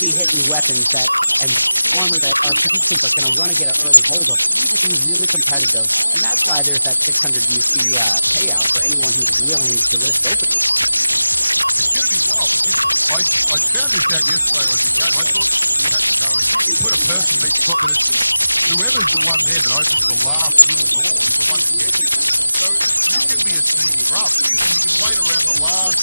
He's hitting the records that no one gets close to. So we want to get a little bit more really competitive fighters that can kind of use the energy that we want to use too. Very effective. He's looking up and he really knows how to hit targets from Bob. Wow.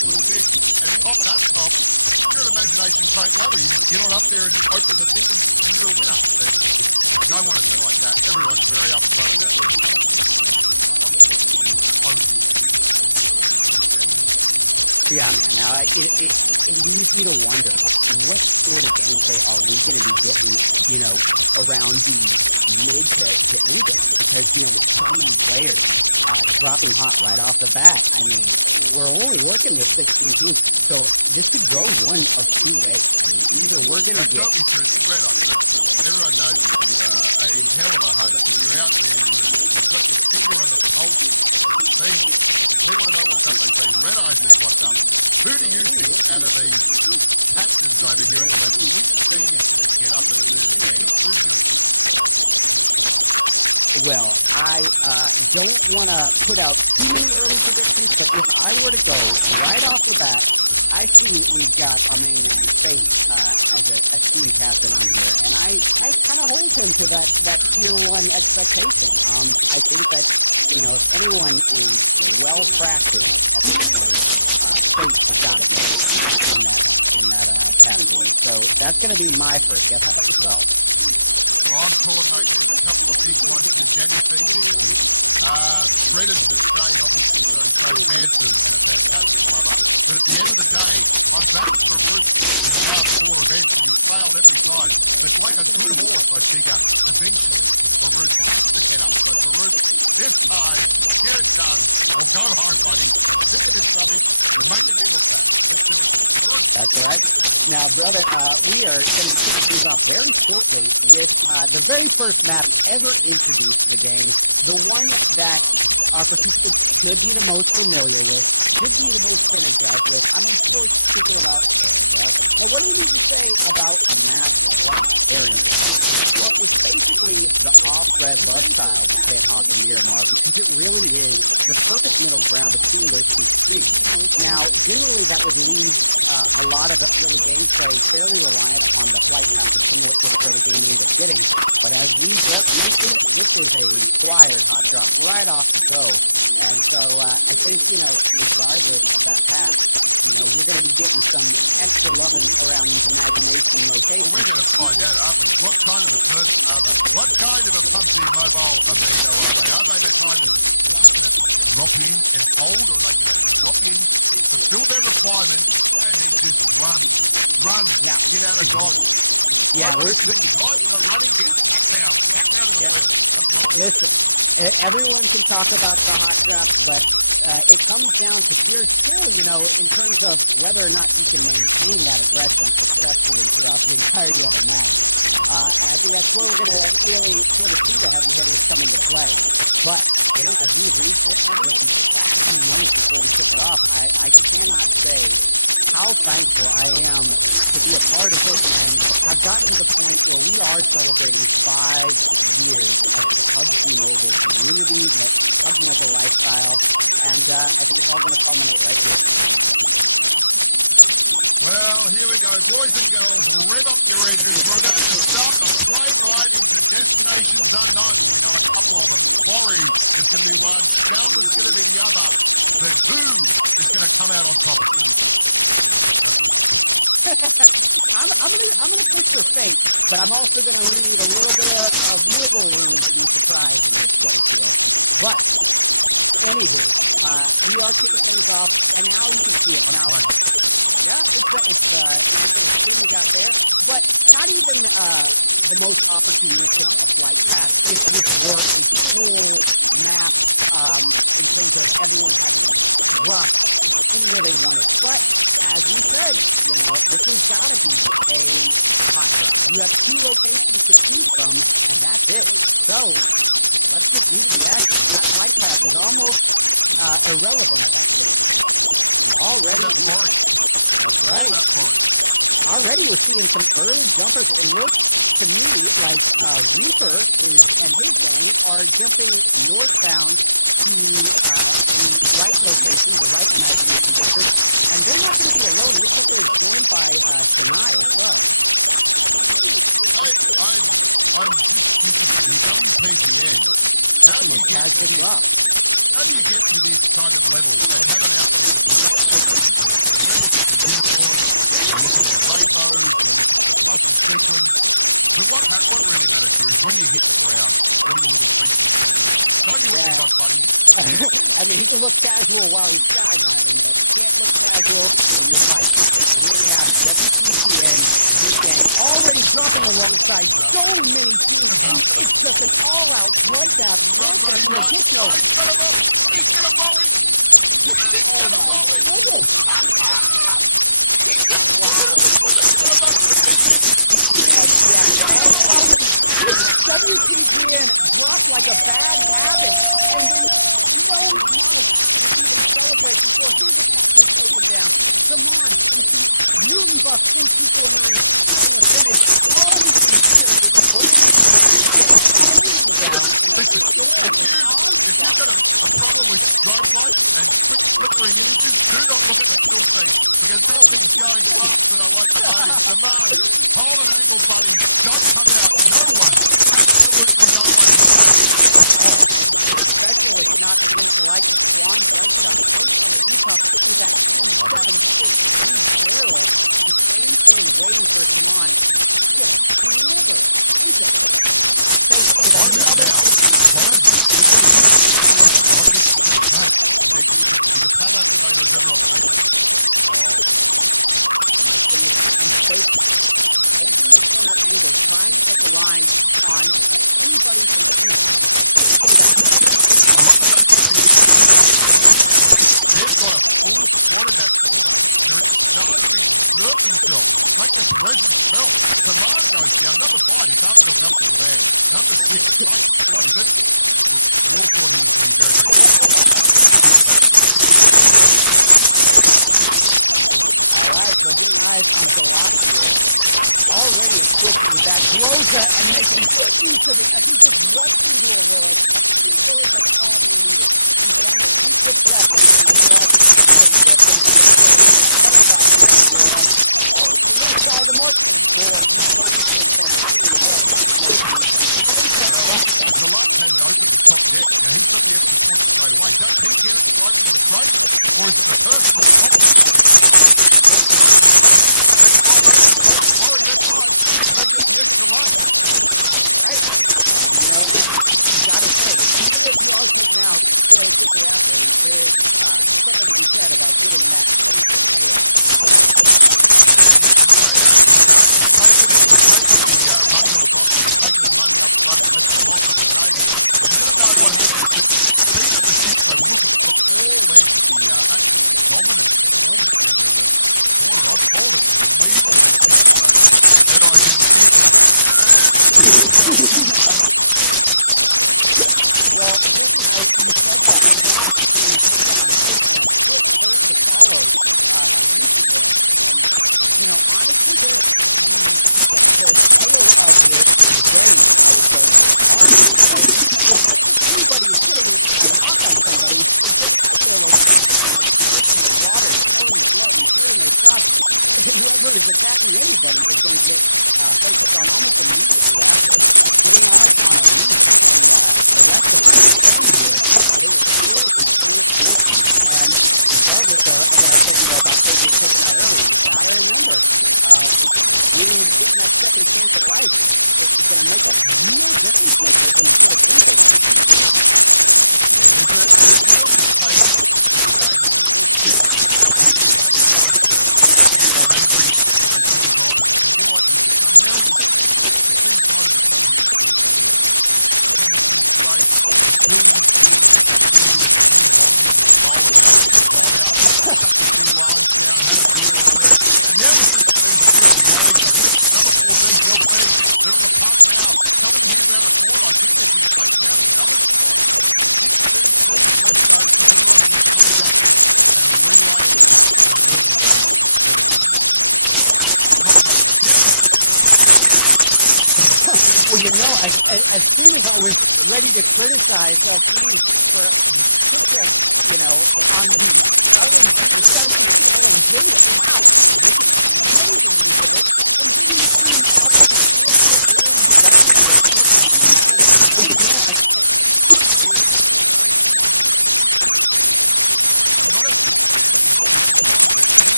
it was ready to criticize, but I think I pointed out the problem with the system. In the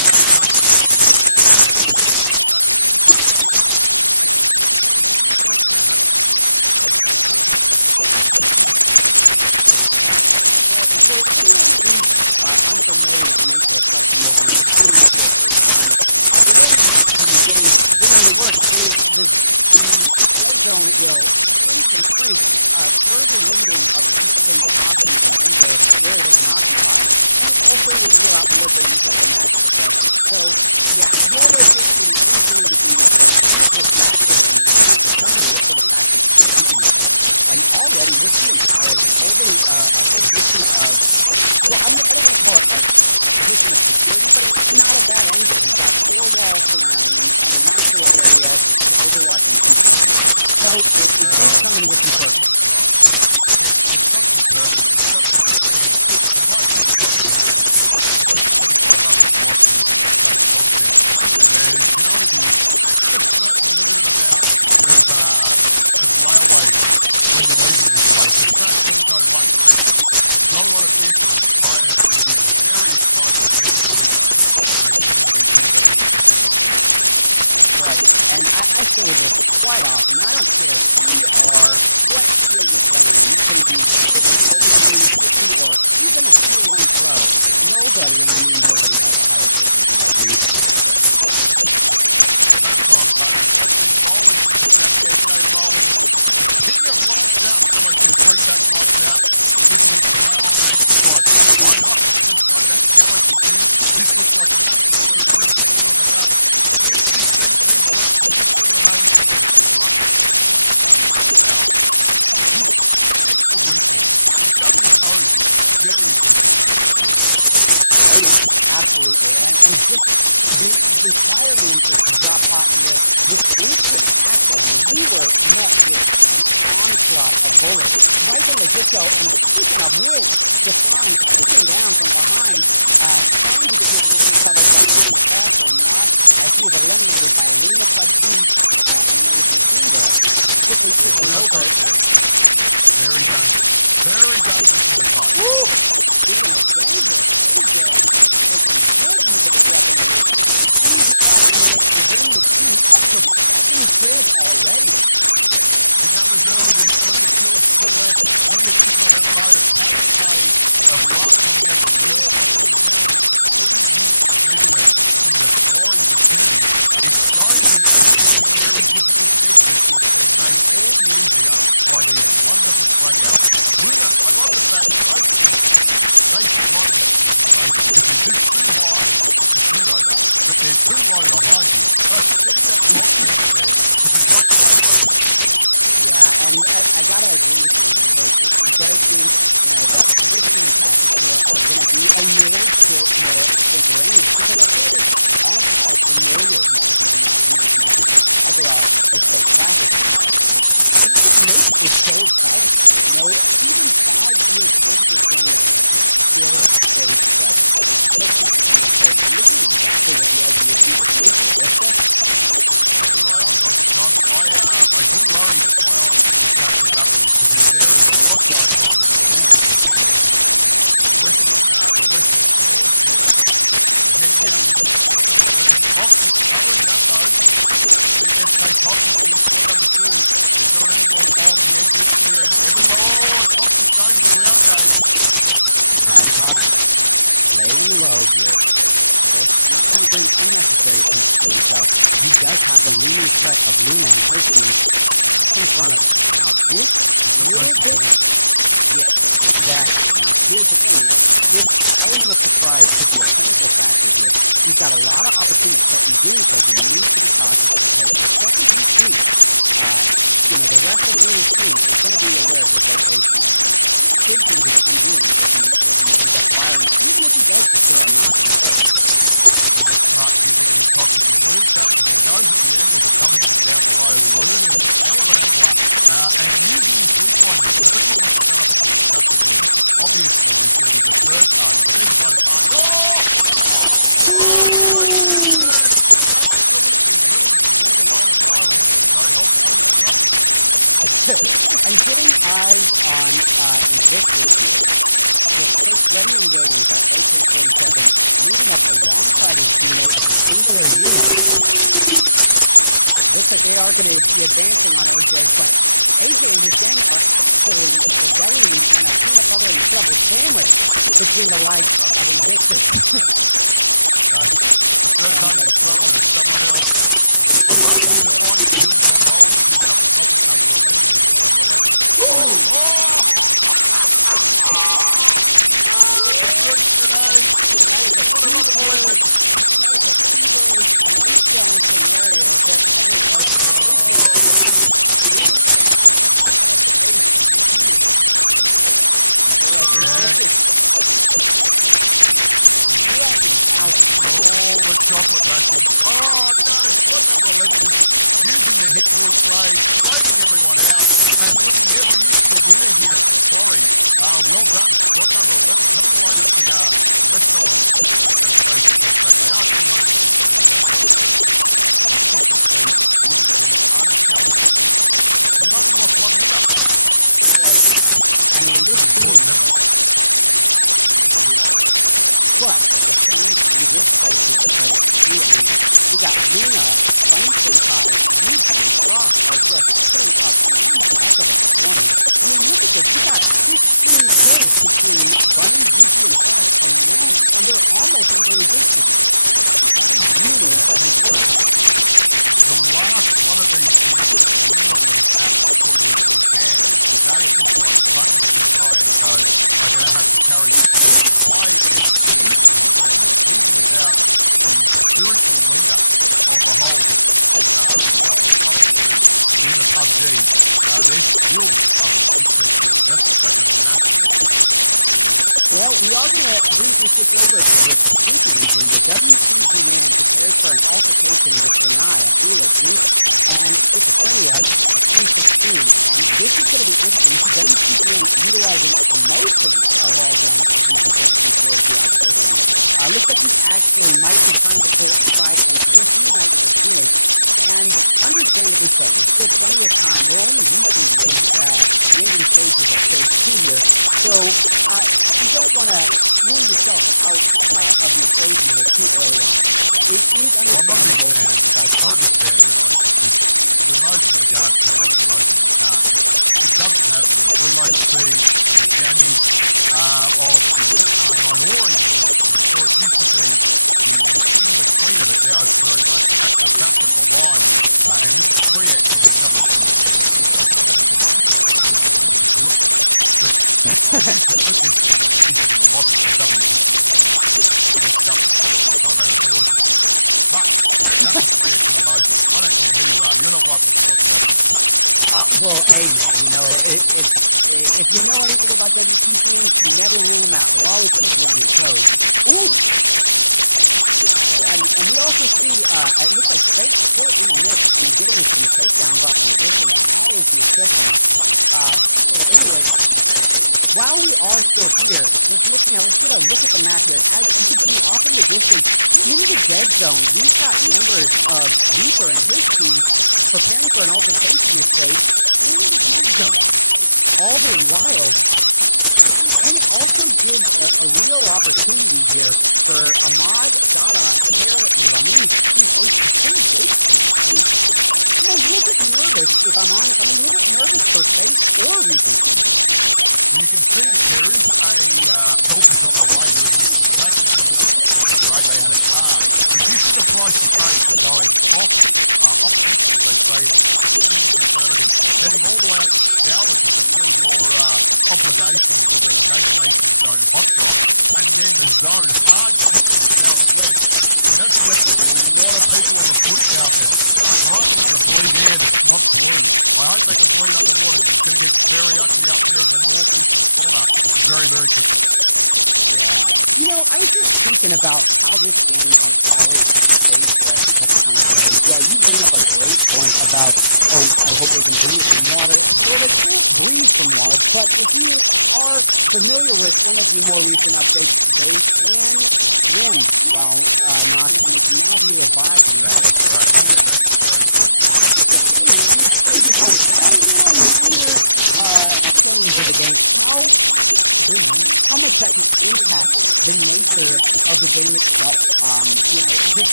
past,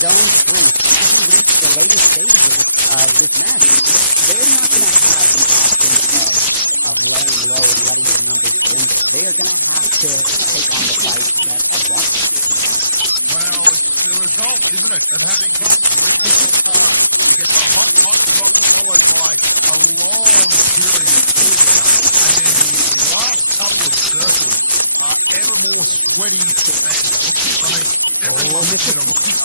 government needs to change the legislation to pass this. They're not going to hide it in behind the walls of the NDAA. They have enough details to know that these things can't be done. Well, the results are mixed, and that's the problem. Talk about the forest fires. I mean, we're all optimistic and hopeful, and there's a lot out there today. Everyone claims to be extreme. Well, we'll get to those things.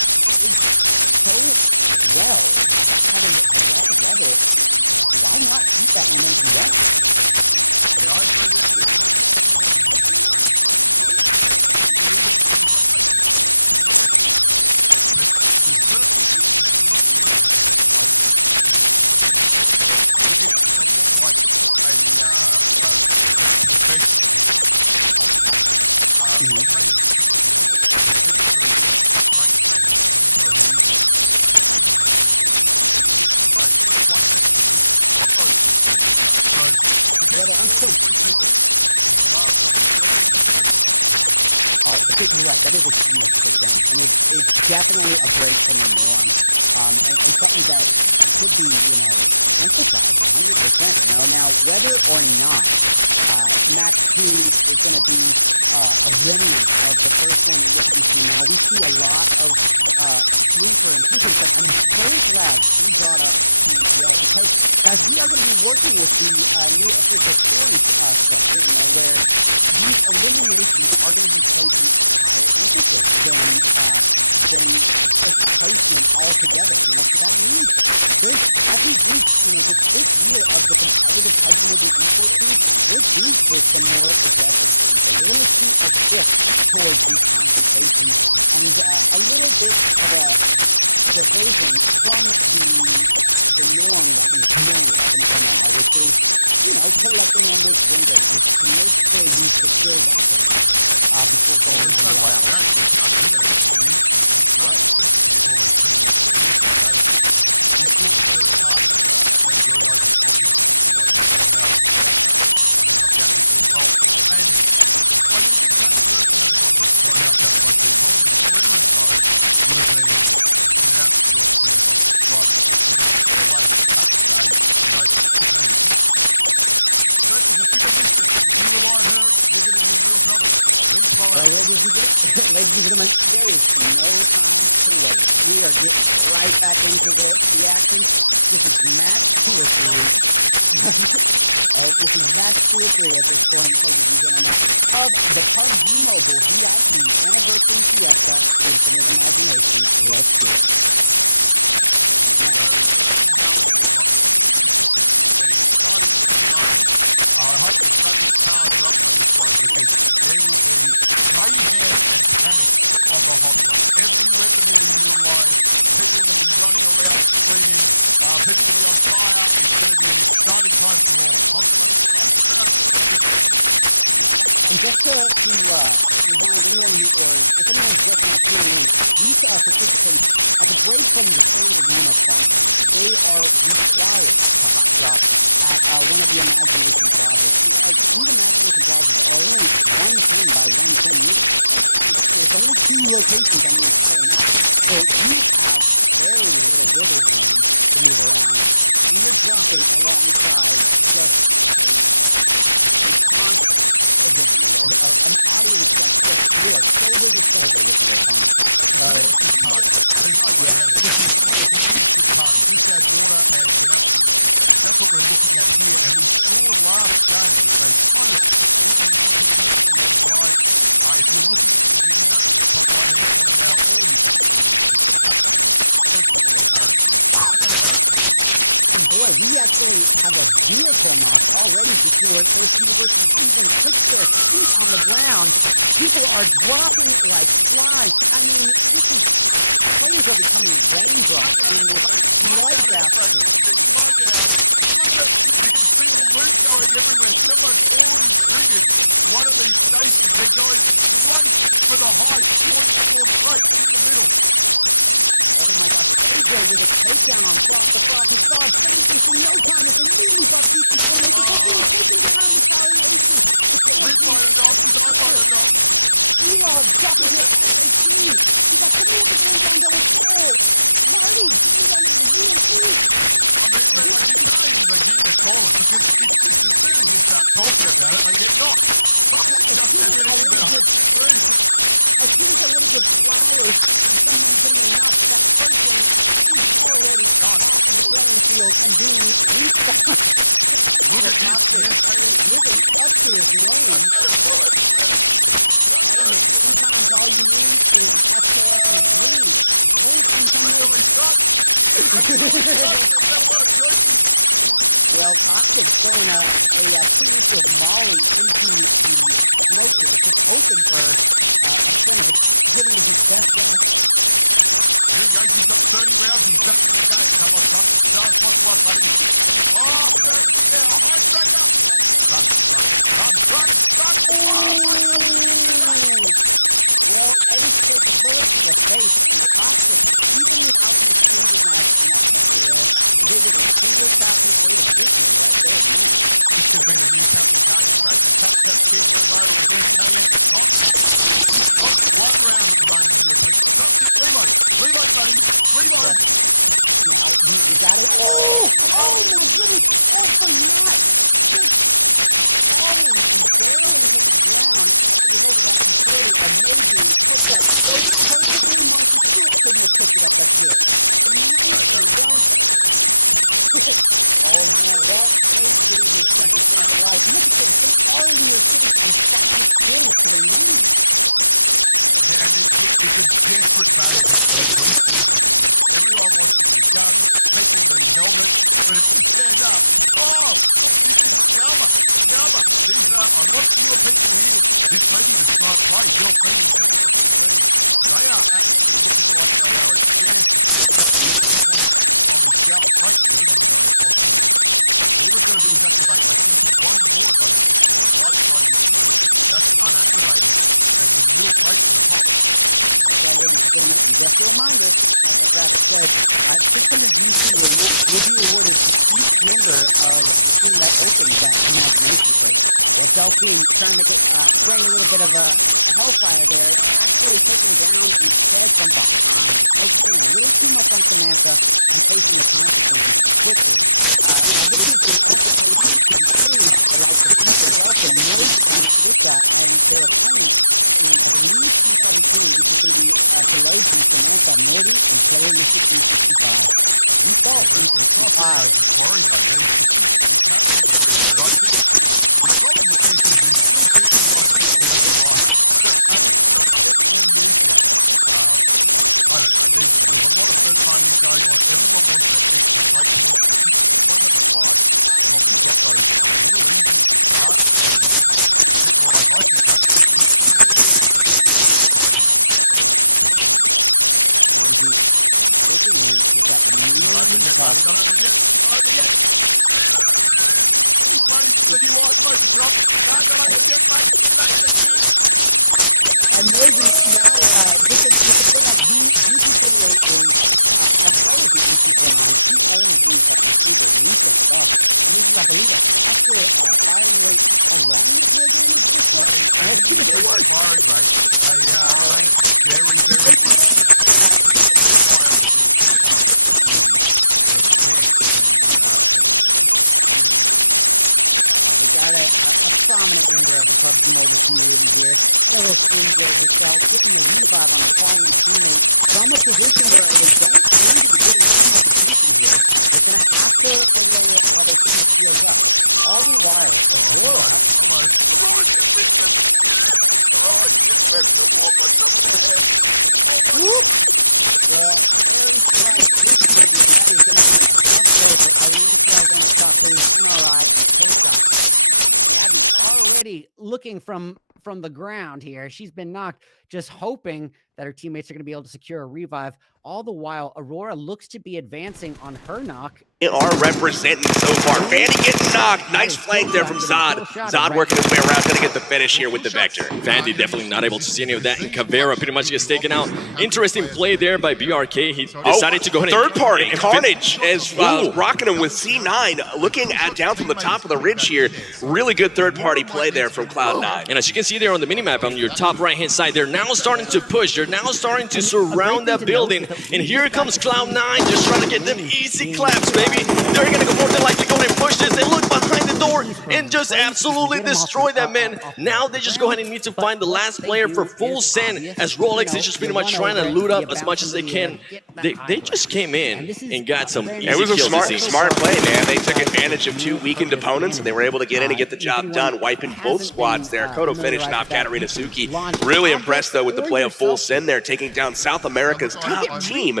looking from the ground here. She's been knocked, just hoping that her teammates are going to be able to secure a revive. All the while, Aurora looks to be advancing on her knock. They are representing so far. Fandy getting knocked. Nice flank there from Zod. Zod working his way around, gonna get the finish here with the Vector. Fandy definitely not able to see any of that, and Caveira pretty much gets taken out. Interesting play there by BRK. He decided to go ahead and... Third party, Carnage, as rocking him with C9, looking at down from the top of the ridge here. Really good third party play there from Cloud9. And as you can see there on the minimap on your top right-hand side, they're now starting to push. They're now starting to surround that building. And here comes Cloud9, just trying to get them easy claps, baby. They're going to go more than likely go ahead and push this. They look behind the door and just absolutely destroy that, man. Now they just go ahead and need to find the last player for full send, as Rolex is just pretty much trying to loot up as much as they can. They just came in and got some easy kills. It was a smart play, man. They took advantage of two weakened opponents, and they were able to get in and get the job done, wiping both squads there. Kodo finished off Katarina Suki. Really impressed, though, with the play of full send there, taking down South America's top team.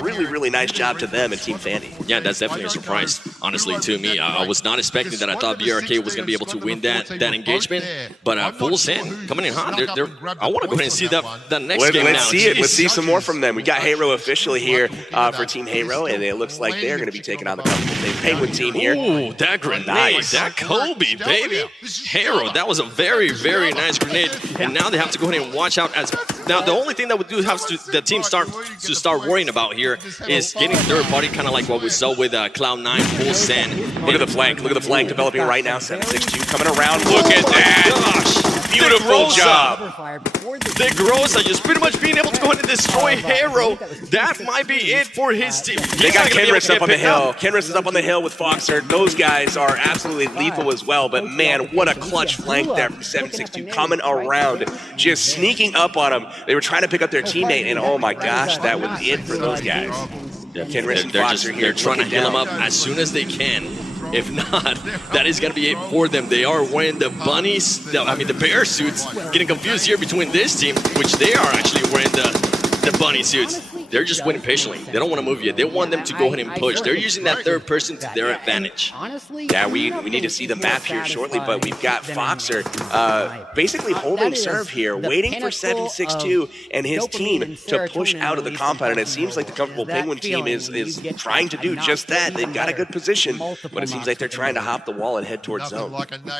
Really nice job to them and Team Fandy. Yeah, that's definitely a surprise, honestly, to me. I was not expecting that. I thought BRK was going to be able to win that engagement, but full send coming in hot. I want to go ahead and see that next game now. Let's see it. Let's see some more from them. We got Hero officially here for Team Hero, and it looks like they're going to be taking on the Penguin team here. Ooh, that grenade, that Kobe, baby. Hero, that was a very nice grenade, and now they have to go ahead and watch out. As now, the only thing that the team start worrying about here is getting third party, kind of like what we saw with Cloud9 full send. Look at the flank. Look at the flank developing right now. 762 coming around. Look at that. Gosh, beautiful job. The Groza just pretty much being able to go ahead and destroy Hero. That might be it for his team. They got Kenris up on the hill. Kenris is up on the hill with Foxer. Those guys are absolutely lethal as well. But man, what a clutch flank there from 762 coming around, just sneaking up on them. They were trying to pick up their teammate, and oh my gosh, that was it for those guys. Kenris and Foxer here. They're trying to heal him up as soon as they can. If not, that is going to be it for them. They are wearing the the bear suits. Getting confused here between this team, which they are actually wearing the bunny suits. They're just waiting patiently. They don't want to move yet. They want them to go ahead and push. They're using that third person to their advantage. Yeah, we need to see the map here shortly, but we've got Foxer basically holding serve here, waiting for 762 and his team to push out of the compound, and it seems like the Comfortable Penguin team is trying to do just that. They've got a good position, but it seems like they're trying to hop the wall and head towards zone.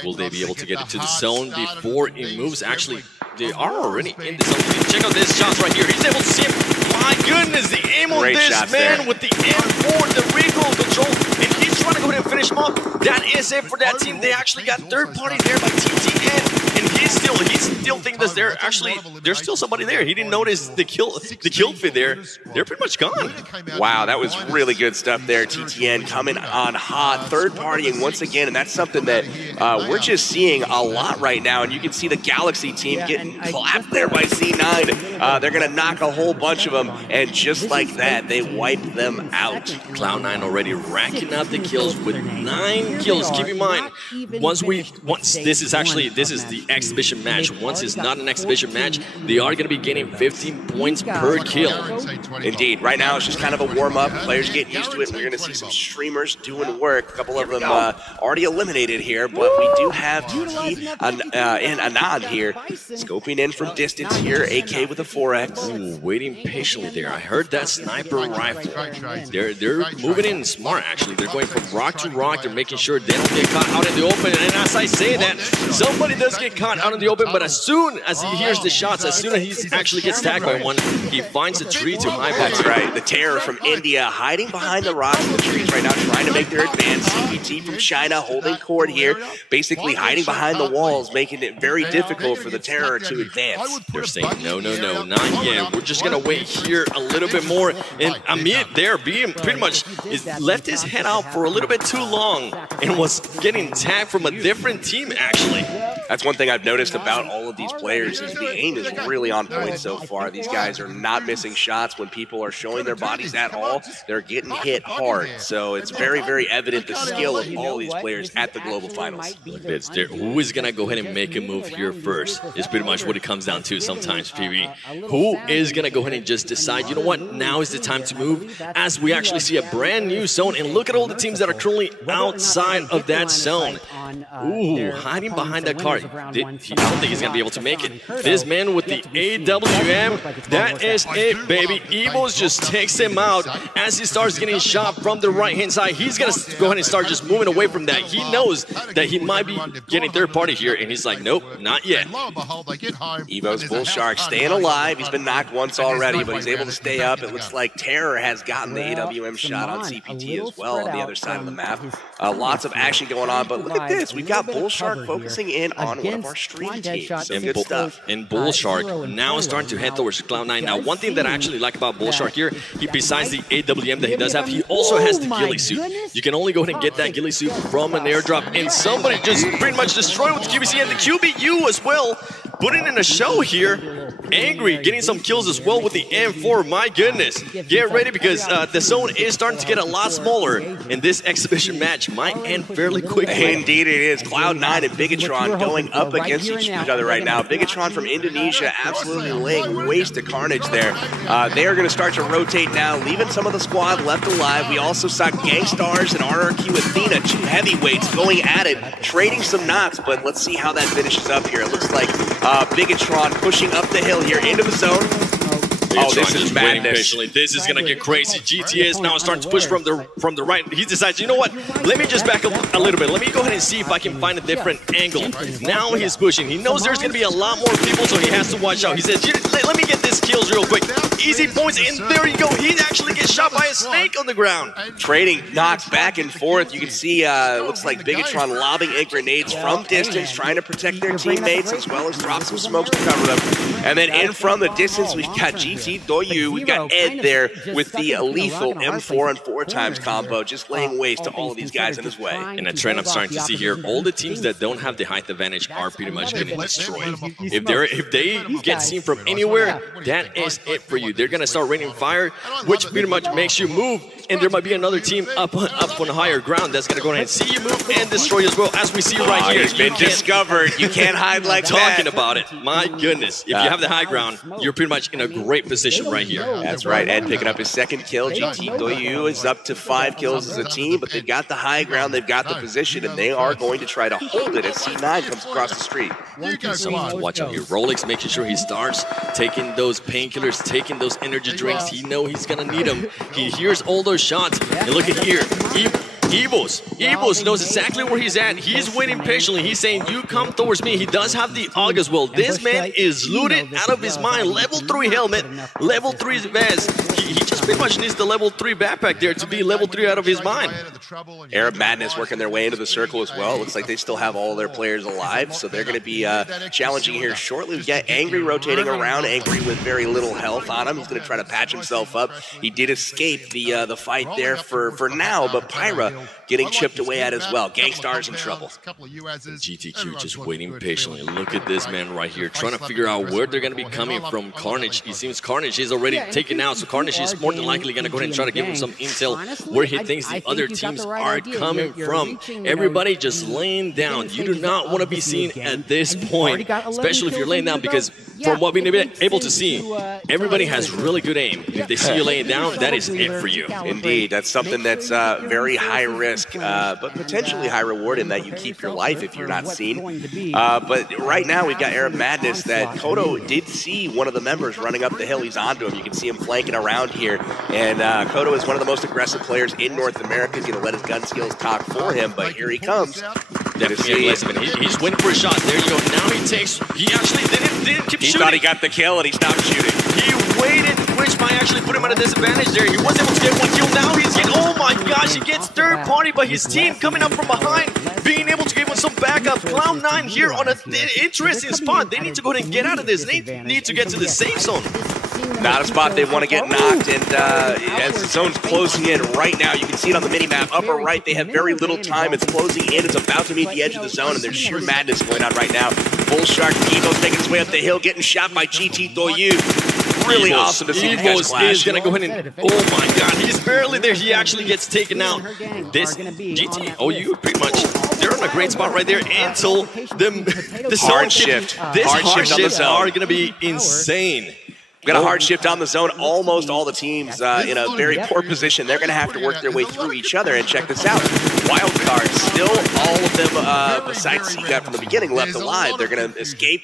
Will they be able to get it to the zone before it moves? Actually, they are already in the zone. Check out this shot right here. He's able to see him. My goodness, the aim on this man with the M4, the recoil control, and he's trying to go ahead and finish him off. That is it for that team. They actually got third party there by TTN, and he still thinks that there's still somebody there. He didn't notice the kill feed there. They're pretty much gone. Wow, that was really good stuff there. TTN coming on hot, third partying once again, and that's something that we're just seeing a lot right now. And you can see the Galaxy team getting clapped there by C9. They're gonna knock a whole bunch of them, and just like that, they wipe them out. Cloud9 already racking up the kills with 9 kills. Keep in mind, once this is the exhibition match. Once it's not an exhibition match, they are going to be getting 15 points per kill. Indeed. Right now, it's just kind of a warm-up. Players get used to it. We're going to see some streamers doing work. A couple of them already eliminated here, but we do have TT and Anand here, scoping in from distance here. AK with a 4X. Ooh, waiting patiently there. I heard that sniper rifle. They're moving in smart, actually. They're going from rock to rock. They're making sure they don't get caught out in the open. And as I say that, somebody does get caught out in the open, but as soon as he hears the shots, as soon as he actually gets tagged by one, he finds a tree to hide behind. That's right. The Terror from India hiding behind the rocks and the trees right now, trying to make their advance. CBT from China holding court here, basically hiding behind the walls, making it very difficult for the Terror to advance. They're saying, no, not yet. We're just going to wait here a little bit more. And Amit there being pretty much left his head out for a little bit too long and was getting tagged from a different team, actually. That's one thing I've noticed about all of these players is the aim is really on point so far. These guys are not missing shots when people are showing their bodies at all. They're getting hit hard. So it's very evident the skill of all these players at the Global Finals. Who is going to go ahead and make a move here first is pretty much what it comes down to sometimes, PB. Who is going to go ahead and just decide, you know what, now is the time to move, as we actually see a brand new zone. And look at all the teams that are currently outside of that zone. Ooh, hiding behind that car. I don't think he's going to be able to make it. This man with the AWM, that is it, baby. Evos just takes him out as he starts getting shot from the right-hand side. He's going to go ahead and start just moving away from that. He knows that he might be getting third party here, and he's like, nope, not yet. Evo's Bullshark staying alive. He's been knocked once already, but he's able to stay up. It looks like Terror has gotten the AWM shot on CPT as well on the other side of the map. Lots of action going on, but look at this. We've got Bullshark focusing in on one of our stream teams. Some good stuff. And Bullshark now starting to head towards Cloud9. Now, one thing that I actually like about Bullshark here, besides the AWM that he does have, he also has the ghillie suit. You can only go ahead and get that ghillie suit from an airdrop, and somebody just pretty much destroyed with the QBC and the QBU as well. Putting in a show here. Angry getting some kills as well with the M4. My goodness. Get ready because the zone is starting to get a lot smaller, and this exhibition match might end fairly quickly. Indeed it is. Cloud9 and Bigetron going up against each other right now. Bigetron from Indonesia absolutely laying waste to carnage there. They are going to start to rotate now, leaving some of the squad left alive. We also saw Gangstars and RRQ Athena, two heavyweights, going at it, trading some knocks, but let's see how that finishes up here. It looks like Bigetron pushing up the hill here into the zone. Oh, this is madness. This is gonna get crazy. GTS now starting to push from the right. He decides, you know what? Let me just back up a little bit. Let me go ahead and see if I can find a different angle. Now he's pushing. He knows there's gonna be a lot more people, so he has to watch out. He says, let me get these kills real quick. Easy points, and there you go. He actually gets shot by a snake on the ground. Trading knocks back and forth. You can see, looks like Bigetron lobbing ink grenades from distance, trying to protect their teammates, as well as drop some smokes to cover them. And then in from the distance, we've got GT Doyu. We've got Ed there with the lethal M4 and 4x combo, just laying waste to all of these guys in his way. And a trend I'm starting to see here, all the teams that don't have the height advantage are pretty much getting destroyed. If they get seen from anywhere, that is it for you. They're going to start raining fire, which pretty much makes you move. And there might be another team up on higher ground that's going to go ahead and see you move and destroy you as well, as we see right here. He's been discovered. You can't hide like that. Talking about it. My goodness. If you have the high ground, you're pretty much in a great position right here. That's right. Ed picking up his second kill. GT Doyu is up to 5 kills as a team, but they've got the high ground, they've got the position, and they are going to try to hold it as C9 comes across the street. Watch out here. Rolex making sure he starts taking those painkillers, taking those energy drinks. He knows he's going to need them. He hears all those shots. And look at here. Evos knows exactly where he's at. He's waiting patiently. He's saying, you come towards me. He does have the AUG as well. This man is looted out of his mind. Level 3 helmet, level 3 vest. He just pretty much needs the level 3 backpack there to be level 3 out of his mind. Arab Madness working their way into the circle as well. Looks like they still have all their players alive, so they're going to be challenging here shortly. We got Angry rotating around. Angry with very little health on him. He's going to try to patch himself up. He did escape the fight there for now, but Pyra getting chipped away at as well. Gangstar's in trouble. GTQ just waiting patiently. Look at this man right here, trying to figure out where they're going to be coming from. Carnage, it seems Carnage is already taken out, so Carnage is more than likely going to go ahead and try to give him some intel where he thinks the other teams are coming from. Everybody just laying down. You do not want to be seen at this point, especially if you're laying down, because from what we've been able to see, everybody has really good aim. If they see you laying down, that is it for you. Indeed, that's something that's very high risk, but potentially high reward in that you keep your life if you're not seen. But right now we've got Arab Madness that Kodo did see one of the members running up the hill. He's onto him. You can see him flanking around here. And Kodo is one of the most aggressive players in North America. He's going to let his gun skills talk for him, but here he comes. Definitely a Lesman. He's waiting for a shot. There you go. Now he actually didn't keep shooting. He thought he got the kill and he stopped shooting. He waited, which might actually put him at a disadvantage there. He was able to get one kill. Now he's getting, oh my gosh, he gets third party by his team coming up from behind, being able to give him some backup. Cloud9 here on an interesting spot. They need to go ahead and get out of this. They need to get to the safe zone. Not a spot they want to get knocked, and as the zone's closing in right now, you can see it on the mini-map, upper right, they have very little time. It's closing in, it's about to meet the edge of the zone, and there's sheer madness going on right now. Bullshark Evo's taking his way up the hill, getting shot by GT Doyu. Really awesome to see these guys clash. Is going to go ahead and, oh my god, he's barely there. He actually gets taken out. This GT, OU pretty much, they're in a great spot right there until the zone shift. This hard shift are going to be insane. Got a hard shift on the zone. Almost all the teams in a very poor position. They're going to have to work their way through each other. And check this out. Wild cards, still all of them, besides CGUT from the beginning, left alive. They're going to escape.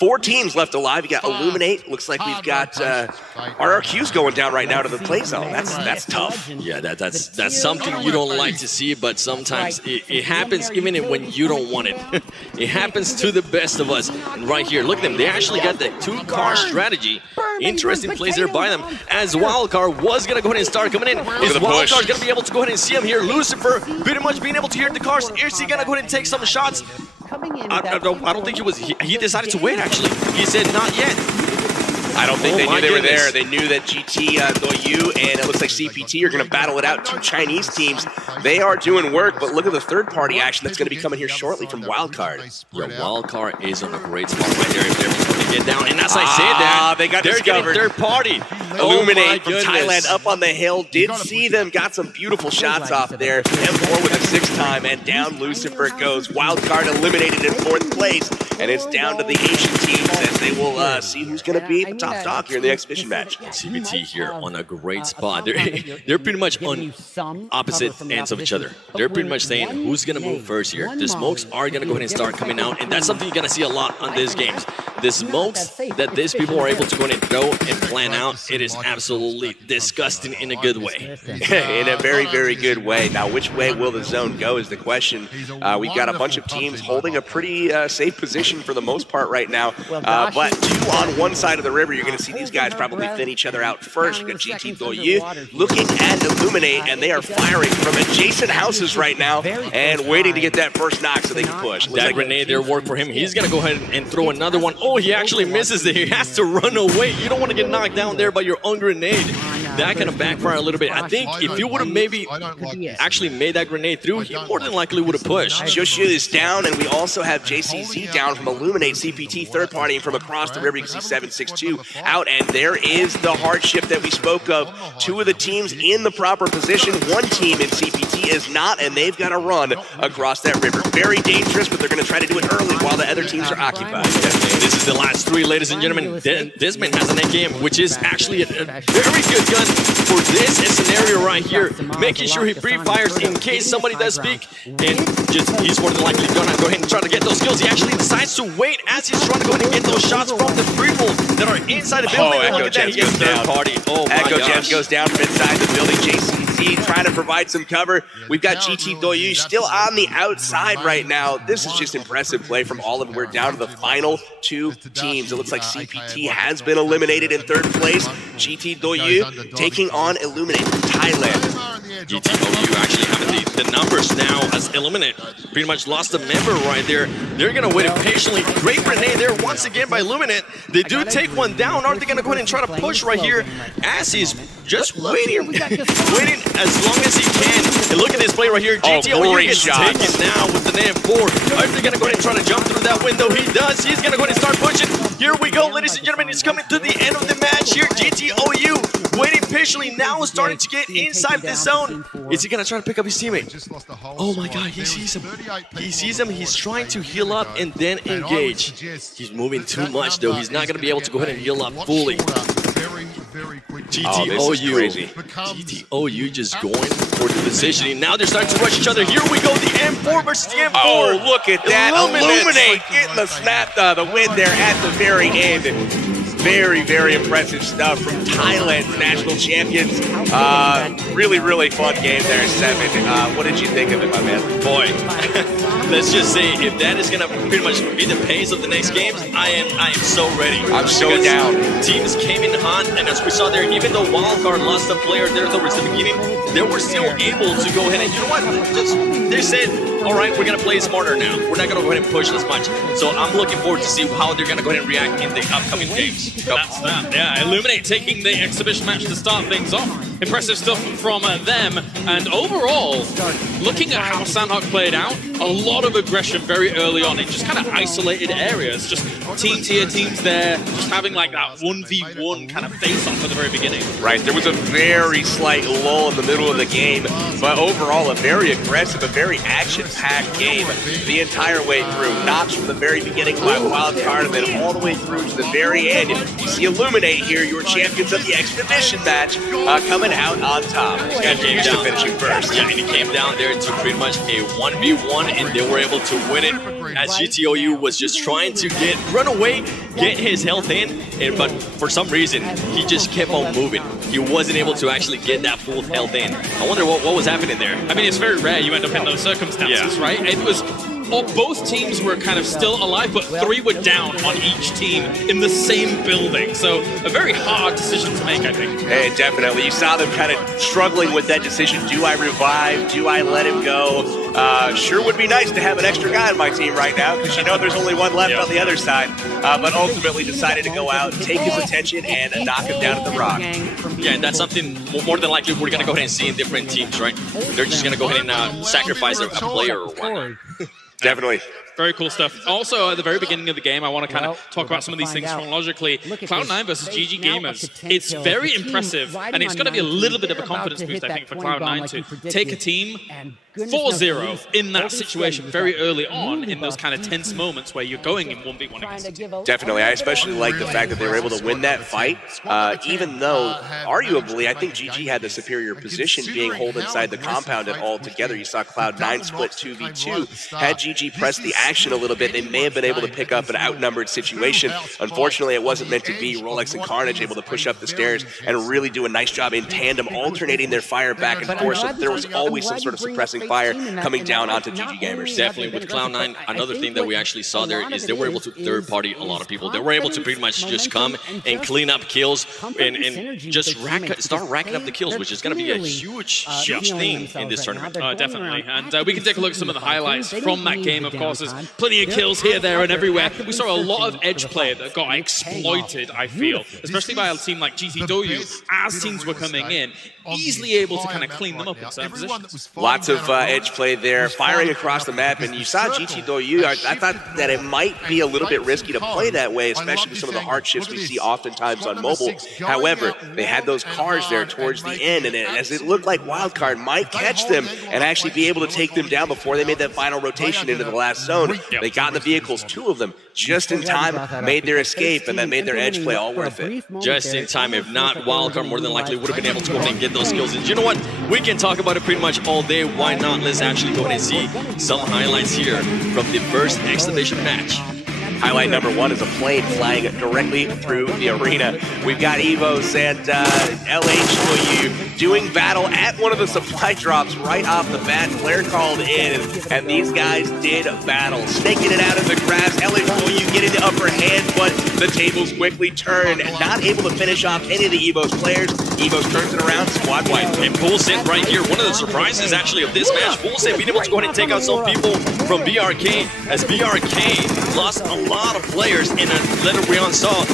4 teams left alive. You got Illuminate. Looks like we've got RRQs going down right now to the play zone. That's tough. Yeah, that's something you don't like to see, but sometimes it happens even when you don't want it. It happens to the best of us. And right here, look at them. They actually got the 2-car strategy. Interesting plays there by them, as Wildcard was going to go ahead and start coming in. Is Wildcard going to be able to go ahead and see him here? Lucifer pretty much being able to hear the cars. Is he going to go ahead and take some shots? I don't think he decided to wait, actually. He said not yet. I don't think they knew they were there. They knew that GT, Doyu, and it looks like CPT are going to battle it out. 2 Chinese teams. They are doing work, but look at the third-party action that's going to be coming here shortly from Wildcard. Yeah, Wildcard is on a great spot right there. If they're going to get down, and as I said that, they're getting third-party. Illuminate from Thailand up on the hill. Did see them. Got some beautiful shots off there. M4 with a 6 time, and down Lucifer goes. Wildcard eliminated in 4th place, and it's down to the Asian teams as they will see who's going to be the top dog here in the exhibition match. CBT here on a great spot. They're pretty much on opposite ends of each other. They're pretty much saying who's going to move first here. The smokes are going to go ahead and start coming out, and that's something you're going to see a lot on these games. The smokes that these people are able to go ahead and throw and plan out, it is absolutely disgusting in a good way. In a very, very good way. Now, which way will the zone go is the question. We've got a bunch of teams holding a pretty safe position for the most part right now. But 2 on one side of the river, you're going to see these guys probably thin each other out first. You got GT Doyu looking at Illuminate, and they are firing from adjacent houses right now and waiting to get that first knock so they can push. That grenade there worked for him. He's going to go ahead and throw another one. Oh, he actually misses it. He has to run away. You don't want to get knocked down there by your own grenade. That kind of backfire a little bit. I think if you would have maybe actually made that grenade through, he more than likely would have pushed. Shushu is down, and we also have JCZ down from Illuminate. CPT third party, and from across the river you can see 762 out, and there is the hardship that we spoke of. 2 of the teams in the proper position. 1 team in CPT is not, and they've got to run across that river. Very dangerous, but they're going to try to do it early while the other teams are occupied. This is the last 3, ladies and gentlemen. This man has an AKM, which is actually a very good gun for this scenario right here. Making sure he pre-fires in case somebody does speak, and he's more than likely going to go ahead and try to get those kills. He actually decides to wait as he's trying to go ahead and get those shots from the triples that are inside the building. Echo Gems goes down. Echo Gems goes down from inside the building. JCZ trying to provide some cover. We've got GT Doyu still on the outside right now. This is just impressive play from all of them. We're down to the final 2 teams. It looks like CPT has been eliminated in 3rd place. GT Doyu taking on Illuminate from Thailand. GTOU actually having the numbers now as Illuminate. Pretty much lost a member right there. They're going to wait patiently. Great grenade there once again by Illuminate. They do take one down. Are they going to go ahead and try to push right here as he's just waiting as long as he can. And look at this play right here. GTOU gets taken now with the NAM4. Are they going to go ahead and try to jump through that window? He does. He's going to go ahead and start pushing. Here we go, ladies and gentlemen. It's coming to the end of the match here. GTOU waiting patiently now, starting to get inside the zone. Is he going to try to pick up his teammate? Oh my god, he sees him. He sees him, he's trying to heal up and then engage. He's moving too much though. He's not going to be able to go ahead and heal up fully. GTOU just going for the positioning. Now they're starting to rush each other. Here we go, the M4 versus the M4. Oh, look at that. Illuminate getting the snap, the win there at the very end. Very, very impressive stuff from Thailand, national champions. Really, really fun game there at 7. What did you think of it, my man? Boy, let's just say if that is going to pretty much be the pace of the next games, I am so ready. I'm so down. Teams came in hot, and as we saw there, even though Wildcard lost a player there towards the beginning, they were still able to go ahead and, you know what, they said, all right, we're going to play smarter now. We're not going to go ahead and push as much. So I'm looking forward to see how they're going to go ahead and react in the upcoming games. That's that. Yeah, Illuminate taking the exhibition match to start things off. impressive stuff from them. And overall, looking at how Sanhok played out, a lot of aggression very early on in just kind of isolated areas. Just team tier teams there, just having like that 1v1 kind of face-off at the very beginning. Right, there was a very slight lull in the middle of the game, but overall a very aggressive, a very action-packed game the entire way through. Knocks from the very beginning by Wildcard, and then all the way through to the very end. You see Illuminate here, your champions of the exhibition match, coming out on top. Used to finishing first. Yeah, and he came down there to pretty much a 1v1, and they were able to win it. As GTOU was just trying to run away, get his health in, but for some reason, he just kept on moving. He wasn't able to actually get that full health in. I wonder what was happening there. I mean, it's very rare you end up in those circumstances, right? It was... both teams were kind of still alive, but 3 were down on each team in the same building. So a very hard decision to make, I think. Hey, definitely. You saw them kind of struggling with that decision. Do I revive? Do I let him go? Sure would be nice to have an extra guy on my team right now, because you know there's only one left on the other side. But ultimately decided to go out, take his attention, and knock him down at the rock. Yeah, and that's something more than likely we're going to go ahead and see in different teams, right? They're just going to go ahead and sacrifice a player or whatnot. Definitely. Very cool stuff. Also, at the very beginning of the game, I want to kind of talk about some of these things chronologically. Cloud9 versus GG Gamers. It's very impressive, and it's going to be a little bit of a confidence boost, I think, for Cloud9 to take a team 4-0 in that situation very early on in those kind of tense moments where you're going in 1v1 against a team. Definitely. I especially like the fact that they were able to win that fight, even though, arguably, I think GG had the superior position being holed inside the compound and all together. You saw Cloud9 split 2v2. Had GG pressed the action a little bit, they may have been able to pick up an outnumbered situation. Unfortunately, it wasn't meant to be. Rolex and Carnage able to push up the stairs and really do a nice job in tandem, alternating their fire back and forth, so there was always some sort of suppressing fire coming down onto GG Gamers. Definitely. With Cloud9, another thing that we actually saw there is they were able to third-party a lot of people. They were able to pretty much just come and clean up kills and just start racking up the kills, which is going to be a huge thing in this tournament. Definitely. And we can take a look at some of the highlights from that game, of course. There's plenty of kills here, there, and everywhere. We saw a lot of edge play that got exploited, I feel, especially by a team like GTOU, as teams were coming in, easily able to kind of clean them up in certain positions. Lots of edge play there, firing across the map, and you saw GTOU. I thought that it might be a little bit risky to play that way, especially with some of the hardships we see oftentimes on mobile. However, they had those cars there towards the end, and as it looked like Wildcard might catch them and actually be able to take them down before they made that final rotation into the last zone. They got the vehicles, 2 of them, just in time, made their escape, and that made their edge play all worth it. Just in time. If not, Wildcard more than likely would have been able to go ahead and get those kills. And you know what? We can talk about it pretty much all day. Why not? Let's actually go ahead and see some highlights here from the first exhibition match. Highlight number 1 is a plane flying directly through the arena. We've got Evos and LHW doing battle at one of the supply drops right off the bat. Flare called in, and these guys did battle. Snaking it out in the grass. LHW getting the upper hand, but the tables quickly turn. Not able to finish off any of the Evos players. Evos turns it around, squad wide. And Pulsant right here, one of the surprises actually of this match. Pulsant being able to go ahead and take out some people from BRK, as BRK lost a lot of players, and later we saw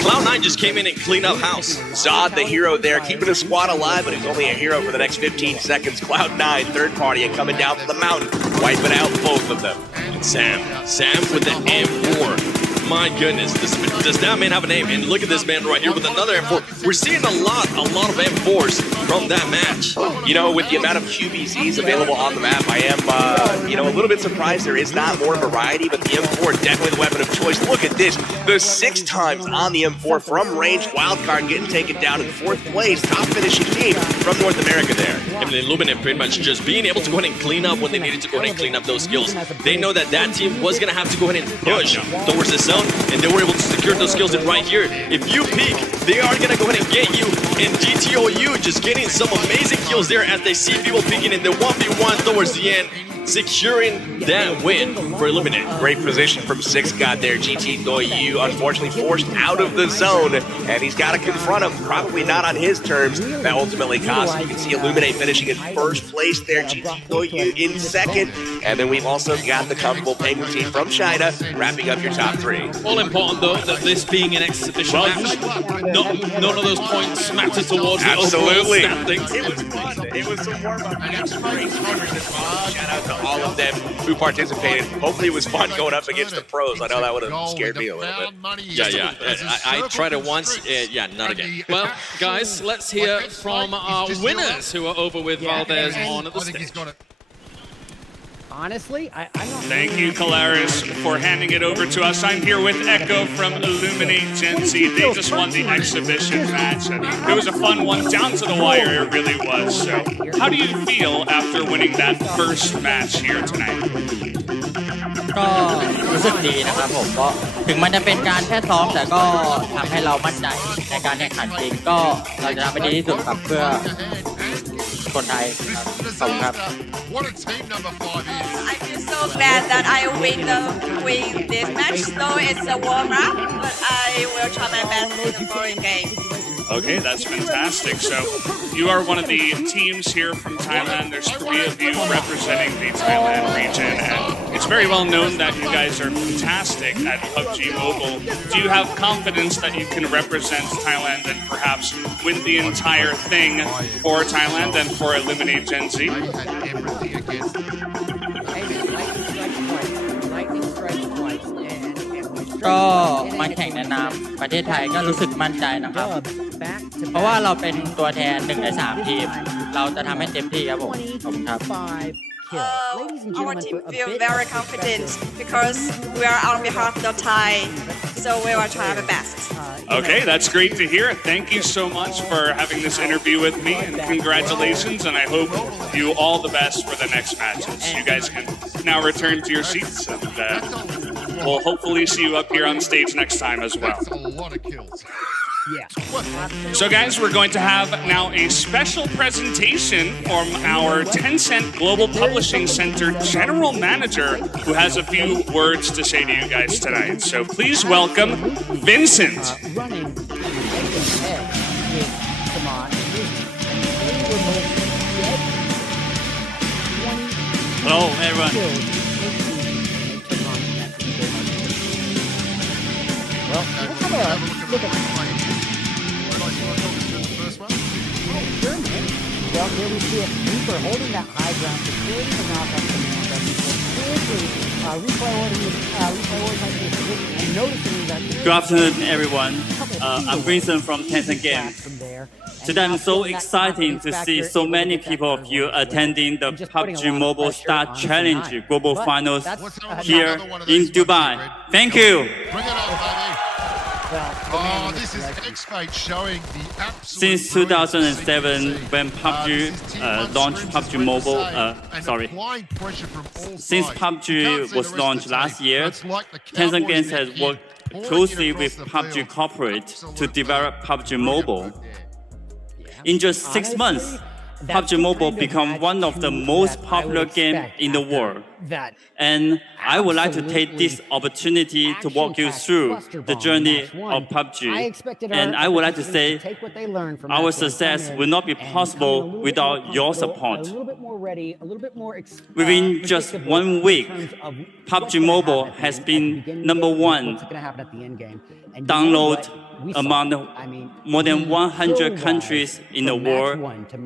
Cloud9 just came in and cleaned up house. Zod, the hero there, keeping his squad alive, but he's only a hero for the next 15 seconds. Cloud9, third party, and coming down from the mountain, wiping out both of them. And Sam with the M4. My goodness, does that man have a name? And look at this man right here with another M4. We're seeing a lot of M4s from that match. You know, with the amount of QBZs available on the map, I am, you know, a little bit surprised there is not more variety, but the M4 definitely the weapon of choice. Look at this, the 6 times on the M4 from range. Wildcard getting taken down in 4th place, top finishing team from North America there. And the Illuminate pretty much just being able to go ahead and clean up when they needed to go ahead and clean up those skills. They know that that team was going to have to go ahead and push towards the zone, and they were able to secure those skills. And right here, if you peek, they are going to go ahead and get you. And GTOU just getting some amazing kills there as they see people peeking in the 1v1 towards the end. securing that win for Illuminate. Great position from Six God there. GT Doyu unfortunately forced out of the zone, and he's got to confront him. Probably not on his terms. That ultimately cost him. You can see Illuminate finishing in first place there. GT Doyu in second. And then we've also got the comfortable Penguin team from China wrapping up your top three. All important though that this being an exhibition match, none of those points matter towards the overall standings. It was fun. It was some warm-up. Shout out to all of them who participated. Hopefully it was fun going up against the pros. I know that would have scared me a little bit. Yeah. I tried it once. Yeah, not again. Well, guys, let's hear from our winners who are over with Valdez on the stage. Honestly, I'm not. Thank you, Calaris, for handing it over to us. I'm here with Echo from Illuminate Gen Z. They just won the exhibition match. It was a fun one, down to the wire, it really was. So, how do you feel after winning that first match here tonight? ก็รู้สึกดีนะครับผมก็ถึงมันจะเป็นการแค่ซ้อมแต่ก็ทำให้เรามั่นใจในการแข่งขันจริงก็เราจะทำให้ดีที่สุดครับเพื่อคนไทยครับขอบคุณครับ I feel so glad that I win this match. Though it's a warm up, but I will try my best in the following game. Okay, that's fantastic. So you are one of the teams here from Thailand. There's 3 of you representing the Thailand region, and it's very well known that you guys are fantastic at PUBG Mobile. Do you have confidence that you can represent Thailand and perhaps win the entire thing for Thailand and for Illuminate Gen Z? ก็มาแข่งในนามประเทศไทยก็รู้สึกมั่นใจนะครับเพราะว่าเราเป็นตัวแทน1 ใน 3 ทีมเราจะทำให้เต็มที่ครับผมขอบคุณครับ Our team feel very confident because we are on behalf of Thai, so we will try our best. Okay, that's great to hear. Thank you so much for having this interview with me, and congratulations, and I hope you all the best for the next matches. You guys can now return to your seats, and we'll hopefully see you up here on stage next time as well. So guys, we're going to have now a special presentation from our Tencent Global Publishing Center General Manager who has a few words to say to you guys tonight. So please welcome Vincent. Hello everyone. Really see it. Reaper holding that high ground, securing the knock-off command, and noticing that. Good afternoon, everyone. I'm Vincent from Tencent Games. Today I'm so excited to see so many people of you attending the PUBG Mobile Star Challenge Global Finals here in Dubai. Thank you. Oh, this is X-Fate showing the absolute. Since 2007, when PUBG launched PUBG Mobile, since PUBG was launched last year, Tencent Games has worked closely with PUBG Corporate to develop PUBG Mobile. In just 6 months, PUBG Mobile became one of the most popular games in the world. And I would like to take this opportunity to walk you through the journey of PUBG. And I would like to say our success will not be possible without your support. Within just 1 week, PUBG Mobile has been #1 download among more than 100 countries in the world,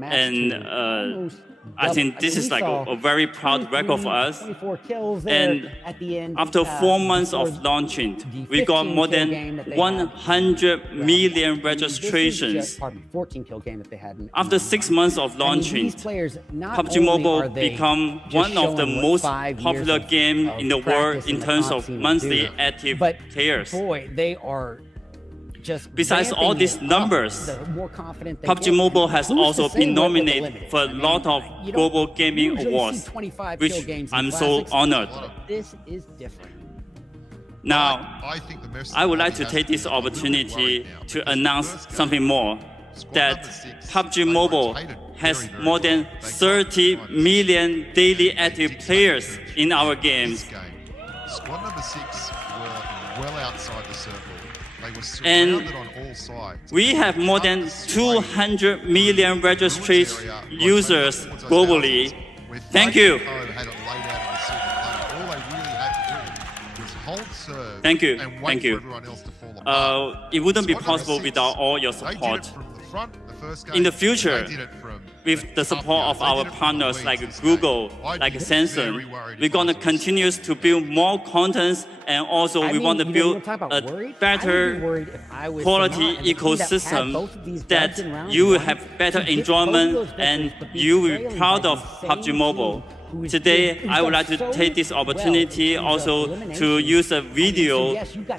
and I think this is like a very proud record for us. And after 4 months of launching, we got more than 100 million registrations. After 6 months of launching, PUBG Mobile became one of the most popular games in the world in terms of monthly active players. Besides all these numbers, PUBG Mobile has also been nominated for a lot of global gaming awards, which I'm so honored. Now, I would like to take this opportunity to announce something more, that PUBG Mobile has more than 30 million daily active players in our games. Squad number 6 were well outside the circle. They were And surrounded on all sides. we have more than 200 million registered users globally. Thank you. Thank you. Thank you. It wouldn't be possible without all your support. In the future, with the support of our partners like Google, like Samsung, we're going to continue to build more content, and also we want to build a better quality ecosystem that you will have better enjoyment and you will be proud of PUBG Mobile. Today, I would like to take this opportunity also to use a video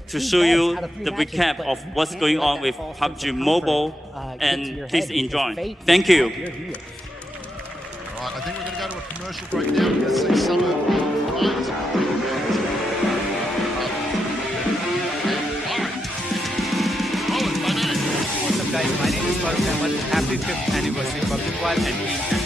to show you the recap of what's going on with PUBG Mobile, and please enjoy. Thank you. All right, I think we're going to go to a commercial break now because some of Guys, my name is Farooq Ahmed. Happy 5th anniversary PUBG Mobile and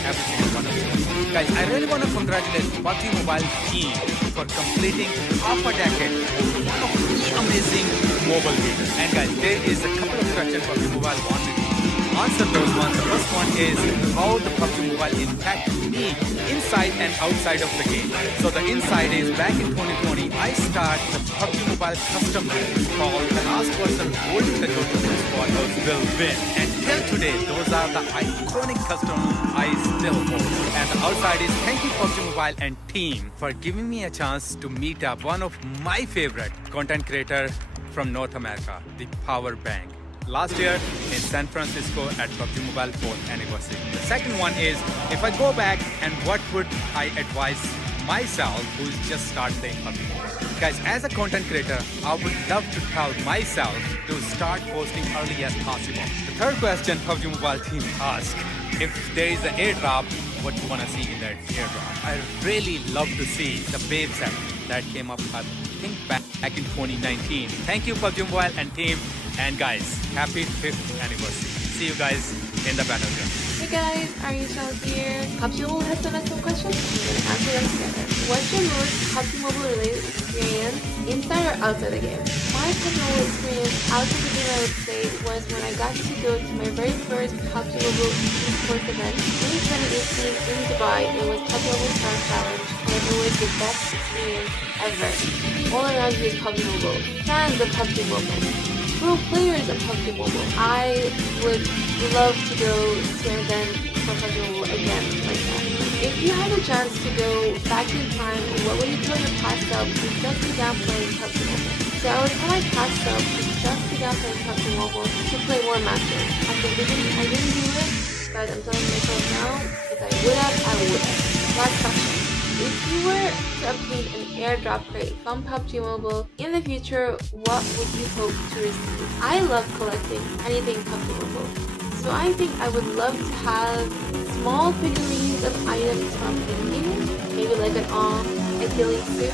happy to be one of you. Guys, I really want to congratulate PUBG Mobile team for completing half a decade of amazing mobile games. And guys, there is a couple of questions PUBG Mobile wanted to answer those ones. The first one is how the PUBG Mobile impacted me inside and outside of the game. So the inside is back in 2020, I started the PUBG Mobile custom game called The Last Person Holding the Total Squad Will Win. And till today, those are the iconic customs I still hold. And the outside is thank you PUBG Mobile and team for giving me a chance to meet up one of my favorite content creator from North America, the Power Bank. Last year in San Francisco at PUBG Mobile 4th anniversary. The second one is, if I go back and what would I advise myself who's just started playing PUBG Mobile? Guys, as a content creator, I would love to tell myself to start posting early as possible. The third question PUBG Mobile team asked, if there is an airdrop, what you want to see in that airdrop? I really love to see the Babe set that came up, I think, back in 2019. Thank you PUBG Mobile and team. And guys, happy 5th anniversary. See you guys in the battlefield. Hey guys, Arisha here. PUBG Mobile has done some questions. We're gonna answer them together. What's your most PUBG Mobile related experience inside or outside the game? My PUBG Mobile experience outside the game I would say was when I got to go to my very first PUBG Mobile esports event in 2018 in Dubai. It was PUBG Mobile Star Challenge, and it was the best experience ever. All around you is PUBG Mobile. Fans of PUBG Mobile. Pro players of PUBG Mobile. I would love to go to an event for PUBG Mobile again like that. If you had a chance to go back in time, what would you tell your past self who just began playing PUBG Mobile? So I would tell my past self who just began playing PUBG Mobile to play more matches. At the beginning, I didn't do it, but I'm telling myself now, if I would have, I would. Last question. If you were to obtain an airdrop crate from PUBG Mobile in the future, what would you hope to receive? I love collecting anything PUBG Mobile. So I think I would love to have small figurines of items from the game, maybe like an Achilles suit,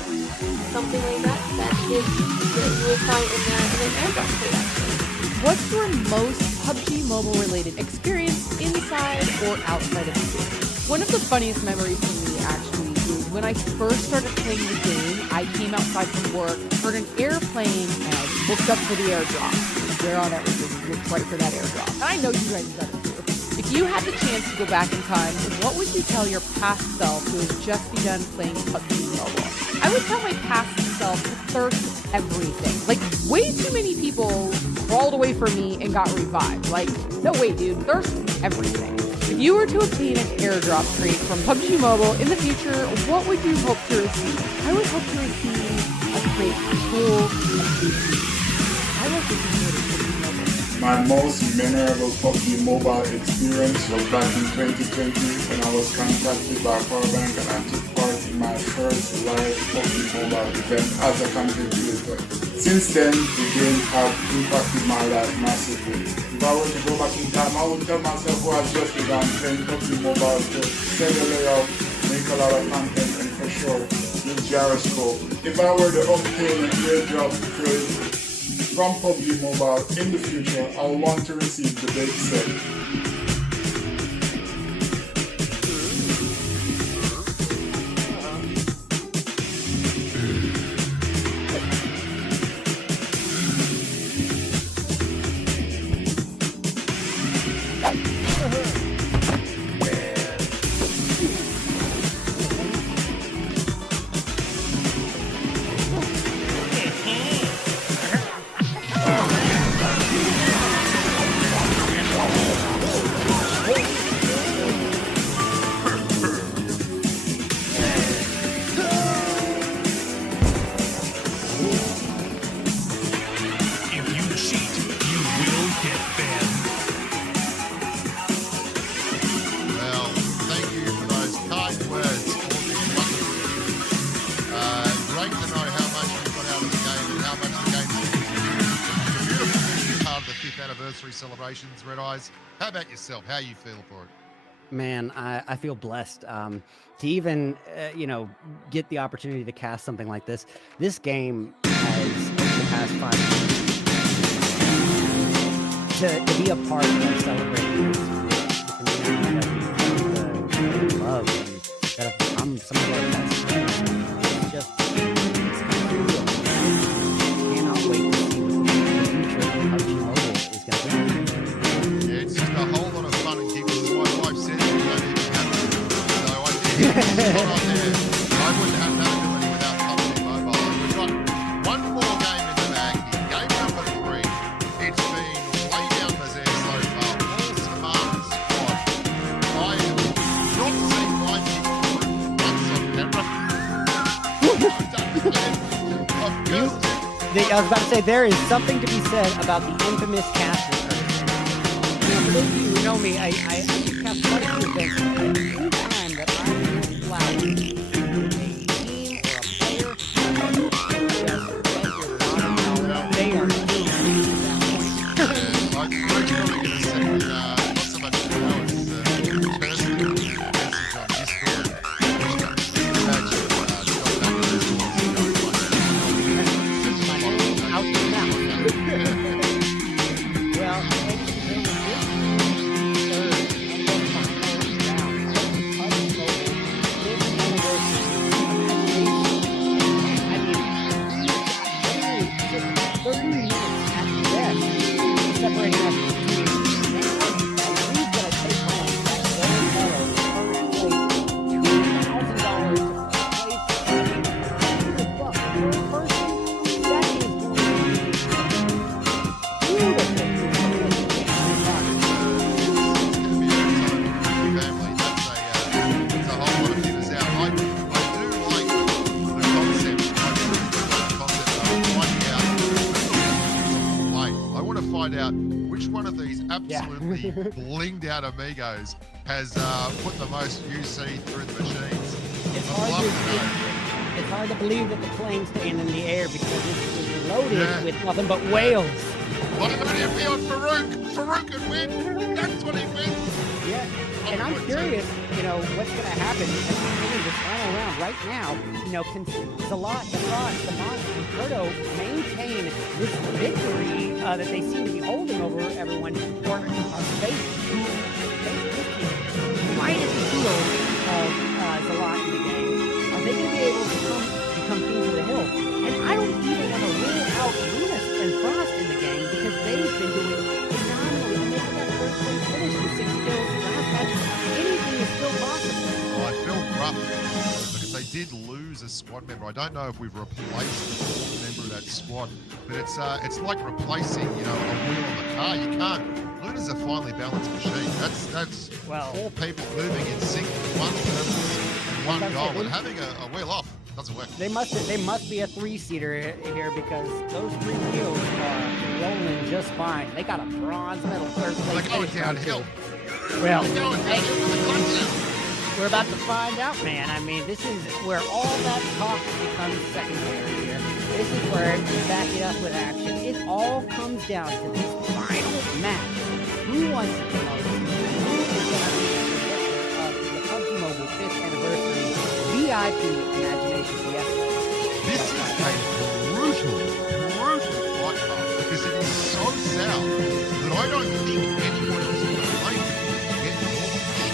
something like that, that you would find in an airdrop crate actually. What's your most PUBG Mobile related experience inside or outside of the game? One of the funniest memories for me actually is when I first started playing the game, I came outside from work, heard an airplane, and I looked up for the airdrop. Where on everything looked right for that airdrop. And I know you guys have done it too. If you had the chance to go back in time, what would you tell your past self who has just begun playing PUBG Mobile? I would tell my past self to thirst everything. Like, way too many people crawled away from me and got revived. Like, no way, dude. Thirst everything. If you were to obtain an airdrop crate from PUBG Mobile in the future, what would you hope to receive? I would hope to receive a crate full of I love this My most memorable PUBG Mobile experience was back in 2020 when I was contacted by Powerbank and I took part in my first live PUBG Mobile event as a content creator. Since then, the game has impacted my life massively. If I were to go back in time, I would tell myself who has just begun playing PUBG Mobile to set a layout, make a lot of content, and for sure, use gyroscope. If I were to obtain an airdrop crate from PUBG Mobile in the future, I want to receive the base set. situations, Red Eyes. How about yourself? How you feel for it? Man, I feel blessed to even, get the opportunity to cast something like this. This game has, the past 5 years, to be a part of celebrating the love that have become some of the best. Just cannot wait to see what the future of PUBG Mobile is going to be. Yeah, it's just a whole lot of fun and giggles. My wife said it, so I wouldn't have that ability without PUBG Mobile. We've got one more game in the bag here, game number 3. It's been way down the there so far. All smart squad. I have not seen my people once on camera. I was about to say, there is something to be said about the infamous caster curse. For those of you who know me, I cast quite a few things. Any time that I use Flower, a team or a player, they are blinged out amigos has put the most UC through the machines. It's hard to believe that the plane staying in the air because it's loaded with nothing but whales. What about if on Farouk? Farouk could win. That's what he means. Yeah, and I'm curious, what's going to happen in this final round right now. Salat, Samad, and Kurdo maintain this victory that they seem to be holding over everyone for a space. Why does it feel Salat in the game? Are they going to be able to come through the hill? And I don't even want to rule out Lunas and Frost in the game because they've been doing phenomenally anything is still possible. Well, I feel rough because they did lose a squad member. I don't know if we've replaced a member of that squad, but it's like replacing, a wheel on the car. You can't. Luna's a finely balanced machine. That's all people moving in sync with one purpose, one goal, and having a wheel off doesn't work. They must be a 3-seater here because those 3 wheels are rolling just fine. They got a bronze medal third place. They're going downhill. Well, hey, we're about to find out, man. I mean, this is where all that talk becomes secondary. This is where you back it up with action. It all comes down to this final match. Who wants to come up with the PUBG Mobile 5th anniversary VIP Imagination Fiesta? This is a brutal fight because it is so sound that I don't think anyone is playing against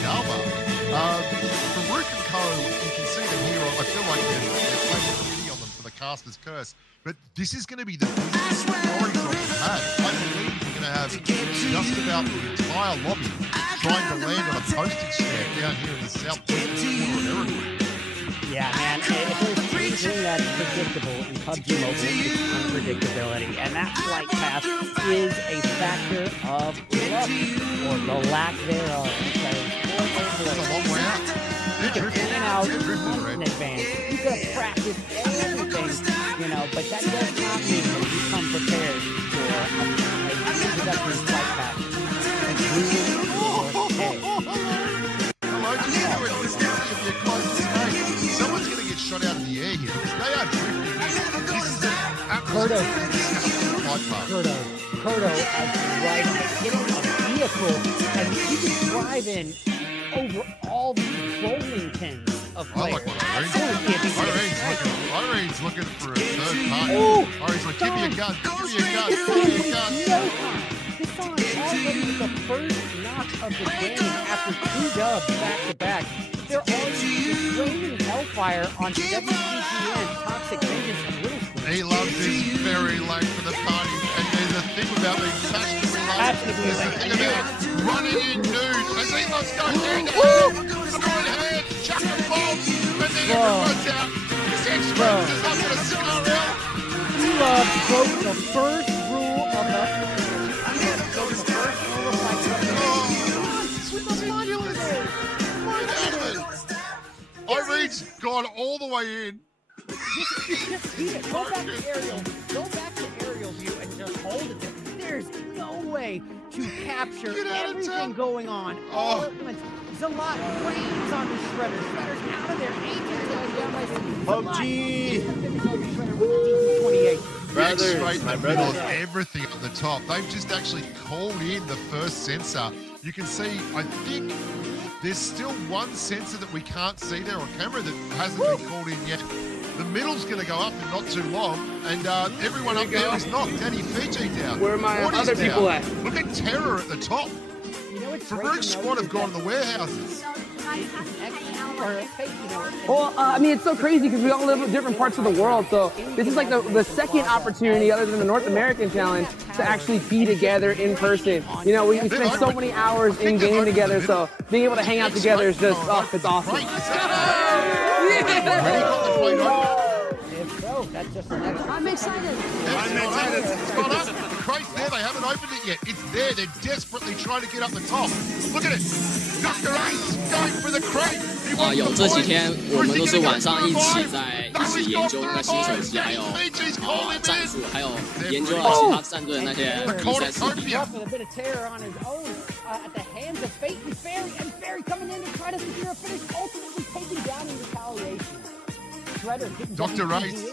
Shalva. Farouk and Co, you can see them here. I feel like there's plenty on them for the Caster's Curse, but this is going to be the biggest stories of the match. I believe you're going to have just about the entire lobby trying to land on a postage stamp down here in the southeast corner of Eric. Yeah, man, if there's anything that's predictable in PUBG Mobile, it's unpredictability. And that flight path is a factor of luck, or the lack thereof. You can plan out months in advance. You can practice everything, but that does not mean that you come prepared for a introduction flight path. Someone's going to get shot out of the air here. They are Kurdo is right. vehicle, and you can drive in over all these bowling pins of players. Irene's looking for a third party. Irene's like, give me a gun, give me a gun, give me a gun. Gasson already the first knock of the game after 2 dubs back-to-back. They're already raining hellfire on WCGN, Toxic Vengeance, and Little Squid. He loves this very late for the party, and there's a thing about these matches. There's a thing about running in nude, and he must go down there, chuck the ball, and then everyone's out. You love both the first rule of the Irene's gone all the way in. Go back to aerial view and just hold it. There's no way to capture everything going on all at once. Zalat rains on the Shredder. Shredder's out of there. Agent down by PUBG. My brother. Everything at the top. They've just actually called in the first sensor. You can see, I think there's still one sensor that we can't see there on camera that hasn't been called in yet. The middle's going to go up in not too long, and everyone up there is knocked. Danny Fiji down. Where are my other people at? Look at Terror at the top. Farouk's squad have gone to the warehouses. Well, I mean, it's so crazy because we all live in different parts of the world, so this is like the second opportunity, other than the North American Challenge, to actually be together in person. You know, we spend so many hours in game together, so being able to hang out together is just, it's awesome. I'm excited. Crate there, they haven't opened it yet. It's there, they're desperately trying to get up the top. Look at it, Dr. Ace going for the crate. 有这几天我们都是晚上一起研究那新手机，还有战术，还有研究了其他战队的那些比赛视频。Dr. Ace.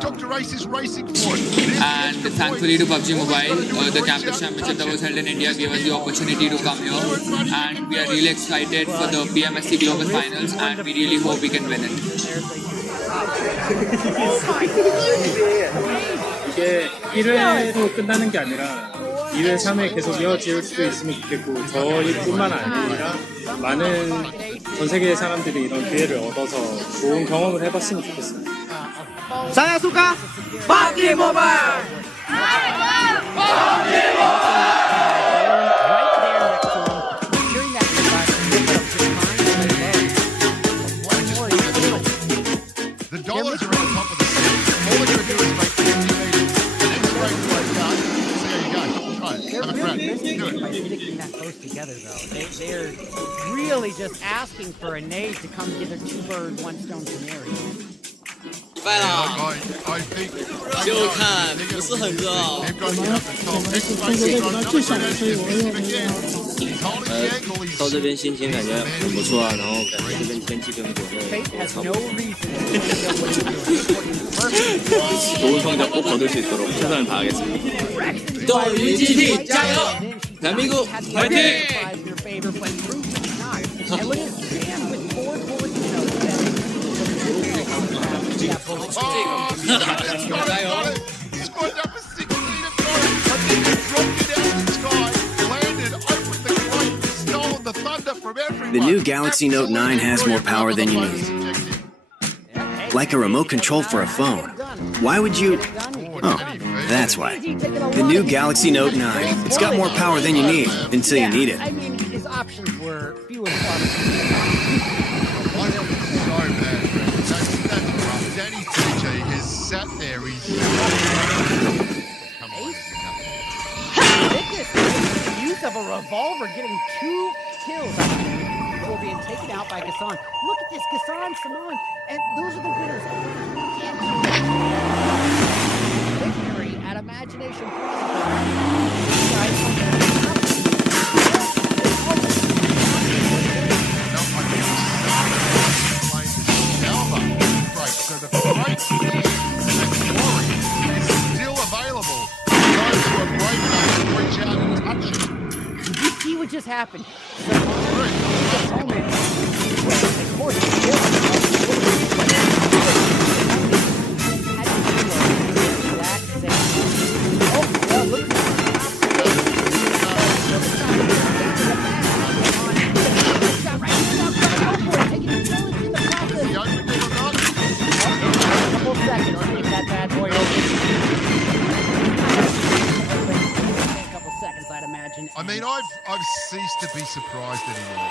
Dr. Ace is racing for it. And thankfully to PUBG Mobile, the campus championship that was held in India gave us the opportunity to come here, and we are really excited for the BMSC Global Finals, and we really hope we can win it. 이게 1회로 끝나는 게 아니라 2회, 3회 계속 이어질 수도 있으면 좋겠고, 저희뿐만 아니라 많은 전 세계의 사람들이 이런 기회를 얻어서 좋은 경험을 해봤으면 좋겠어요. Saya suka PUBG Mobile! The dollars are on top of the stick. All they're going to do is make 50 meters. The next race like that. So there you go. Try it. Have a crack. Do it. By sticking that close together, though, they're really just asking for a nade to come give a 2-bird, 1-stone scenario. 快了，就看不是很热哦。到这边心情感觉很不错啊，然后感觉这边天气跟国内差不多。 좋은 성적 꼭 거둘 수 있도록 최선을 다하겠습니다. WGT加油！ 대한민국 화이팅! The new Galaxy Note 9 has more power than you need. Like a remote control for a phone. Why would you... Oh, that's why. The new Galaxy Note 9. It's got more power than you need until you need it. I mean, his options were few and far Danny TJ has sat there. Use of a revolver, getting 2 kills before being taken out by Gasson. Look at this, Gasson, Simone, and those are the winners. Victory at Imagination Still available. Those who are brave happened. I mean, I've ceased to be surprised anymore.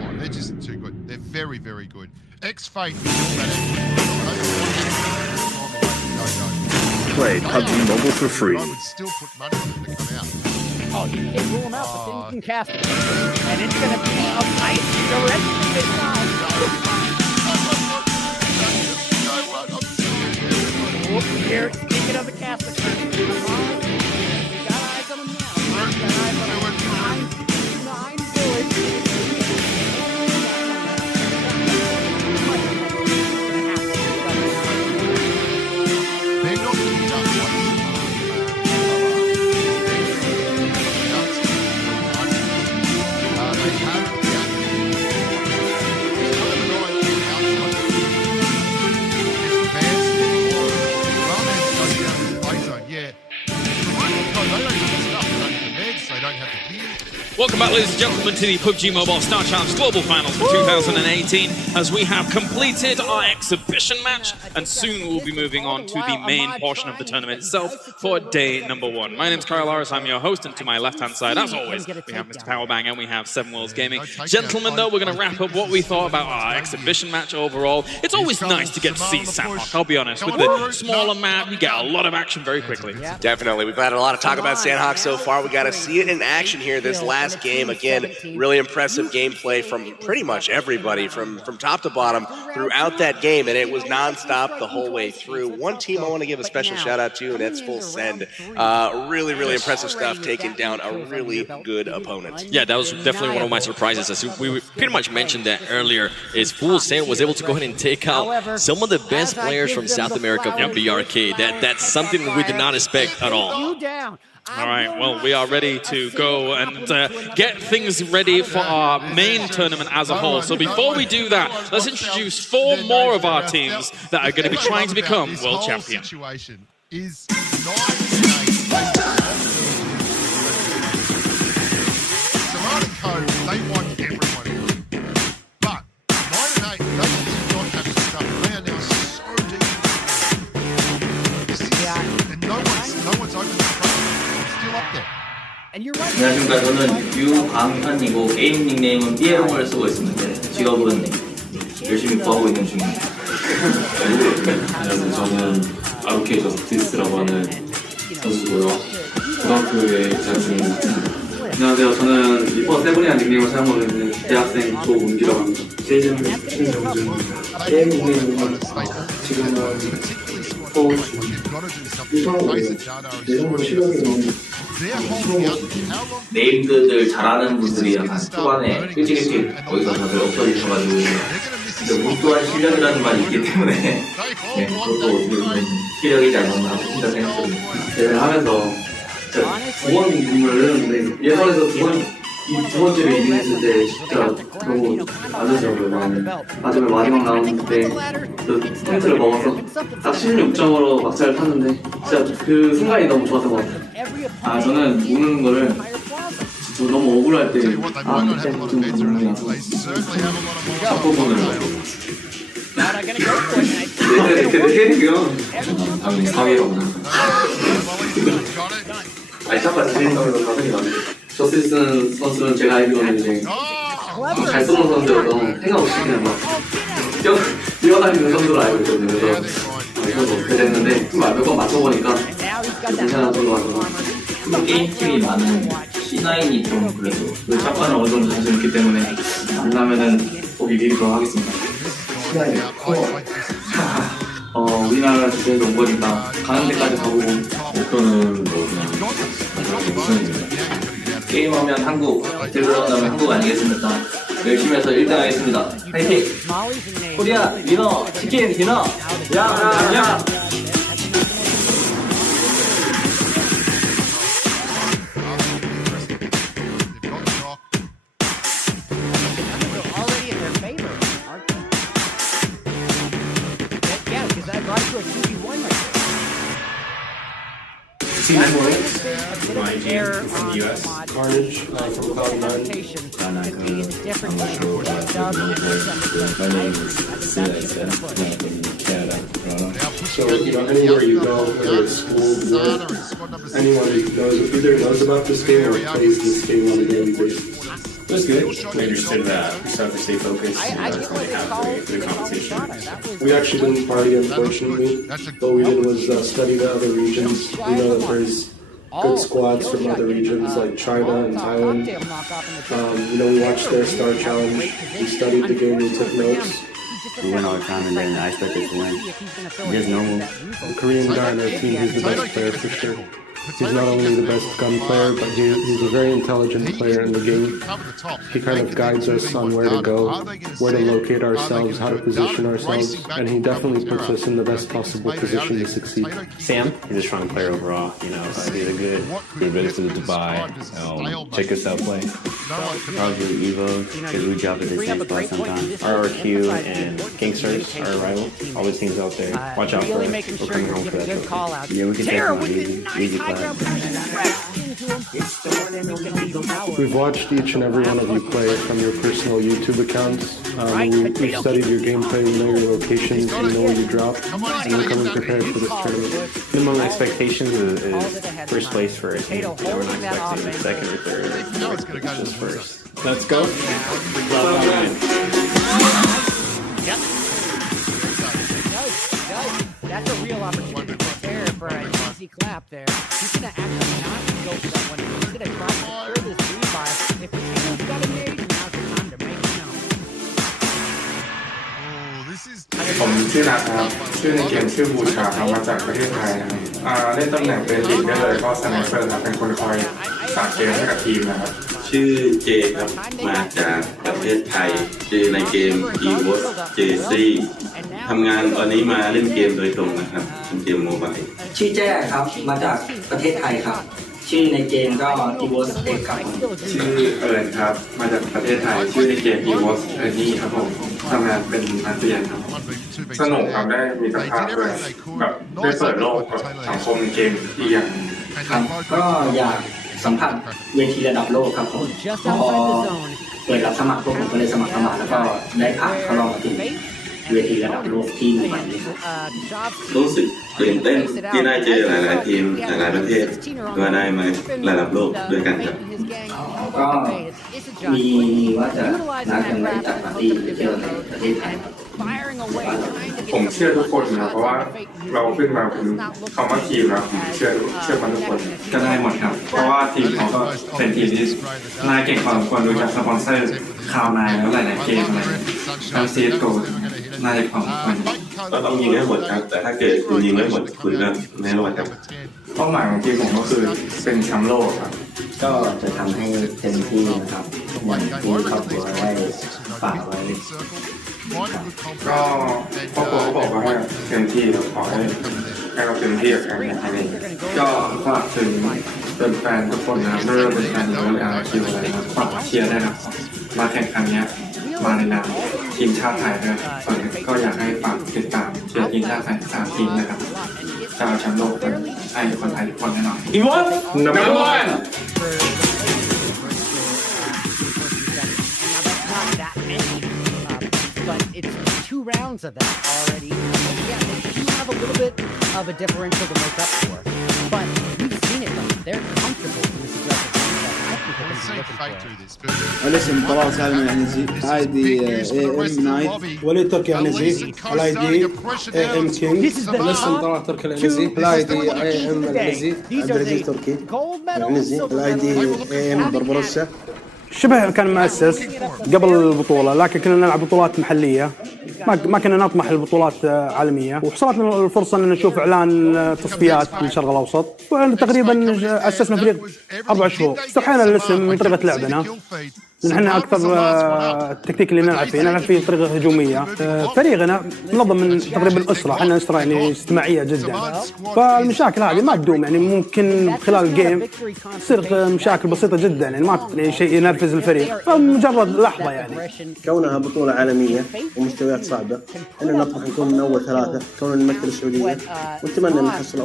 Like, they're just too good. They're very, very good. X-Fate. Play PUBG Mobile for free. I would still put money on them to come out. Oh, you can rule them out, but then you can cast them. And it's going to be a nice direction. Here, get on the caster. Welcome back, ladies and gentlemen, to the PUBG Mobile Star Challenge Global Finals for 2018, as we have completed our exhibition match, and soon we'll be moving on to the main portion of the tournament itself for day number 1. My name's Kyle Lawrence, I'm your host, and to my left-hand side, as always, we have Mr. Powerbang and we have Seven Worlds Gaming. Gentlemen, though, we're going to wrap up what we thought about our exhibition match overall. It's always nice to get to see Sandhawk, I'll be honest. With the smaller map, you get a lot of action very quickly. Definitely. We've had a lot of talk about Sandhawk so far. We got to see it in action here this last game. Again, really impressive gameplay from pretty much everybody from top to bottom throughout that game, and it was nonstop the whole way through. One team I want to give a special shout out to, and that's Full Send. Really, really impressive stuff, taking down a really good opponent. Yeah, that was definitely one of my surprises. As we pretty much mentioned that earlier, is Full Send was able to go ahead and take out some of the best players from South America from BRK. That's something we did not expect at all. All right, well, we are ready to go and get things ready for our main tournament as a whole. So before we do that, let's introduce 4 more of our teams that are going to be trying to become world champion. Is they want everyone in. But 9 and 8 doesn't not have stuff around. It's so deep. And no one's open the front. Still up there. 안녕하십니까. 저는 유광현이고 게임 닉네임은 삐에롱을 쓰고 있습니다. 직업은 열심히 구하고 있는 중입니다. 안녕하세요. 저는 아르케이저 디스라고 하는 선수고요. 고등학교에 재학 중입니다. 안녕하세요. 저는 리퍼 세븐이라는 닉네임을 사용하고 있는 대학생 조문기라고 합니다. 제이는 신정준입니다. 게임 닉네임은 지금은 네임들을 잘하는 분들이 약간 초반에 일찍 거기서 다들 엎어지셔가지고 뭐 또한 실력이라는 말이 있기 때문에 네, 그것도 실력이지 않았나 생각했습니다. 대회를 하면서 두 번 이름을 했는데 예선에서 이 두 번째를 이겼을 때 진짜 너무 안되더라고요. 마지막 라운드 때 그 포인트를 먹어서 딱 16점으로 막차를 탔는데 진짜 그 순간이 너무 좋았던 것 같아요. 아 저는 우는 거를 너무 억울할 때 그때 좀 눈물이 나서 앞부분을 내리고요. 당연히 사회라고 아니 잠깐 자신감으로 가슴이 나네요. 저스티슨 선수는 제가 알기로는 이제 잘 쏘는 선수여서 생각 없이 그냥 막 뛰어다니는 선수로 알고 있거든요. 그래서 이것도 어떻게 됐는데 몇 번 맞춰보니까 괜찮은 선수로 와서 게임팀이 많은 C9이 좀 그래도 그 샷발은 어느 정도 자신 있기 때문에 만나면은 꼭 이기도록 하겠습니다. 우리나라 주제에서 온 거니까 가는 데까지 가보고 목표는 게임하면 한국, 들어간다면 한국 아니겠습니까? 열심히 해서 1등 하겠습니다. 화이팅! 코리아 디너, 치킨 디너! 야! Phoenix Williams, my team from the US. Carnage from Cloud9. My name is CISM, from Canada, Toronto. So, anywhere you go, whether it's school, work, anyone either knows about this game or plays this game on a daily basis. It was good. We understood that we still have to stay focused. That's when we have the competition. We actually didn't party, unfortunately. What we did was study the other regions. We know that there's good squads from other regions like China and Thailand. We watched their Star Challenge. We studied the game. We took notes. We win all the time, and then I expect us to win. Just normal. The Korean guy on our team, he's the best player for sure. He's not only the best gun player, but he's a very intelligent player in the game. He kind of guides us on where to go, where to locate ourselves, how to position ourselves, and he definitely puts us in the best possible position to succeed. Sam, he's a strong player overall. He's a good. We're ready for the Dubai. Check us out play. Probably Evo, because we drop at the same spot sometimes. RRQ and Gangsters, our rival. All the teams out there. Watch out for us. We're coming home for that trophy. Yeah, we can take them on easy class. We've watched each and every one of you play from your personal YouTube accounts. We've studied your gameplay, we know your locations, we know where you drop, and we're coming prepared for this tournament. Minimum expectations is first place for a team. We're not expecting second or third or fourth, it's just first. Let's go. That's a real opportunity there for an easy clap there. He's going to actually not go for that one. He's going to try to clear this rebuy. If he's got a made, now's the time to make it known. ผมชื่อนัทครับชื่อในเกมชื่อบูชาครับมาจากประเทศไทยนะครับเล่นตำแหน่งเป็นลีดเดอร์แล้วก็สไนเปอร์ครับเป็นคนคอยสั่งเกมให้กับทีมนะครับ ชื่อเจครับมาจากประเทศไทยชื่อในเกม EVOS JC ทำงานตอนนี้มาเล่นเกมโดยตรงนะครับเป็นเกมโมบาย ชื่อแจ้ครับมาจากประเทศไทยครับชื่อในเกมก็ EVOS X ครับชื่อเอิญครับมาจากประเทศไทยชื่อในเกม EVOS นี่ครับผมทำงานเป็นอาเซียนครับสนุกครับได้มีสภาพด้วยแบบได้เปิดโลกกับสังคมในเกมอีกอย่างครับก็อยากสัมผัสเวทีระดับโลกครับผมพอเปิดรับสมัครพวกผมก็เลยสมัครเข้ามาแล้วก็ได้ผ่านเข้ารอบมาถึงเวทีระดับโลกที่ใหม่นี้รู้สึกตื่นเต้นที่ได้เจอหลายๆทีมหลายๆประเทศว่าได้มาระดับโลกด้วยกันครับก็มีว่าจะนัดกันไปจัดปาร์ตี้ไปเที่ยวในประเทศไทยผมเชื่อทุกคนนะเพราะว่าเราขึ้นมาเป็นคำว่าทีมแล้วเชื่อมันทุกคนก็ได้หมดครับเพราะว่าทีมเขาก็เป็นทีมที่นายเก่งพอสมควรดูจากสปอนเซอร์ข่าวนายแล้วหลายๆเกมอะไรการเซฟโกลนายความก็ต้องยิงให้หมดครับแต่ถ้าเกิดคุณยิงไม่หมดคุณก็ไม่รอดครับเป้าหมายของทีมผมก็คือเป็นแชมป์โลกครับก็จะทำให้เต็มที่นะครับอย่างที่ครอบครัวได้ฝากไว้ก็ครอบครัวเขาบอกว่าให้เต็มที่ครับขอให้เราเต็มที่กับการแข่งขันนี้ก็ฝากถึงแฟนทุกคนนะครับไม่ว่าเป็นแฟนหรือว่าRRQอะไรนะครับฝากเชียร์ได้ครับมาแข่งขันนี้มาในนามทีมชาติไทยนะครับก็อยากให้ฝากติดตามเชียร์ทีมชาติไทย3ทีมนะครับจะเอาแชมป์โลกไปให้คนไทยทุกคนแน่นอนEVOS Number 1 But it's 2 rounds of that already. Yeah, you have a little bit of a differential to make up for. But you've seen it though. They're comfortable with the أنا اسم طلال سالم العنزي ID AM نايت وليد تركي العنزي الID AM كينج أنا اسم طلال تركي العنزي الID AM العنزي عبد العزيز تركي العنزي الID AM بربروسة شبه كان مؤسس قبل البطولة لكن كنا نلعب بطولات محلية ما كنا نطمح للبطولات عالمية وحصلت لنا الفرصة أن نشوف إعلان تصفيات في الشرق الأوسط وتقريبا أسسنا فريق 4 شهور استوحينا الاسم من طريقة لعبنا نحن اكثر التكتيك اللي نلعب فيه طريقه هجوميه. فريقنا منظم من تقريبا الاسره، احنا اسره يعني اجتماعيه جدا، فالمشاكل هذه ما تدوم، يعني ممكن خلال الجيم تصير مشاكل بسيطه جدا، يعني ما يعني شيء ينرفز الفريق، فمجرد لحظه يعني. كونها بطوله عالميه ومستويات صعبه، احنا نطمح نكون من اول ثلاثه، كوننا نمثل السعوديه، ونتمنى نحصل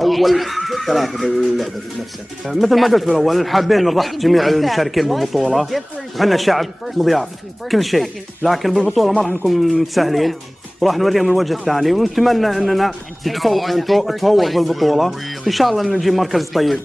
اول ثلاثه باللعبه نفسها. مثل ما قلت بالاول، حابين نرحب جميع المشاركين بالبطوله، وحنا شعب مضياف كل شيء، لكن بالبطوله ما راح نكون متساهلين، وراح نوريهم الوجه الثاني، ونتمنى اننا نتفوق بالبطوله، وان شاء الله نجيب مركز طيب.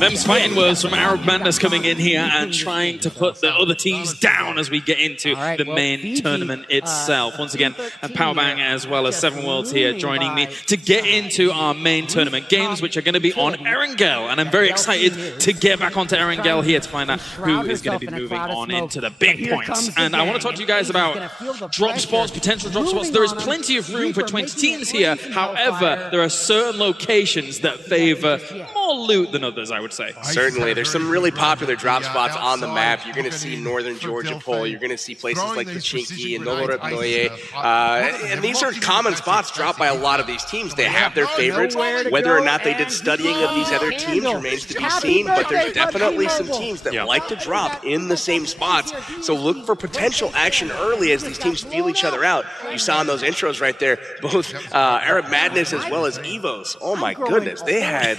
Them's fighting words from Arab Madness coming in here and trying to put the other teams down as we get into the main tournament itself. Once again, Powerbang as well as Seven Worlds here joining me to get into our main tournament games, which are going to be on Erangel. And I'm very excited to get back onto Erangel here to find out who is going to be moving on into the big points. And I want to talk to you guys about drop spots, potential drop spots. There is plenty of room for 20 teams here. However, there are certain locations that favor more loot than others, I would say. Certainly. There's some really popular drop spots on the map. You're going to see Northern Georgia Pole. You're going to see places like Pochinki and Nolorepnoye. And these are common spots dropped by a lot of these teams. They have their favorites. Whether or not they did studying of these other teams remains to be seen, but there's definitely some teams that like to drop in the same spots. So look for potential action early as these teams feel each other out. You saw in those intros right there, both Arab Madness as well as EVOS. Oh my goodness, they had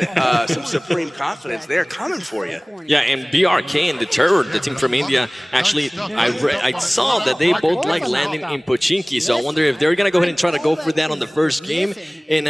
some supreme confidence. They're coming for you. Yeah, and BRK and the Terror, the team from India, actually, I saw that they both like landing in Pochinki, so I wonder if they're going to go ahead and try to go for that on the first game. And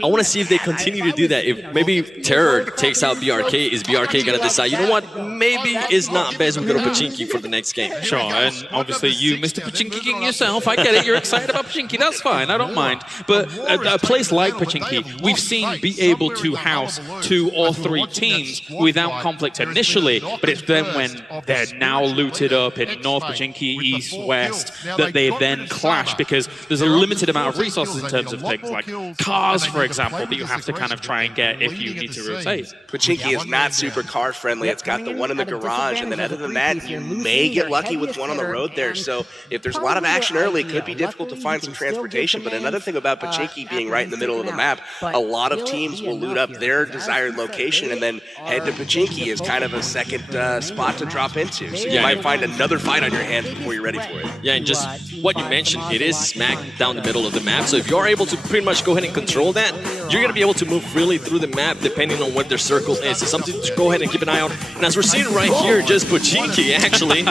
I want to see if they continue to do that. If maybe Terror takes out BRK, is BRK going to decide, you know what, maybe it's not best we go to Pochinki for the next game? Sure, and obviously you, Mr. Pochinki King yourself, I get it, you're excited about Pochinki, that's fine, I don't mind. But a place like Pochinki, we've seen be able to house 2 or 3 teams without conflict initially, but it's then when they're now looted up in North Pochinki, East, West, that they then clash because there's a limited amount of resources in terms of things like cars, for example, that you have to kind of try and get if you need to rotate. Pochinki is not super car friendly. It's got the one in the garage, and then other than that, you may get lucky with one on the road there. So if there's a lot of action early, it could be difficult to find some transportation. But another thing about Pochinki being right in the middle of the map, a lot of teams will loot up their desired location and then head to Pochinki as kind of a second spot to drop into. So you might find another fight on your hands before you're ready for it. Yeah, and just what you mentioned, it is smack down the middle of the map. So if you're able to pretty much go ahead and control that, you're going to be able to move freely through the map depending on what their circle is. It's something to go ahead and keep an eye on. And as we're seeing right here, just Pochinki actually,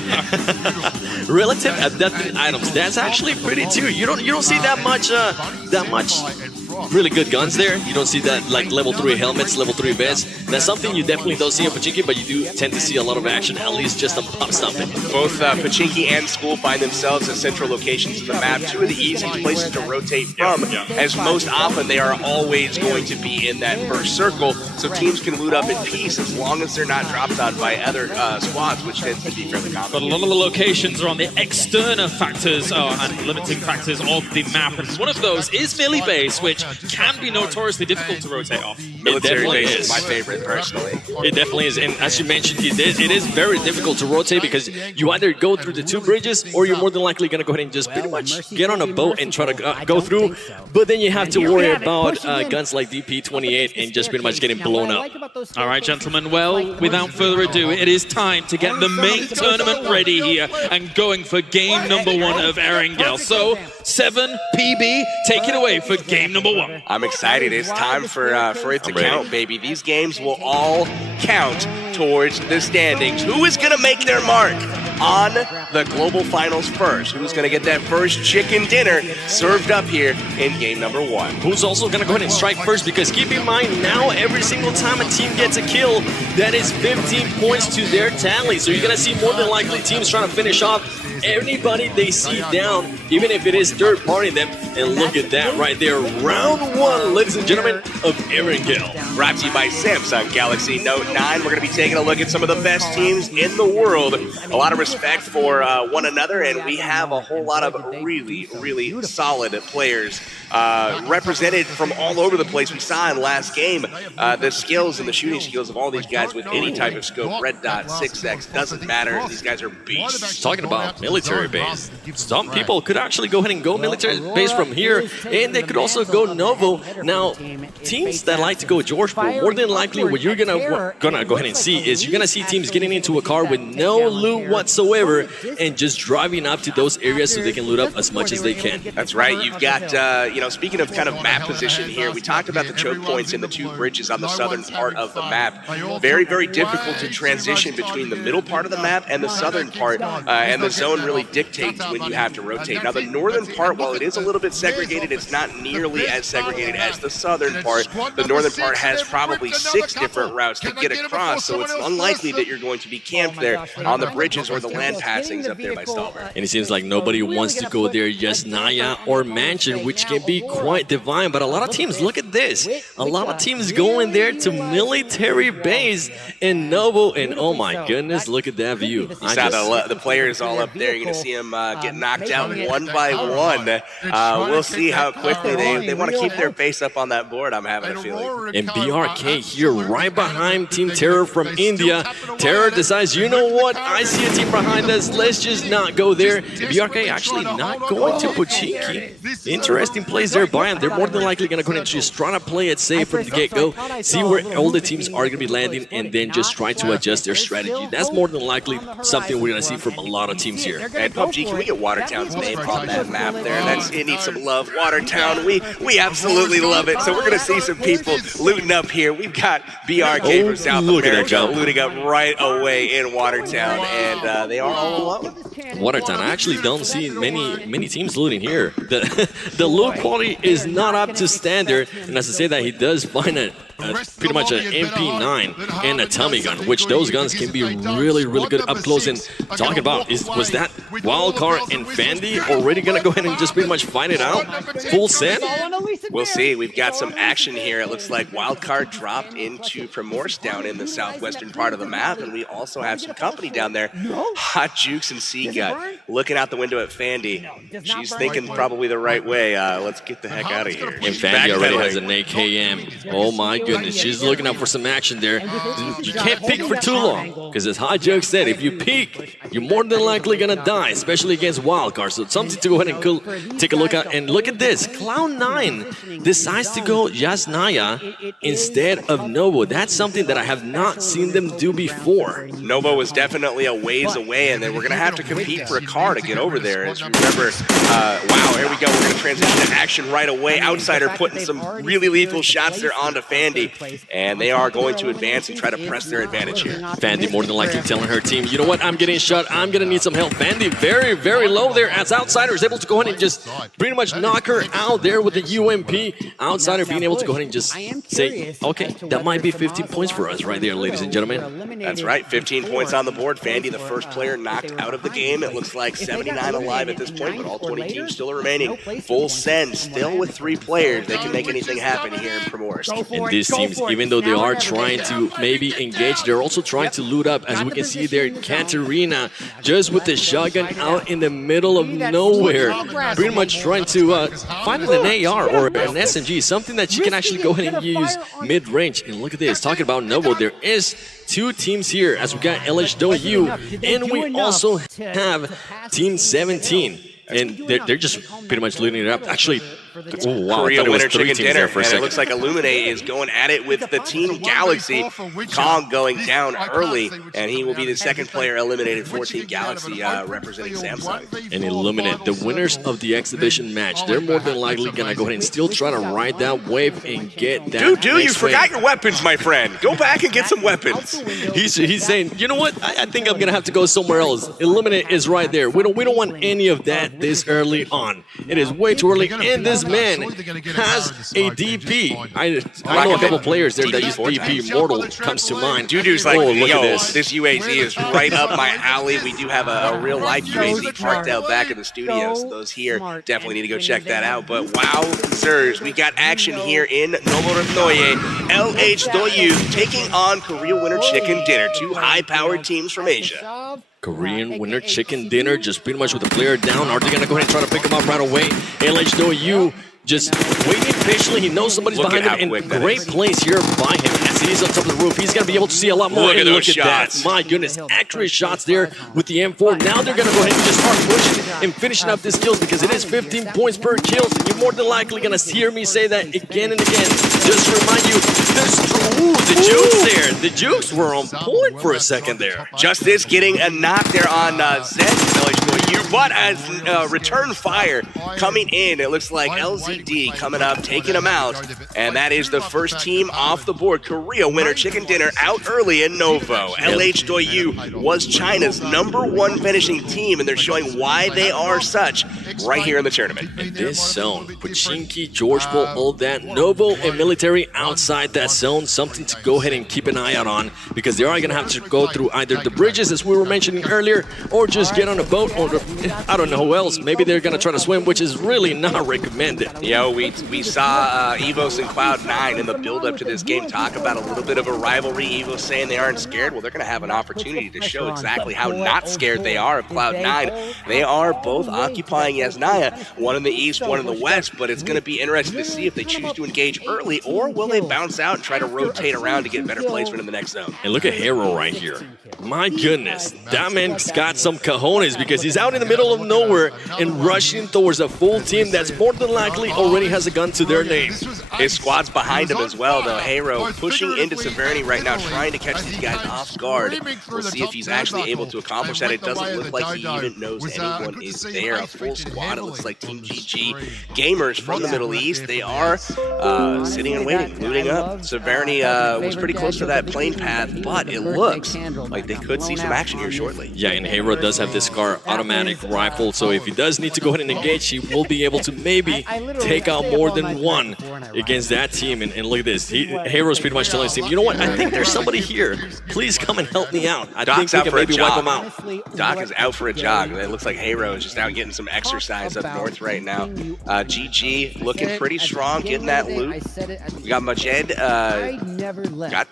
relative adaptive items. That's actually pretty too. You don't see that much really good guns there. You don't see that like level 3 helmets, level 3 vests. That's something you definitely don't see in Pochinki, but you do tend to see a lot of action, at least just on pop stomping. Both Pochinki and School find themselves as central locations in the map, 2 of the easiest places to rotate from, as most often they are always going to be in that first circle, so teams can loot up in peace as long as they're not dropped on by other squads, which tends to be fairly common. But a lot of the locations are on the external factors and limiting factors of the map, and one of those is Millie Base, which can be notoriously difficult to rotate off. Military base is my favorite, personally. It definitely is, and as you mentioned, it is very difficult to rotate because you either go through the 2 bridges or you're more than likely going to go ahead and just pretty much get on a boat and try to go through, but then you have to worry about guns like DP-28 and just pretty much getting blown up. All right, gentlemen, well, without further ado, it is time to get the main tournament ready here and going for game number 1 of Erangel. So, 7PB, take it away for game number 1. I'm excited. It's time for it to count, baby. These games will all count towards the standings. Who is going to make their mark on the global finals first? Who's going to get that first chicken dinner served up here in game number 1? Who's also going to go ahead and strike first? Because keep in mind, now every single time a team gets a kill, that is 15 points to their tally. So you're going to see more than likely teams trying to finish off anybody they see down, even if it is third party them. And look at that right there. Round 1, ladies and gentlemen, of Erangel. Brought to you by Samsung Galaxy Note 9. We're going to be taking a look at some of the best teams in the world. A lot of respect for one another, and we have a whole lot of really, really solid players represented from all over the place. We saw in last game the skills and the shooting skills of all these guys with any type of scope. Red dot, 6x, doesn't matter. These guys are beasts. Talking about military base, some people could actually go ahead and go military base from here, and they could also go Novo. Now, teams that like to go George Bull, more than likely what you're gonna go ahead and see is you're gonna see teams getting into a car with no loot whatsoever and just driving up to those areas so they can loot up as much as they can. That's right. You've got, you know, speaking of kind of map position here, we talked about the choke points in the 2 bridges on the southern part of the map. Very, very difficult to transition between the middle part of the map and the southern part, and the zone really dictates when you have to rotate. Now, the northern part, while it is a little bit segregated, it's not nearly as segregated as the southern part. The northern part has probably 6 different routes to get across, so it's unlikely that you're going to be camped there on the bridges or the land passings up there by Stalberg. And it seems like nobody wants to go there, Yasnaya or Mansion, which can be quite divine. But a lot of teams, look at this. A lot of teams going there to military base in Novo, and oh my goodness, look at that view. You saw the players all up there. You're going to see them get knocked out one by one. We'll see how quickly they want to keep their base up on that board, I'm having a feeling. And BRK here right behind Team Terror from India. Terror decides, you know what, I see a team behind us, let's just not go there. BRK actually not going to Pochinki. Interesting plays there by him. They're more than likely going to go ahead and just try to play it safe from the get-go, see where all the teams are going to be landing, and then just try to adjust their strategy. That's more than likely something we're going to see from a lot of teams here. And PUBG, can we get Watertown's name on that map there? It needs some love. Watertown, we absolutely love it. So we're going to see some people looting up here. We've got BRK from South America looting up right away in Watertown, and they are all alone. Watertown, I actually don't see many teams looting here. The loot quality is not up to standard, and as I say that, he does find pretty much an MP9 and a Tommy gun, which those guns can be really, really good up close. And talking about, was that Wildcard and Fandy already going to go ahead and just pretty much find it out? Full set? We'll see. We've got some action here. It looks like Wildcard dropped into Primorse down in the southwestern part of the map, and we also have some company down there. Hot Jukes and Seagut looking out the window at Fandy. She's thinking probably the right way. Let's get the heck out of here. And Fandy already has an AKM. Oh my goodness, she's looking out for some action there. You can't peek for too long, because as Hot Joke said, if you peek, you're more than likely gonna die, especially against Wildcard. So it's something to go ahead and take a look at. And look at this, Cloud9 decides to go Yasnaya instead of Novo. That's something that I have not seen them do before. Novo was definitely a ways away, and then we're gonna have to compete for a car to get over there. As you remember, wow, here we go. We're gonna transition to action right away. Outsider putting some really lethal shots there onto Fandy, and they are going to advance and try to press their advantage here. Fandy more than likely telling her team, you know what, I'm getting shot, I'm gonna need some help. Fandy very, very low there as Outsider is able to go ahead and just pretty much knock her out there with the UMP. Outsider being able to go ahead and just say, okay, that might be 15 points for us right there, ladies and gentlemen. That's right, 15 points on the board. Fandy, the first player knocked out of the game. It looks like 79 alive at this point, but all 20 teams still remaining. Full send, still with 3 players. They can make anything happen here in Primorse. And these teams, even though they are trying to maybe engage, they're also trying to loot up. As we can see there, Katarina just with the shotgun out in the middle of nowhere, pretty much trying to find an AR or an SMG, something that she can actually go ahead and use mid-range. And look at this, talking about Novo, there is 2 teams here as we got LHW, and we also have Team 17. And they're just pretty much looting it up. Actually, oh, wow, Korea I thought it was winner 3 chicken teams dinner, there for a and second. it looks like Illuminate is going at it with the Team Galaxy. Kong going down early, and he will be the second player eliminated for Team Galaxy, representing Samsung. And Illuminate, the winners of the exhibition match, they're more than likely gonna go ahead and still try to ride that wave and get that. Dude, you forgot your weapons, my friend. Go back and get some weapons. He's saying, you know what? I think I'm gonna have to go somewhere else. Illuminate is right there. We don't want any of that this early on. It is way too early in this man has a DP. I know a couple players there that use DP. Immortal comes to mind. Dudu's like, oh, look yo, at this UAZ is right up my alley. We do have a real life UAZ parked out back in the studio, so those here definitely need to go check that out. But wow, sirs, we got action here in Novorotnoye. LH2U taking on Korea Winter Chicken Dinner, two high-powered teams from Asia. Korean Winter Chicken Dinner, just pretty much with the player down. Are they going to go ahead and try to pick him up right away? LH2U just waiting patiently. He knows somebody's behind him, and great place here by him as he's on top of the roof. He's going to be able to see a lot more. Look at those look at shots. that. My goodness, accurate shots there with the M4. Now they're going to go ahead and just start pushing and finishing up these kills because it is 15 points per kill. And you're more than likely going to hear me say that again and again. Just to remind you, the jukes there. The jukes were on point for a second there. Justice getting a knock there on Zed. But as return fire coming in, it looks like LZD coming up, taking him out. And that is the first team off the board. Korea Winter Chicken Dinner out early in Novo. LH2U was China's #1 finishing team, and they're showing why they are such right here in the tournament. This zone, Pachinki, George Bull, all that, Novo and Military outside that zone, something to go ahead and keep an eye out on because they are going to have to go through either the bridges, as we were mentioning earlier, or just get on a boat, or I don't know who else. Maybe they're going to try to swim, which is really not recommended. Yo, we saw Evos and Cloud9 in the build-up to this game talk about a little bit of a rivalry. Evos saying they aren't scared. Well, they're going to have an opportunity to show exactly how not scared they are of Cloud9. They are both occupying Yasnaya, one in the east, one in the west, but it's going to be interesting to see if they choose to engage early, or will they bounce out and try to rotate around to get better placement in the next zone. And look at Hero right here. My goodness, that man's got some cojones because he's out in the middle of nowhere and rushing towards a full team that's more than likely already has a gun to their name. His squad's behind him as well, though. Hero pushing into Severity right now, trying to catch these guys off guard. We'll see if he's actually able to accomplish that. It doesn't look like he even knows anyone is there. A full squad, it looks like Team GG gamers from the Middle East. They are sitting and waiting, looting up. Severity was pretty close to that plane path, but it looks like they could see some action here shortly. Yeah, and Hero does have this Scar automatic rifle, so if he does need to go ahead and engage, he will be able to maybe take out more than one against that team. And look at this. Hero's pretty much telling his team, you know what, I think there's somebody here. Please come and help me out. I Doc's think we out can for a maybe wipe jog. him out. Doc is out for a jog. It looks like Hero is just out getting some exercise up north right now. GG looking pretty strong, getting that loot. We got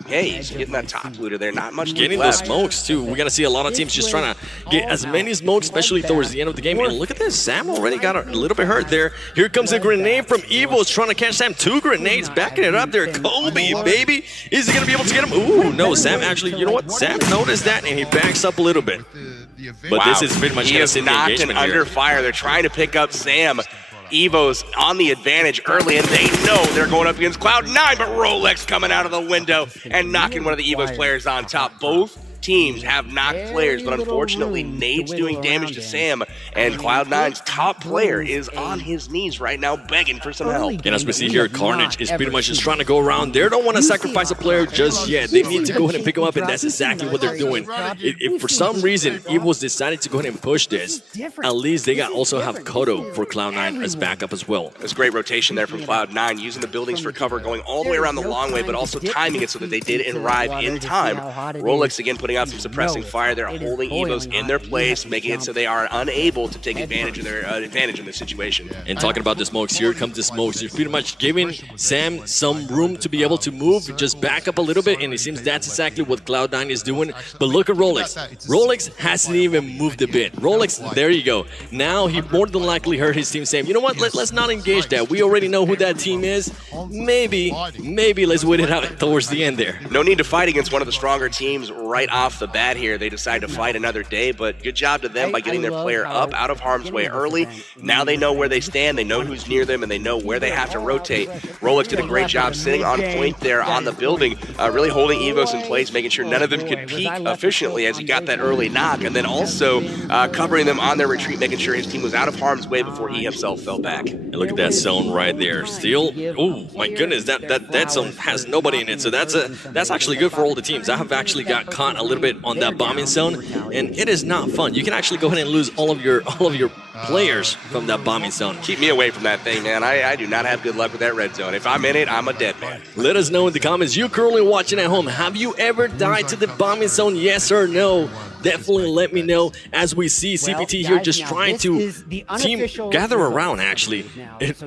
Majed. He's getting that top looter there. Not much loot Getting left. those smokes too. We're gonna see a lot of teams just trying to get as many smokes, especially towards the end of the game. And look at this, Sam already got a little bit hurt there. Here comes a grenade from Evo's trying to catch Sam. 2 grenades, backing it up there. Kobe, baby, is he gonna be able to get him? Ooh, no, Sam actually, you know what? Sam noticed that and he backs up a little bit. But this is pretty much he gonna is see the knocked and engagement under here. fire. They're trying to pick up Sam. Evo's on the advantage early, and they know they're going up against Cloud9, but Rolex coming out of the window and knocking one of the Evo's players on top. Both teams have knocked players, but unfortunately, Nade's doing damage to Sam, and Cloud9's top player is on his knees right now begging for some help. And as we see here, Carnage is pretty much just trying to go around. They don't want to sacrifice a player just yet. They need to go ahead and pick him up, and that's exactly what they're doing. If for some reason Evil's decided to go ahead and push this, at least they also have Kodo for Cloud9 as backup as well. There's great rotation there from Cloud9, using the buildings for cover, going all the way around the long way, but also timing it so that they did arrive in time. Rolex again putting out some suppressing fire. They're holding Evos in their place, making it so they are unable to take advantage of their advantage in this situation. And talking about the smokes, here comes the smokes. You're pretty much giving Sam some room to be able to move, just back up a little bit, and it seems that's exactly what Cloud9 is doing. But look at Rolex. Rolex hasn't even moved a bit. Rolex, there you go. Now he more than likely heard his team saying, you know what, let's not engage that. We already know who that team is. Maybe let's wait it out towards the end there. No need to fight against one of the stronger teams right off the bat here. They decide to fight another day, but good job to them by getting their player up out of harm's way early. Now they know where they stand, they know who's near them, and they know where they have to rotate. Rolex did a great job sitting on point there on the building, really holding Evos in place, making sure none of them could peek efficiently as he got that early knock, and then also covering them on their retreat, making sure his team was out of harm's way before he himself fell back. And look at that zone right there. Still, oh my goodness, that zone has nobody in it, so that's actually good for all the teams. I have actually got caught a little little bit on that bombing zone, and it is not fun. You can actually go ahead and lose all of your players from that bombing zone. Keep me away from that thing, man. I do not have good luck with that red zone. If I'm in it, I'm a dead man. Let us know in the comments. You currently watching at home. Have you ever died to the bombing zone? Yes or no? Definitely let me know as we see CPT here just trying to gather around, actually,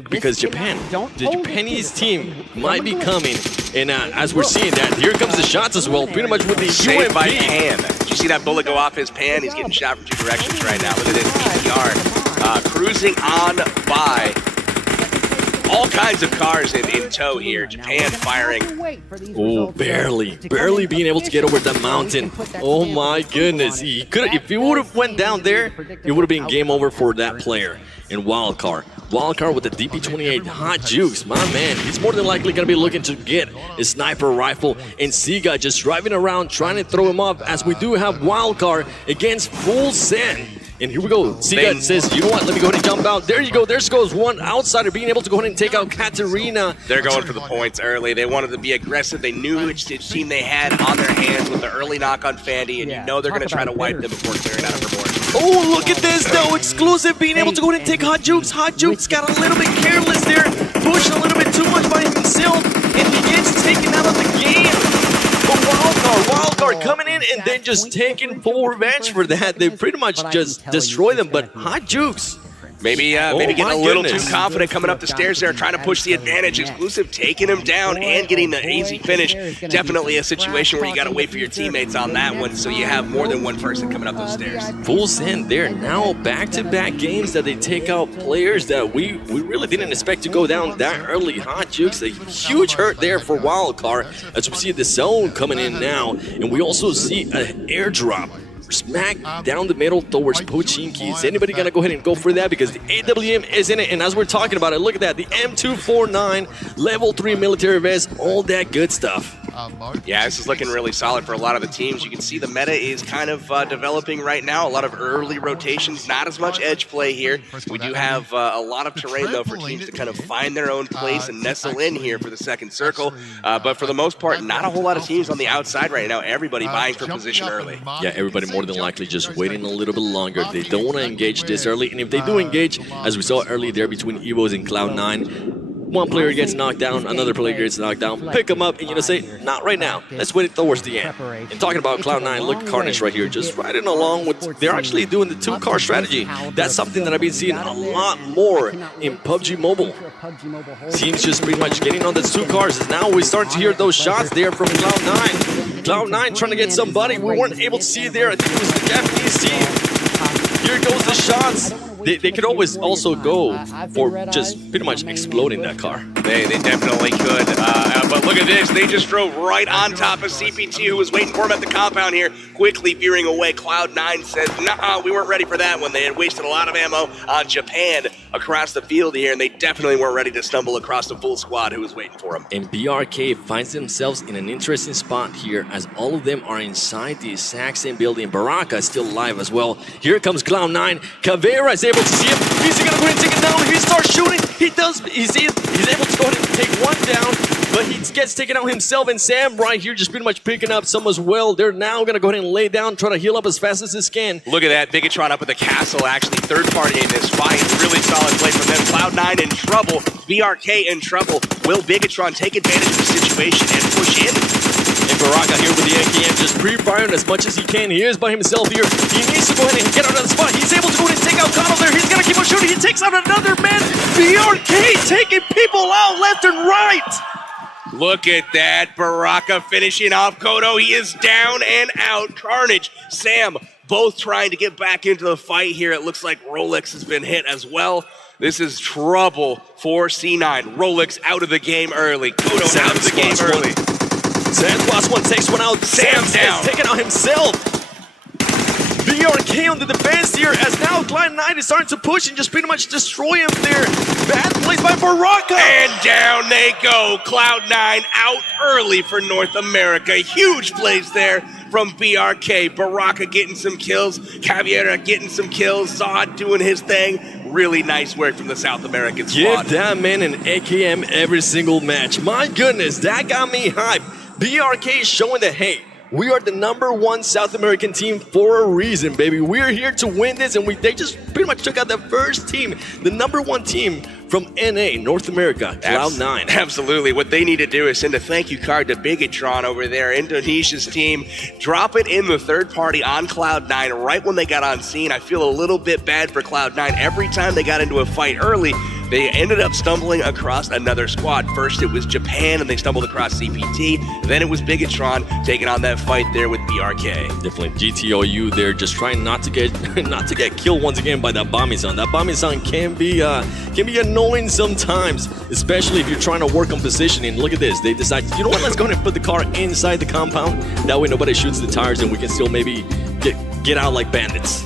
because Japan, the Japanese team might be coming. And as we're seeing that, here comes the shots as well, pretty much with the Saved by UMP. Pan. Did you see that bullet go off his pan? He's getting shot from 2 directions right now. Look at this PPR cruising on by. All kinds of cars in tow here. Japan firing. Oh, barely being able to get over the mountain. Oh my goodness. He could, if he would have went down there, it would have been game over for that player. And Wildcard with the DP28 Hot Jukes, my man, he's more than likely going to be looking to get a sniper rifle. And Siga just driving around trying to throw him off, as we do have Wildcard against Full Send. And here we go. Siga says, you know what, let me go ahead and jump out. There you go. There goes one outsider being able to go ahead and take out Katarina. They're going for the points early. They wanted to be aggressive. They knew which team they had on their hands with the early knock on Fandy, and you know they're going to try to wipe them before clearing out of her board. Oh, look at this, though. Exclusive being able to go ahead and take Hot Jukes. Hot Jukes got a little bit careless there, pushing a little bit too much by himself, and he gets taken out of the game. But Wildcard coming in and then just taking full revenge for that. They pretty much just destroy them, but Hot Jukes. Maybe getting a little too confident coming up the stairs there, trying to push the advantage. Exclusive taking him down and getting the easy finish. Definitely a situation where you got to wait for your teammates on that one, so you have more than one person coming up those stairs. Full Send there. Now back-to-back games that they take out players that we really didn't expect to go down that early. Hot Jukes, a huge hurt there for Wildcard, as we see the zone coming in now. And we also see an airdrop smack down the middle towards Pochinki. Is anybody gonna go ahead and go for that? Because the AWM is in it, and as we're talking about it, look at that, the M249 level 3 military vest, all that good stuff. Yeah, this is looking really solid for a lot of the teams. You can see the meta is kind of developing right now. A lot of early rotations, not as much edge play here. We do have a lot of terrain, though, for teams to kind of find their own place and nestle in here for the second circle. But for the most part, not a whole lot of teams on the outside right now. Everybody vying for position early. Yeah, everybody more than likely just waiting a little bit longer. They don't want to engage this early, and if they do engage, as we saw early there between Evos and Cloud9, one player gets knocked down, another player gets knocked down, pick them up, and you say, not right now. Let's wait it towards the end. And talking about Cloud9, look, Carnage right here, just riding along with, they're actually doing the 2-car strategy. That's something that I've been seeing a lot more in PUBG Mobile. Teams just pretty much getting on the 2 cars, and now we start to hear those shots there from Cloud9. Cloud9 trying to get somebody. We weren't able to see it there. I think it was the Japanese team. Here goes the shots. They could always also go for just pretty much exploding that car. They definitely could. But look at this. They just drove right on top of CPT, who was waiting for him at the compound here, quickly veering away. Cloud9 says, nah, we weren't ready for that one. They had wasted a lot of ammo on Japan across the field here, and they definitely weren't ready to stumble across the full squad who was waiting for them. And BRK finds themselves in an interesting spot here, as all of them are inside the exact same building. Baraka is still alive as well. Here comes Cloud9. Caveira is able to see him. He's gonna go ahead and take it down. He starts shooting. He does. He's able to go ahead and take one down, but he gets taken out himself. And Sam right here just pretty much picking up some as well. They're now gonna go ahead and lay down, try to heal up as fast as they can. Look at that. Bigatron up with the castle, actually third party in this fight. Really solid play from them. Cloud9 in trouble. BRK in trouble. Will Bigatron take advantage of the situation and push in? And Baraka here with the AKM just pre-firing as much as he can. He is by himself here. He needs to go ahead and get out of the spot. He's able to go ahead and take out Kano there. He's going to keep on shooting. He takes out another man. BRK taking people out left and right. Look at that. Baraka finishing off Kodo. He is down and out. Carnage, Sam, both trying to get back into the fight here. It looks like Rolex has been hit as well. This is trouble for C9. Rolex out of the game early. Kodo out of the game early. Sam +1 takes one out. Sam down. Taking out himself. BRK on the defense here, as now Cloud9 is starting to push and just pretty much destroy him there. Bad plays by Baraka. And down they go. Cloud9 out early for North America. Huge plays there from BRK. Baraka getting some kills. Caveira getting some kills. Zod doing his thing. Really nice work from the South American squad. Give that man an AKM every single match. My goodness, that got me hyped. BRK is showing that, hey, We are the #1 South American team for a reason, baby. We're here to win this, and they just pretty much took out the first team, the #1 team from NA, North America, Cloud9. Absolutely. What they need to do is send a thank you card to Bigatron over there, Indonesia's team. Drop it in the third party on Cloud9 right when they got on scene. I feel a little bit bad for Cloud9. Every time they got into a fight early, they ended up stumbling across another squad. First it was Japan and they stumbled across CPT. Then it was Bigatron taking on that fight there with BRK. Definitely GTOU there, just trying not to get killed once again by that Bamisan. That Bamisan can be annoying sometimes, especially if you're trying to work on positioning. Look at this. They decide, you know what, let's go ahead and put the car inside the compound. That way nobody shoots the tires and we can still maybe get out like bandits.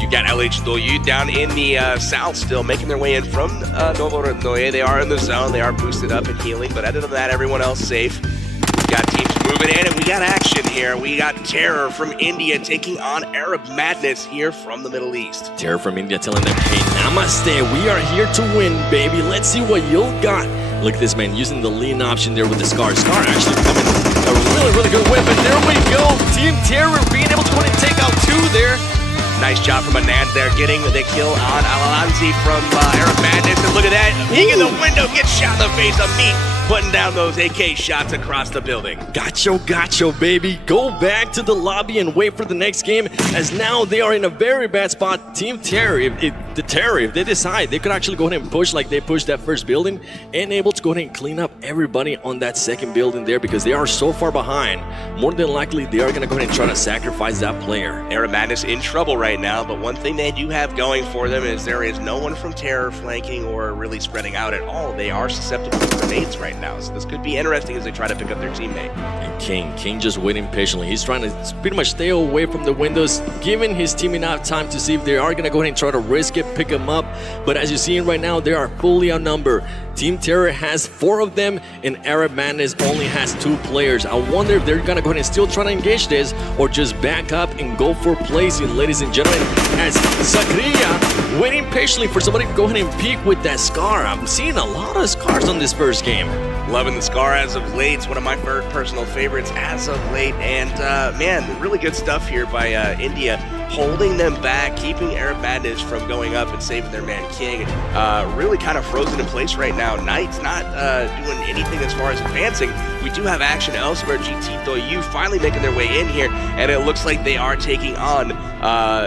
You got LH Doyu down in the south still, making their way in from Novo Noye. They are in the zone. They are boosted up and healing. But other than that, everyone else safe. We got teams moving in, and we got action here. We got Terror from India taking on Arab Madness here from the Middle East. Terror from India telling them, hey, namaste. We are here to win, baby. Let's see what you got. Look at this, man, using the lean option there with the Scar. Scar actually a really, really good weapon. There we go. Team Terror being able to go and take out 2 there. Nice job from Anand there, getting the kill on Alalanti from Arab Madness. And look at that, peek in the window, gets shot in the face of Meat, putting down those AK shots across the building. Gotcha, baby. Go back to the lobby and wait for the next game, as now they are in a very bad spot. Team Terror, if they decide, they could actually go ahead and push like they pushed that first building and able to go ahead and clean up everybody on that second building there, because they are so far behind. More than likely, they are going to go ahead and try to sacrifice that player. Arab Madness in trouble right now, but one thing they do have going for them is there is no one from Terror flanking or really spreading out at all. They are susceptible to grenades right now, so this could be interesting as they try to pick up their teammate. And King just waiting patiently. He's trying to pretty much stay away from the windows, giving his team enough time to see if they are going to go ahead and try to risk it, pick him up. But as you're seeing right now, they are fully outnumbered. Team Terror has 4 of them, and Arab Madness only has 2 players. I wonder if they're going to go ahead and still try to engage this, or just back up and go for placing, ladies and gentlemen, as Zakria waiting patiently for somebody to go ahead and peek with that Scar. I'm seeing a lot of Scars on this first game. Loving the Scar as of late. It's one of my personal favorites as of late. And man, really good stuff here by India, holding them back, keeping Arab Madness from going up and saving their man King. Really kind of frozen in place right now. Knight's not doing anything as far as advancing. We do have action elsewhere. GTOU finally making their way in here, and it looks like they are taking on,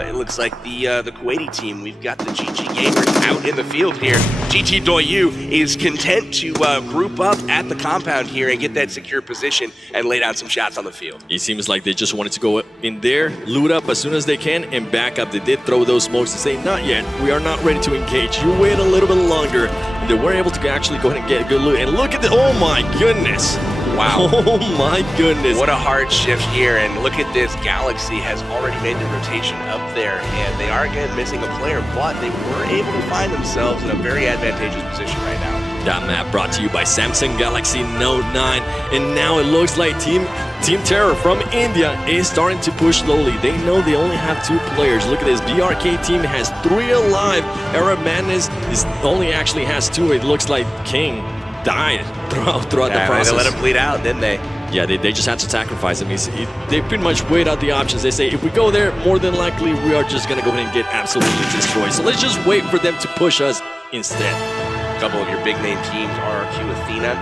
it looks like the Kuwaiti team. We've got the GG Gamers out in the field here. GTOU is content to group up at the compound here and get that secure position and lay down some shots on the field. It seems like they just wanted to go in there, loot up as soon as they can, and back up. They did throw those smokes to say, not yet, we are not ready to engage. You wait a little bit longer. And they were able to actually go ahead and get a good loot. And look at the, oh my goodness. Wow. Oh my goodness. What a hard shift here. And look at this. Galaxy has already made the rotation up there. And they are again missing a player, but they were able to find themselves in a very advantageous position right now. That map brought to you by Samsung Galaxy Note 9. And now it looks like Team Terror from India is starting to push slowly. They know they only have 2 players. Look at this. BRK team has 3 alive. Arab Madness only actually has 2. It looks like King died throughout the process. They let him bleed out, didn't they? Yeah, they just had to sacrifice him. They pretty much weighed out the options. They say, if we go there, more than likely, we are just going to go ahead and get absolutely destroyed. So let's just wait for them to push us instead. A couple of your big name teams are RRQ Athena,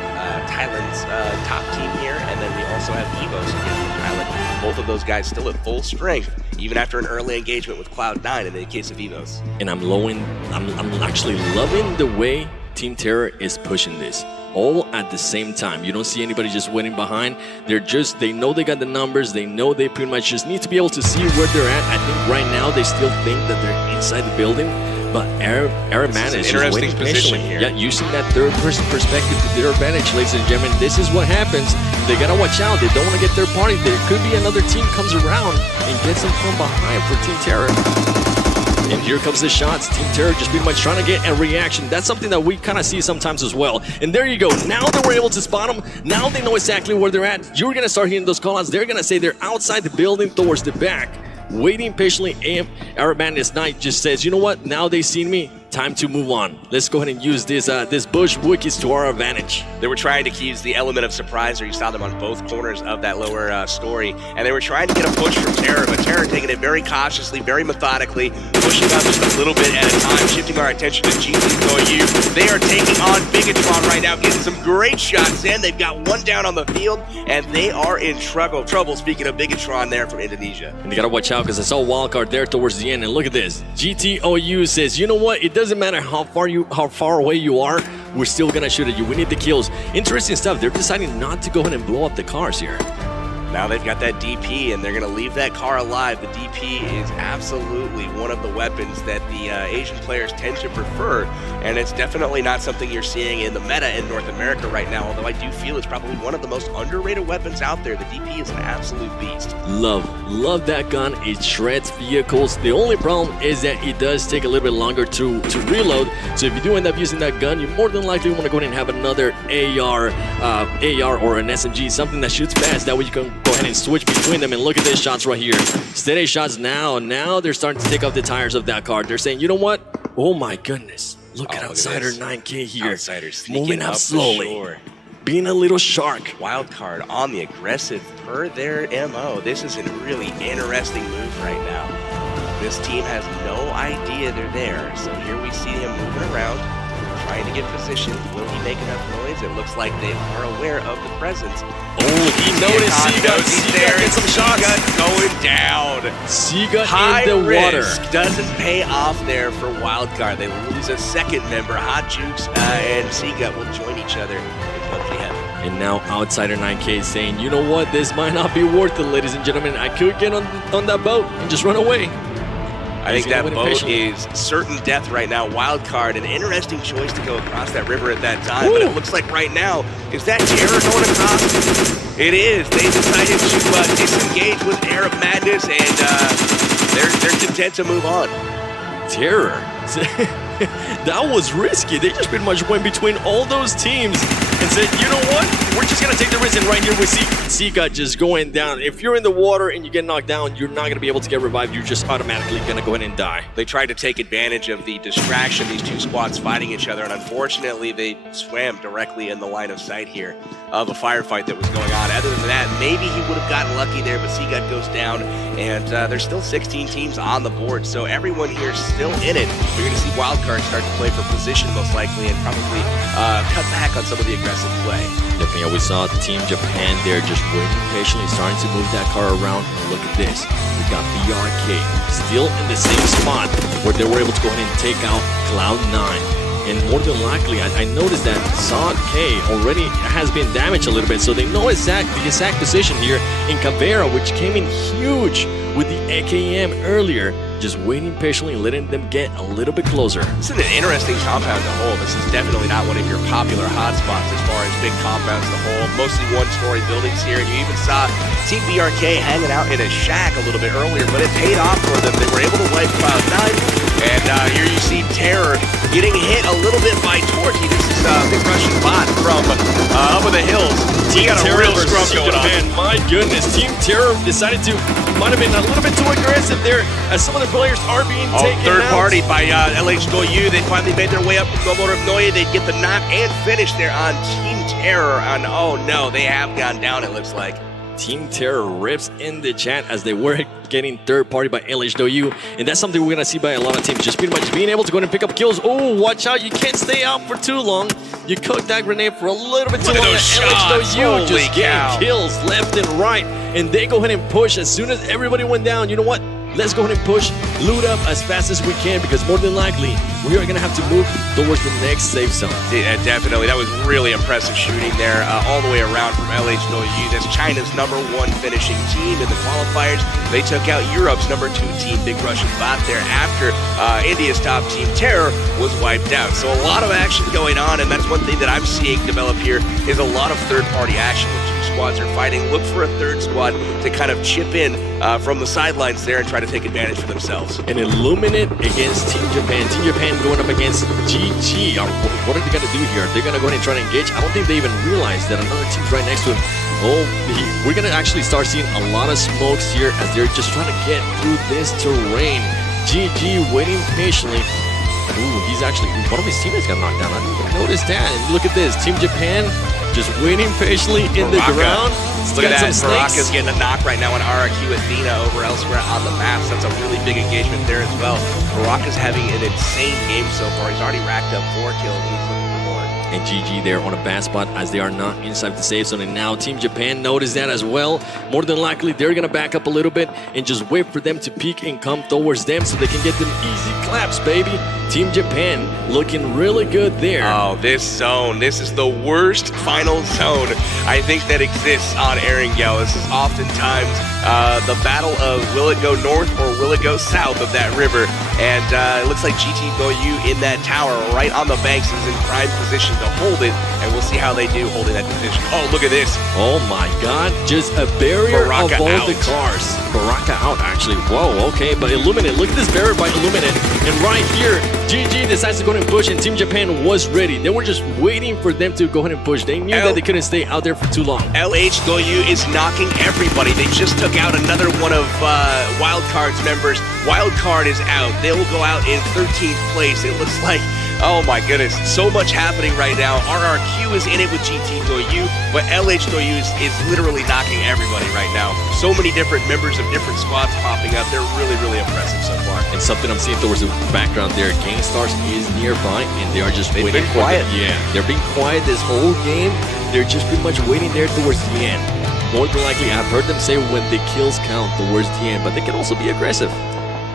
Thailand's top team here, and then we also have Evos again from Thailand. Both of those guys still at full strength, even after an early engagement with Cloud9 in the case of Evos. And I'm actually loving the way Team Terror is pushing this. All at the same time. You don't see anybody just waiting behind. They know they got the numbers. They know they pretty much just need to be able to see where they're at. I think right now they still think that they're inside the building. But Arab Madness is just waiting patiently. Here. Yeah, using that third-person perspective to their advantage, ladies and gentlemen. This is what happens. They gotta watch out. They don't want to get third party. There could be another team comes around and gets them from behind for Team Terror. And here comes the shots. Team Terror just pretty much trying to get a reaction. That's something that we kind of see sometimes as well. And there you go. Now that we're able to spot them, now they know exactly where they're at. You're going to start hearing those callouts. They're going to say they're outside the building towards the back. Waiting patiently. Arab Madness Knight just says, you know what? Now they seen me. time to move on. Let's go ahead and use this bush wikis to our advantage. They were trying to use the element of surprise there. You saw them on both corners of that lower story, and they were trying to get a push from Terror, but Terror taking it very cautiously, very methodically, pushing up just a little bit at a time, shifting our attention to GT. They are taking on Bigatron right now, getting some great shots in. They've got one down on the field, and they are in trouble. Speaking of Bigatron there from Indonesia. And you gotta watch out because I saw Wildcard there towards the end, and look at this. GTOU says, you know what? It doesn't matter how far away you are, we're still gonna shoot at you. We need the kills. Interesting stuff. They're deciding not to go ahead and blow up the cars here. Now they've got that DP, and they're going to leave that car alive. The DP is absolutely one of the weapons that the Asian players tend to prefer, and it's definitely not something you're seeing in the meta in North America right now, although I do feel it's probably one of the most underrated weapons out there. The DP is an absolute beast. Love that gun. It shreds vehicles. The only problem is that it does take a little bit longer to reload, so if you do end up using that gun, you more than likely want to go ahead and have another AR or an SMG, something that shoots fast. That way you can go ahead and switch between them, and look at these shots right here. Steady shots now. Now they're starting to take off the tires of that car. They're saying, you know what? Oh my goodness. Look at Outsider 9K here. Outsiders moving up slowly. Being a little shark. Wildcard on the aggressive per their MO. This is a really interesting move right now. This team has no idea they're there. So here we see him moving around, trying to get positioned. Will he make enough noise? It looks like they are aware of the presence. Oh, he noticed Seagut. He's there. Get some shots going down. Seagut in the water. Doesn't pay off there for Wildcard. They lose a second member. Hot Jukes and Seagut will join each other in PUBG Heaven. And now Outsider 9K is saying, you know what? This might not be worth it, ladies and gentlemen. I could get on that boat and just run away. I think that boat is certain death right now. Wildcard, an interesting choice to go across that river at that time. But it looks like right now, is that Terror going across? It is. They decided to disengage with Air of Madness, and they're content to move on. Terror. That was risky. They just pretty much went between all those teams and said, you know what? We're just going to take the risk, and right here we see Seagut just going down. If you're in the water and you get knocked down, you're not going to be able to get revived. You're just automatically going to go ahead and die. They tried to take advantage of the distraction, these two squads fighting each other, and unfortunately they swam directly in the line of sight here of a firefight that was going on. Other than that, maybe he would have gotten lucky there, but Seagut goes down, and there's still 16 teams on the board, so everyone here is still in it. You're going to see Wildcard start to play for position most likely, and probably cut back on some of the aggressive play. Definitely, we saw Team Japan there just waiting patiently, starting to move that car around. And look at this. We got BRK still in the same spot where they were able to go ahead and take out Cloud9. And more than likely, I noticed that Sod K already has been damaged a little bit, so they know the exact position here in Caveira, which came in huge with the AKM earlier, just waiting patiently and letting them get a little bit closer. This is an interesting compound to hold. This is definitely not one of your popular hotspots as far as big compounds to hold. Mostly one-story buildings here, and you even saw Team BRK hanging out in a shack a little bit earlier, but it paid off for them. They were able to wipe Cloud9. And here you see Terror getting hit a little bit by Torty. This is Big Russian bot from up in the hills. He got a real scrum going on. My goodness, Team Terror decided to, might have been a little bit too aggressive there, as some of the players are being taken third out. party by LH2U. They finally made their way up to Global Noye. They'd get the knock and finish there on Team Terror. And oh no, they have gone down, it looks like. Team Terror rips in the chat as they were getting third party by LH2U, and that's something we're gonna see by a lot of teams, just pretty much being able to go and pick up kills. Oh, watch out, you can't stay out for too long. You cooked that grenade for a little bit too long. LH2U just getting kills left and right, and they go ahead and push as soon as everybody went down. You know what? Let's go ahead and push, loot up as fast as we can, because more than likely, we are going to have to move towards the next safe zone. Yeah, definitely. That was really impressive shooting there all the way around from LH2U. That's China's #1 finishing team in the qualifiers. They took out Europe's #2 team, Big Russian Bot, there after India's top team, Terror, was wiped out. So a lot of action going on, and that's one thing that I'm seeing develop here is a lot of third-party action. Squads are fighting. Look for a third squad to kind of chip in from the sidelines there and try to take advantage for themselves. And Illuminate against Team Japan. Team Japan going up against GG. What are they going to do here? They're going to go ahead and try to engage. I don't think they even realize that another team's right next to him. Oh, we're going to actually start seeing a lot of smokes here as they're just trying to get through this terrain. GG waiting patiently, Ooh, he's actually, one of his teammates got knocked down. I didn't even notice that. And look at this, Team Japan just waiting patiently in the ground. Look at that, Baraka's getting a knock right now on RRQ Athena over elsewhere on the map. So that's a really big engagement there as well. Baraka's having an insane game so far. He's already racked up 4 kills. He's looking for more. And GG there on a bad spot as they are not inside the safe zone. And now Team Japan noticed that as well. More than likely, they're going to back up a little bit and just wait for them to peek and come towards them so they can get them easy claps, baby. Team Japan looking really good there. Oh, this zone. This is the worst final zone I think that exists on Erangel. This is oftentimes the battle of will it go north or will it go south of that river. And it looks like GT Doyu in that tower right on the banks is in prime position to hold it. And we'll see how they do holding that position. Oh, look at this. Oh my god, just a barrier Baraka of all out. the cars. Baraka out, actually. Whoa, okay, but Illuminate, look at this barrier by Illuminate. And right here, GG decides to go ahead and push, and Team Japan was ready. They were just waiting for them to go ahead and push. They knew that they couldn't stay out there for too long. LH Doyu is knocking everybody. They just took out another one of Wildcard's members. Wildcard is out. They will go out in 13th place. It looks like, oh my goodness, so much happening right now. RRQ is in it with GT Doyu, but LH Doyu is literally knocking everybody right now. So many different members of different squads popping up. They're really, really impressive so far. And something I'm seeing towards the background there, GameStars is nearby, and they are just waiting been for quiet. They're being quiet this whole game. They're just pretty much waiting there towards the end. More than likely, I've heard them say when the kills count towards the end, but they can also be aggressive.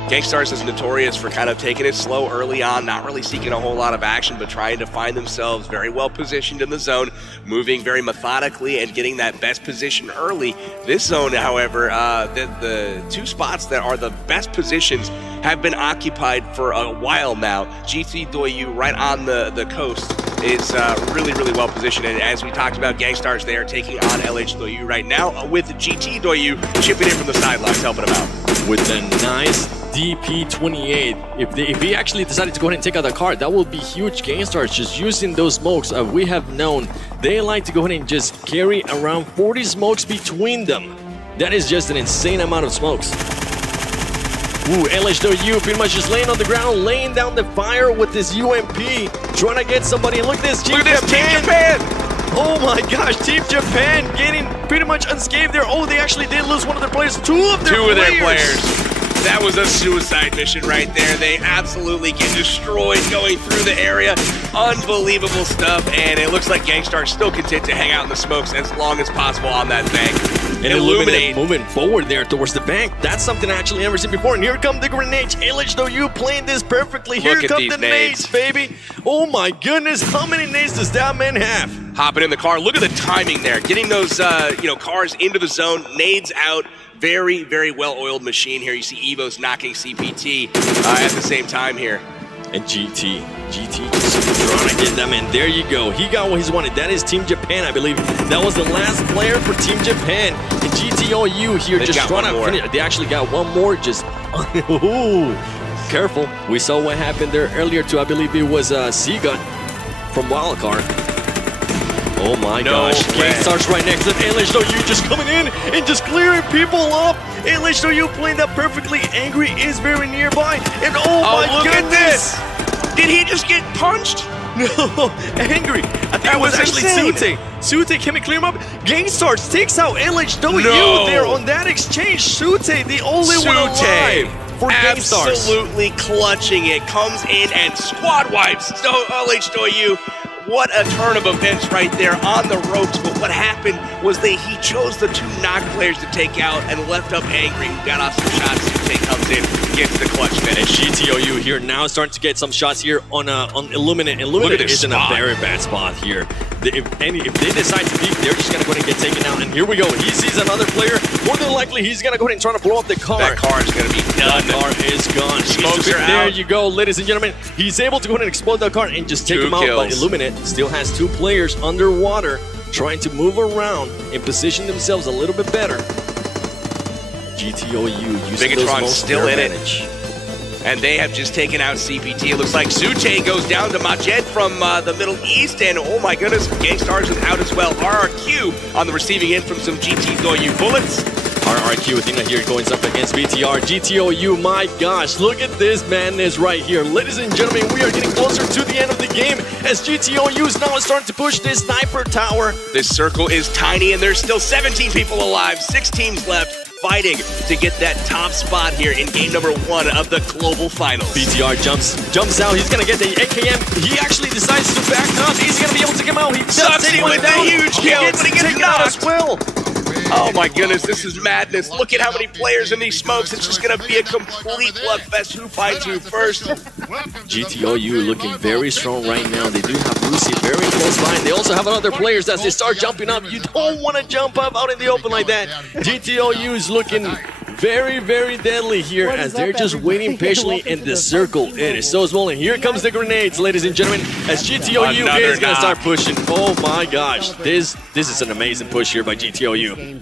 GameStars is notorious for kind of taking it slow early on, not really seeking a whole lot of action, but trying to find themselves very well positioned in the zone, moving very methodically and getting that best position early. This zone, however, the 2 spots that are the best positions have been occupied for a while now. GT Doyu right on the coast is really, really well positioned. And as we talked about, GameStars, they are taking on LH Doyu right now with GT Doyu chipping in from the sidelines, helping them out. With a nice DP28. If he actually decided to go ahead and take out the card, that would be huge. GameStars just using those smokes. We have known they like to go ahead and just carry around 40 smokes between them. That is just an insane amount of smokes. Ooh, LH Doyu pretty much just laying on the ground, laying down the fire with this UMP, trying to get somebody. Look at this, Team Japan! Oh my gosh, Team Japan getting pretty much unscathed there. Oh, they actually did lose one of their players. Two of their players. That was a suicide mission right there. They absolutely get destroyed going through the area. Unbelievable stuff, and it looks like GameStar still content to hang out in the smokes as long as possible on that bank. And Illuminate moving forward there towards the bank. That's something I actually never seen before. And here come the grenades. LH Doyu playing this perfectly. Here come the nades, baby. Oh my goodness, how many nades does that man have? Hopping in the car. Look at the timing there. Getting those cars into the zone. Nades out. Very, very well-oiled machine here. You see Evo's knocking CPT at the same time here. And GT just trying to get them in. There you go. He got what he's wanted. That is Team Japan, I believe. That was the last player for Team Japan. And GTOU here just trying to finish. They actually got one more. Just ooh, careful. We saw what happened there earlier too. I believe it was Seagut from Wildcard. Oh my gosh, GameStars right next to LH Doyu just coming in and just clearing people up. LH Doyu playing that perfectly. Angry is very nearby. And oh my look goodness. at this. Did he just get punched? No, Angry. I think it was actually Sute. Sute came and clear him up. GameStars takes out LH Doyu there on that exchange. Sute, the only one alive for GameStars. Absolutely clutching it. Comes in and squad wipes LH Doyu. What a turn of events right there on the ropes. But what happened was he chose the 2 knock players to take out and left up Angry, who got off some shots. Sute comes in, gets the clutch finish. And GTOU here now starting to get some shots here on Illuminate. Illuminate is in a very bad spot here. If they decide to peek, they're just going to go ahead and get taken out. And here we go. He sees another player. More than likely, he's going to go ahead and try to blow up the car. That car is going to be done. That car is gone. Smokes are there out. you go, ladies and gentlemen. He's able to go ahead and explode the car and just take him out. But Illuminate still has 2 players underwater trying to move around and position themselves a little bit better. GTOU using Bigatron's still in it. And they have just taken out CPT. It looks like Sute goes down to Majed from the Middle East. And oh my goodness, GameStars is out as well. RRQ on the receiving end from some GT Doyu bullets. RRQ Athena here going up against BTR. GTOU, my gosh, look at this madness right here. Ladies and gentlemen, we are getting closer to the end of the game as GTOU is now starting to push this sniper tower. This circle is tiny and there's still 17 people alive, 6 teams left, fighting to get that top spot here in game number 1 of the global finals. BTR jumps out. He's gonna get the AKM. He actually decides to back up. He's gonna be able to come out. He does Succeed with a huge kill, but he gets knocked as well. Oh my goodness, this is madness. Look at how many players in these smokes. It's just gonna be a complete bloodfest. Who finds who first? GTOU looking very strong right now. They do have Lucy very close by. And they also have other players as they start jumping up. You don't want to jump up out in the open like that. GTOU is looking very, very deadly here as they're just waiting patiently in the circle. It is so swollen. Here comes the grenades, ladies and gentlemen, as GTOU is going to start pushing. Oh my gosh, this is an amazing push here by GTOU.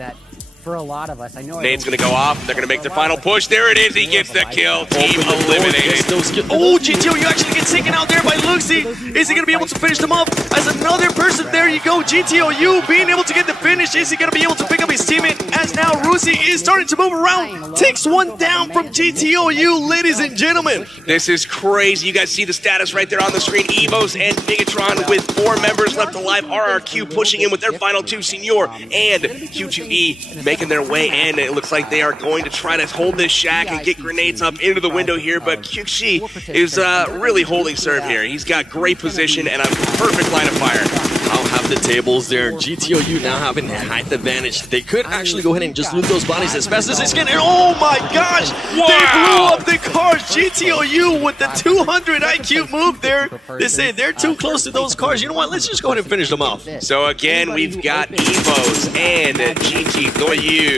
For a lot of us, I know. Nade's gonna go off. They're gonna make their final push. There it is. He gets the kill. Team eliminated. Oh, GTOU actually gets taken out there by Luxy. Is he gonna be able to finish them off? As another person, there you go. GTOU being able to get the finish. Is he gonna be able to pick up his teammate? As now Rusi is starting to move around. Takes one down from GTOU, ladies and gentlemen. This is crazy. You guys see the status right there on the screen. Evos and Bigatron with 4 members left alive. RRQ pushing in with their final 2, Senior and Q2E making their way in. It looks like they are going to try to hold this shack and get grenades up into the window here, but QXi is really holding serve here. He's got great position and a perfect line of fire. I'll have the tables there. GTOU now having height advantage. They could actually go ahead and just loot those bodies as fast as they can. And oh my gosh! Wow. They blew up the cars. GTOU with the 200 IQ move there. They say they're too close to those cars. You know what? Let's just go ahead and finish them off. So again, we've got Evos and GTOU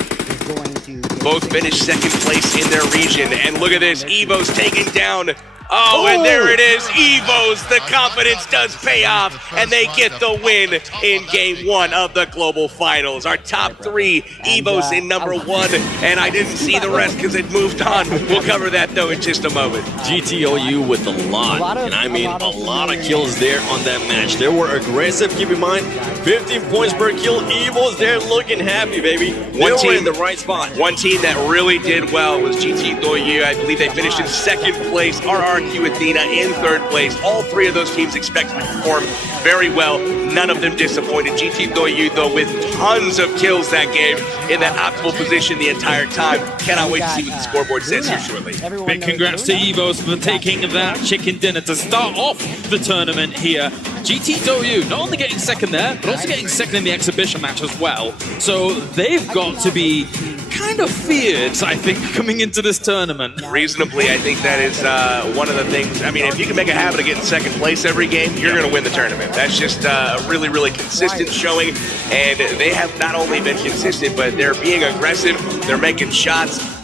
both finished 2nd place in their region. And look at this, Evos taking down. Oh, and there it is, Evos. The confidence does pay off, and they get the win in game 1 of the global finals. Our top 3, Evos in number 1, and I didn't see the rest because it moved on. We'll cover that, though, in just a moment. GTOU with a lot, and I mean a lot of kills there on that match. They were aggressive, keep in mind, 15 points per kill. Evos, they're looking happy, baby. They were in the right spot. One team that really did well was GTOU. I believe they finished in 2nd place. RRQ Athena in 3rd place. All 3 of those teams expect to perform very well. None of them disappointed. GTOU, though, with tons of kills that game in that optimal position the entire time. Cannot wait to see what the scoreboard says here shortly. Big congrats to Evos for taking that chicken dinner to start off the tournament here. GTOU not only getting 2nd there, but also getting 2nd in the exhibition match as well. So they've got to be kind of feared, I think, coming into this tournament. Reasonably, I think that is one of the things. I mean, if you can make a habit of getting 2nd place every game, you're going to win the tournament. That's just a really, really consistent showing. And they have not only been consistent, but they're being aggressive. They're making shots.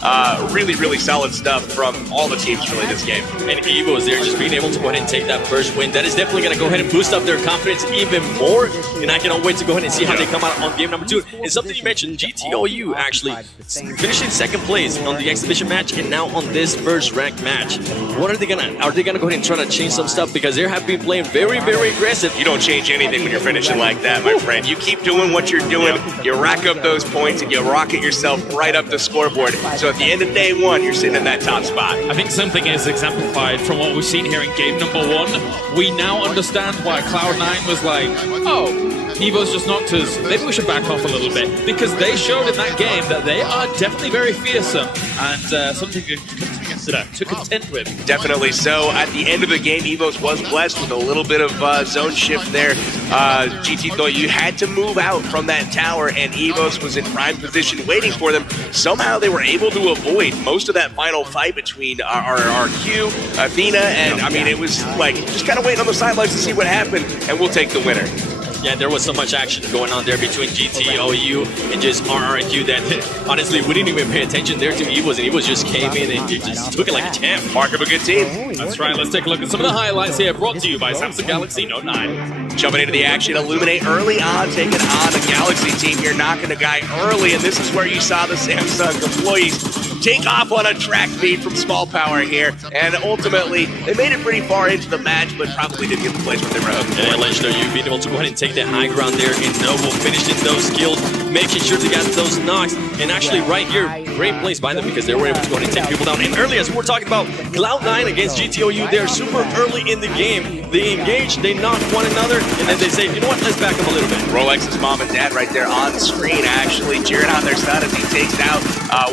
Really, really solid stuff from all the teams really this game. And Evos, they're just being able to go ahead and take that first win. That is definitely going to go ahead and boost up their confidence even more. And I cannot wait to go ahead and see how they come out on game number 2. And something you mentioned, GTOU actually finishing 2nd place on the exhibition match and now on this first ranked match. What are they gonna go ahead and try to change some stuff? Because they have been playing very, very aggressive. You don't change anything when you're finishing like that, my friend. You keep doing what you're doing, you rack up those points, and you rocket yourself right up the scoreboard. So at the end of day 1, you're sitting in that top spot. I think something is exemplified from what we've seen here in game number 1. We now understand why Cloud9 was like, oh, Evos just knocked us. Maybe we should back off a little bit. Because they showed in that game that they are definitely very fearsome and something to contend with. Definitely so. At the end of the game, Evos was blessed with a little bit of zone shift there. GTOU had to move out from that tower, and Evos was in prime position waiting for them. Somehow they were able to avoid most of that final fight between RRQ, Athena, and I mean, it was like just kind of waiting on the sidelines to see what happened, and we'll take the winner. Yeah, there was so much action going on there between GTOU and just RRQ that honestly we didn't even pay attention there to Evos, and Evos just came in and just took it like a champ. Mark of a good team. That's right, let's take a look at some of the highlights here brought to you by Samsung Galaxy Note 9. Jumping into the action, Illuminate early on, taking on the Galaxy team here, knocking a guy early, and this is where you saw the Samsung employees take off on a track speed from Small Power here, and ultimately, they made it pretty far into the match, but probably didn't get the place where they were hoping. And LH, being able to go ahead and take that high ground there in Noble, finishing those kills, making sure to get those knocks, and actually right here, great place by them because they were able to go ahead and take people down. And early, as we were talking about, Cloud9 against GTOU, they're super early in the game. They engage, they knock one another, and then they say, you know what, let's back up a little bit. Rolex's mom and dad right there on screen, actually cheering on their son as he takes out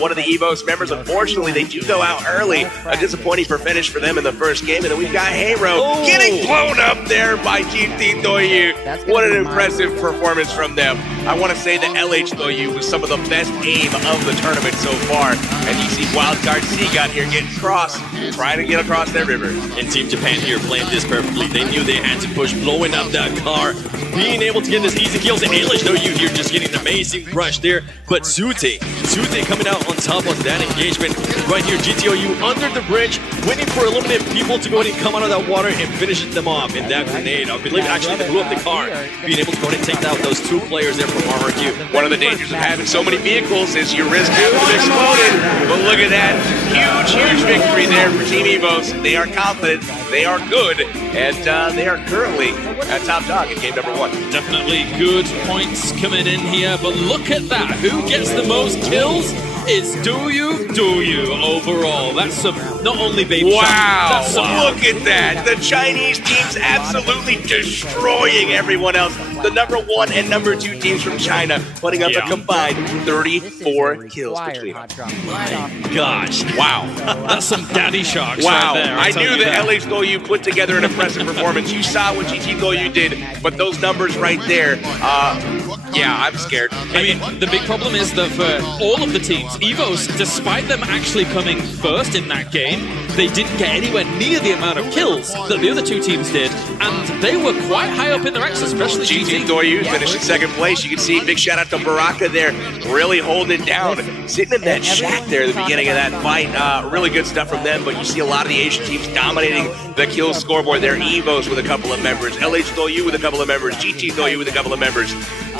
one of the EVOS members. Unfortunately, they do go out early. A disappointing finish for them in the first game. And then we've got Hero getting blown up there by GT Doyu. What an impressive performance from them. I want to say that LH Doyu was some of the best aim of the tournament so far. And you see Wildcard C got here getting cross, trying to get across that river. And Team Japan here playing this perfectly. They knew they had to push, blowing up that car, being able to get this easy kills. And LH Doyu here just getting an amazing rush there. But Zute coming out on top of that engagement. Right here, GTOU under the bridge, waiting for eliminate people to go ahead and come out of that water and finishing them off. And that grenade, I believe actually they blew up the car, being able to go ahead and take out those two players there from RRQ. One of the dangers of having so many vehicles is you risk losing one. But look at that, huge victory there for Team EVOS. They are confident, they are good, and they are currently at top dog in game number 1. Definitely good points coming in here, but look at that. Who gets the most kills? It's Doyu overall. That's some, not only baby wow, shots, look at that. The Chinese team's absolutely destroying everyone else. The number 1 and number 2 teams from China putting up a combined 34 kills between them. Gosh. Wow. That's some daddy sharks wow. right there. I knew that LH Doyu put together an impressive performance. You saw what GT Doyu did, but those numbers right there, yeah, I'm scared. I mean, the big problem is that for all of the teams, EVOS, despite them actually coming first in that game, they didn't get anywhere near the amount of kills that the other two teams did, and they were quite high up in the ranks, especially GT Doyu finished in second place. You can see big shout out to Baraka there, really holding it down, sitting in that shack there at the beginning of that fight. Really good stuff from them, but you see a lot of the Asian teams dominating the kill scoreboard there. EVOS with a couple of members, LH Doyu with a couple of members, GT Doyu with a couple of members.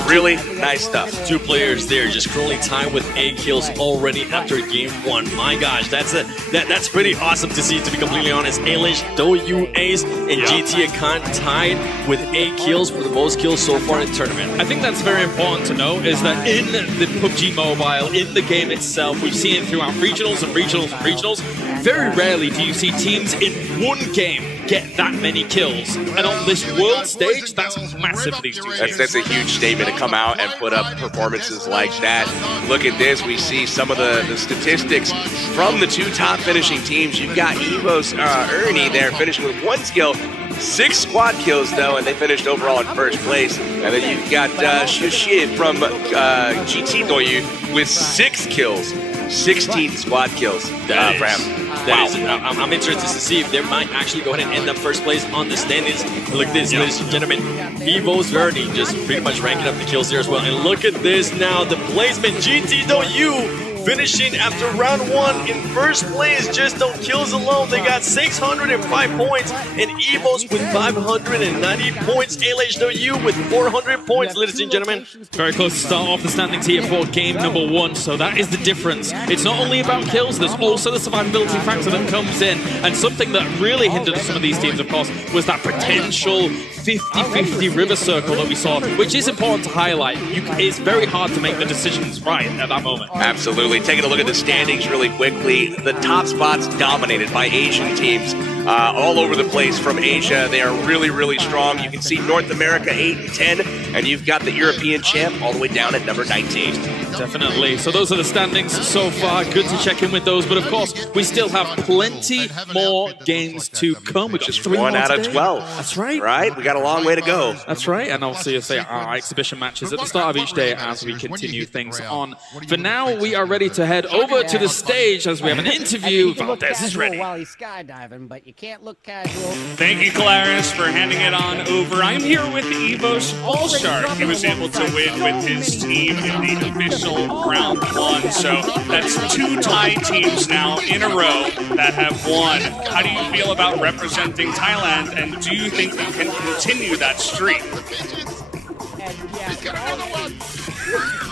Really nice stuff. 2 players there just currently tied with 8 kills already after game 1. My gosh, that's pretty awesome to see, to be completely honest. LH Doyu Ace and GT Akan tied with 8 kills for the most kills so far in the tournament. I think that's very important to know, is that in the PUBG Mobile, in the game itself, we've seen it throughout regionals and regionals and regionals. Very rarely do you see teams in one game get that many kills. And on this world stage, that's massive for these two teams. That's a huge statement to come out and put up performances like that. Look at this. We see some of the statistics from the 2 top finishing teams. You've got EVOS Ernie there finishing with 1 skill. 6 squad kills, though, and they finished overall in first place. And then you've got Shushi from GT Doyu with 6 kills. 16 squad kills for him. I'm interested to see if they might actually go ahead and end up first place on the standings. Look at this, ladies and gentlemen. EVOS Verdi just pretty much ranking up the kills here as well. And look at this now, the placement. GT Doyu finishing after round 1 in first place just on kills alone. They got 605 points, and EVOS with 590 points. LH Doyu with 400 points, ladies and gentlemen. Very close to start off the standings here for game number 1, so that is the difference. It's not only about kills, there's also the survivability factor that comes in, and something that really hindered some of these teams, of course, was that potential 50-50 river circle that we saw, which is important to highlight. It's very hard to make the decisions right at that moment. Absolutely. Taking a look at the standings really quickly, the top spots dominated by Asian teams. All over the place from Asia. They are really, really strong. You can see North America 8 and 10, and you've got the European champ all the way down at number 19. Definitely. So those are the standings so far. Good to check in with those. But of course, we still have plenty more games to come. We got just 3 1 more out of today. 12. That's right. Right? We got a long way to go. That's right. And also, you say our exhibition matches at the start of each day as we continue things on. For now, we are ready to head over to the stage as we have an interview. Valdez is ready. While he's skydiving, but you can't look casual. Thank you, Claris, for handing it on over. I'm here with EVOS Allshark. He was able to win with his team in the official round 1. So that's 2 Thai teams now in a row that have won. How do you feel about representing Thailand, and do you think you can continue that streak?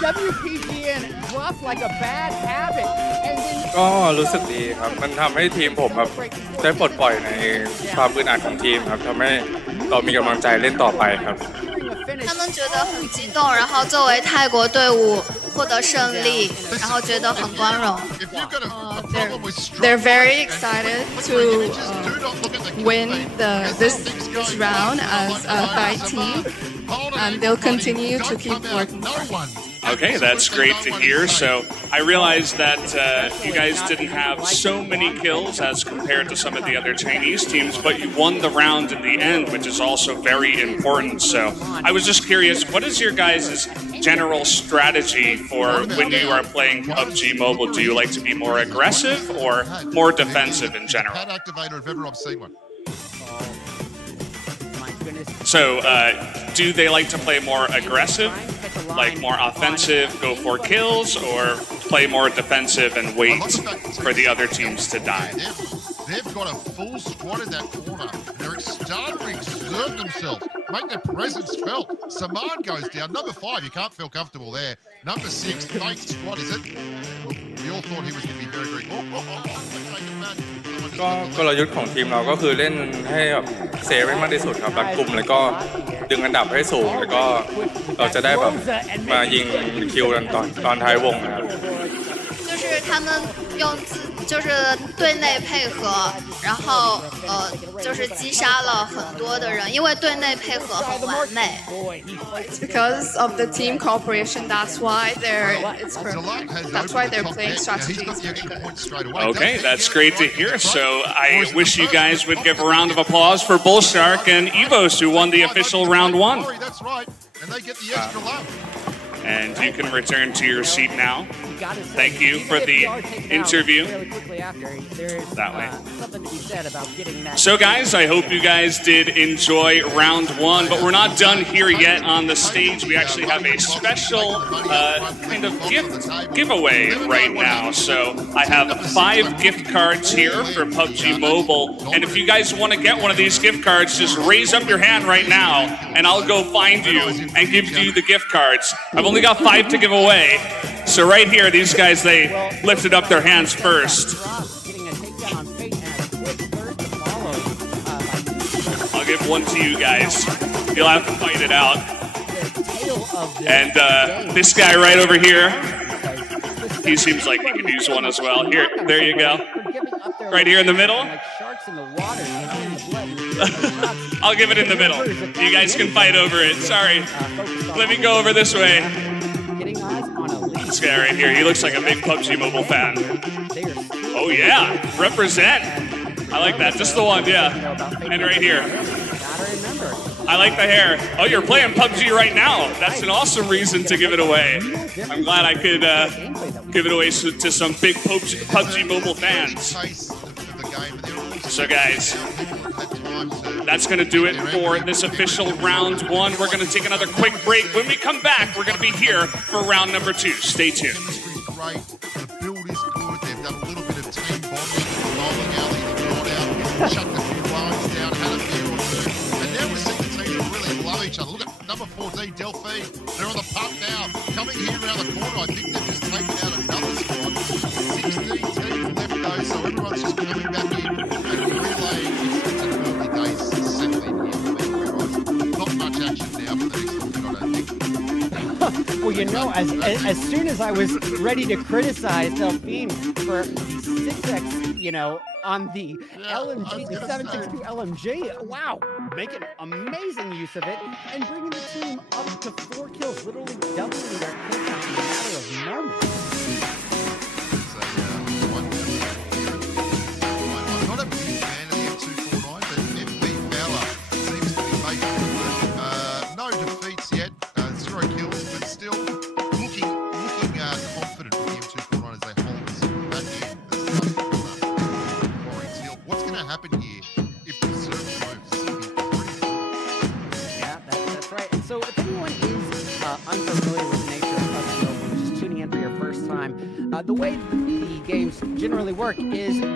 WPG again, rough like a bad habit. And then ก็รู้สึกดีครับ มันทำให้ทีมผมแบบได้ปลดปล่อยในความอึดอัดของทีมครับทำให้เรามีกำลังใจเล่นต่อไปครับ 他们觉得很激动，然后作为泰国队伍获得胜利，然后觉得很光荣。They're very excited to win this round as a Thai team, and they'll continue to keep working hard. Okay, that's great to hear. So I realized that you guys didn't have so many kills as compared to some of the other Chinese teams, but you won the round in the end, which is also very important. So I was just curious, what is your guys' general strategy for when you are playing PUBG Mobile? Do you like to be more aggressive or more defensive in general? So do they like to play more aggressive, like more offensive, go for kills, or play more defensive and wait for the other teams to die? They've got a full squad in that corner. They're starting to exert themselves, make their presence felt. Saman goes down. Number 5, you can't feel comfortable there. Number 6, fake squad, is it? We all thought he was going to be very, very good. ก็กลยุทธ์ของทีมเราก็คือเล่นให้แบบเซฟให้มากที่สุดครับรัดกุมแล้วก็ดึงอันดับให้สูงแล้วก็เราจะได้แบบมายิงคิวกันตอนท้ายวงนะครับ 就是他们用就是队内配合，然后就是击杀了很多的人，因为队内配合很完美。Because of the team cooperation, that's why they're playing strategies really good. Okay, that's great to hear. So I wish you guys would give a round of applause for Bullshark and Evos, who won the official round 1. That's right, and they get the extra lap. And you can return to your seat now. Thank you for the interview. That way. So guys, I hope you guys did enjoy round 1, but we're not done here yet on the stage. We actually have a special kind of giveaway right now. So I have 5 gift cards here for PUBG Mobile. And if you guys want to get one of these gift cards, just raise up your hand right now and I'll go find you and give you the gift cards. I've only got 5 to give away. So right here, these guys, they lifted up their hands first. I'll give one to you guys. You'll have to fight it out. And this guy right over here, he seems like he could use one as well. Here, there you go. Right here in the middle. I'll give it in the middle. You guys can fight over it. Sorry. Let me go over this way. This guy right here, he looks like a big PUBG Mobile fan. Oh yeah, represent. I like that, just the one, yeah. And right here. I like the hair. Oh, you're playing PUBG right now. That's an awesome reason to give it away. I'm glad I could give it away to some big PUBG Mobile fans. So guys, that's going to do it for this official round 1. We're going to take another quick break. When we come back, we're going to be here for round number 2. Stay tuned. Great. The build is good. They've done a little bit of team bonding, rolling out, shut the few lines down, had a few or two. And now we're seeing the teams that really love each other. Look at number 14, Delphi. They're on the pump now. Coming here around the corner, I think they've just taken out another squad. 16 teams left though, so everyone's just coming back in and relaying. Not much action now for the next one, I don't think. Well, you know, as soon as I was ready to criticize Delphine for the 6X, you know, on the LMG, the 762 LMG, wow, making amazing use of it and bringing the team up to 4 kills, literally doubling their kill count in a matter of moments. The way the games generally work is the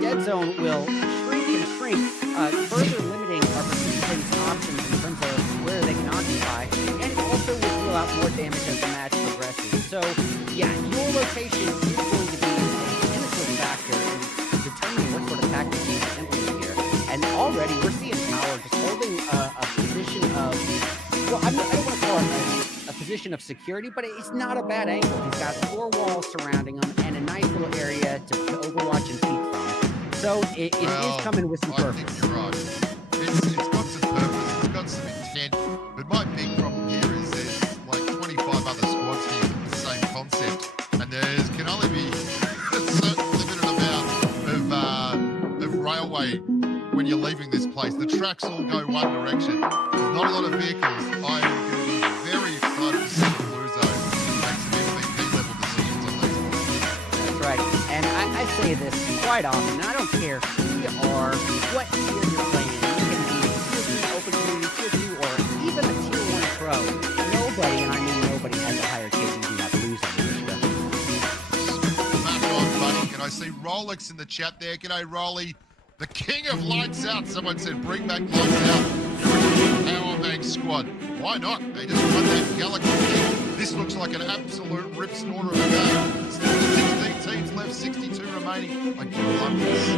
dead zone will shrink and shrink, further limiting our participants' options in terms of where they can occupy, and also will deal out more damage as the match progresses. already we're seeing Power just holding a position of, well, I don't want to call it a position of security, but it's not a bad angle. He's got 4 walls surrounding him and a nice little area to overwatch and peek from. So it is coming with some purpose. I think you're right. It's got some purpose, it's got some intent, but my big problem here is there's like 25 other squads here with the same concept, and there can only be a certain limited amount of railway when you're leaving this place. The tracks all go one direction. There's not a lot of vehicles. I would be very excited to see the Blue Zone make some MVP level decisions on these points. That's right. And I say this quite often, and I don't care who you are, what tier you're playing. Open Tier 2 or even a Tier 1 pro. Nobody, and I mean nobody, has a higher chance than that Blue Zone. Back on, buddy. And I see Rolex in the chat there. G'day, Rolly. The king of Lights Out. Someone said, bring back Lights Out. Power Bank squad. Why not? They just won that Galaxy. This looks like an absolute rip snorter of a game. Still 16 teams left, 62 remaining. I do love this.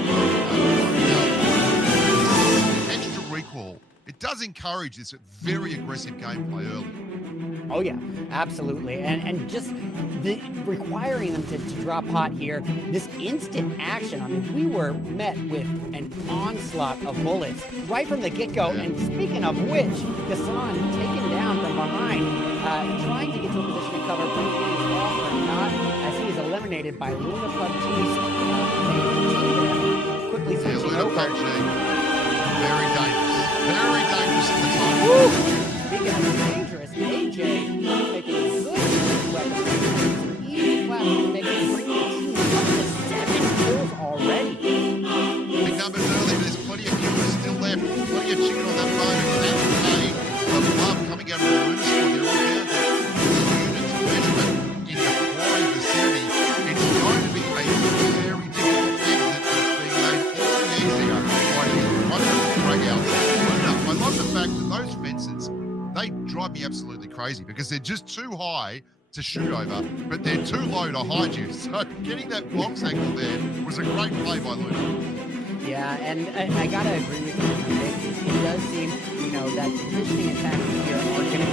Extra recall. It does encourage this very aggressive gameplay early. Oh yeah, absolutely, and just requiring them to drop hot here, this instant action. I mean, we were met with an onslaught of bullets right from the get-go. And speaking of which, Gassan taken down from behind, trying to get to a position to cover, but not as he is eliminated by Luna Baptiste. Quickly switching over. Very dangerous. Very dangerous at the time. Woo! Dangerous. AJ making a good weapon. Even well, making 7 kills already. Big numbers early, there's plenty of kills still left. Plenty of chicken on that phone. And love coming out of the Luna squad. They're all down there. In the core of the city, it's going to be a very difficult exit that's being made all day. I love the fact that those fences, they drive me absolutely crazy because they're just too high to shoot over, but they're too low to hide you. So getting that box angle there was a great play by Luna. Yeah, and I gotta agree with you. It does seem, that the positioning attacks here are going to be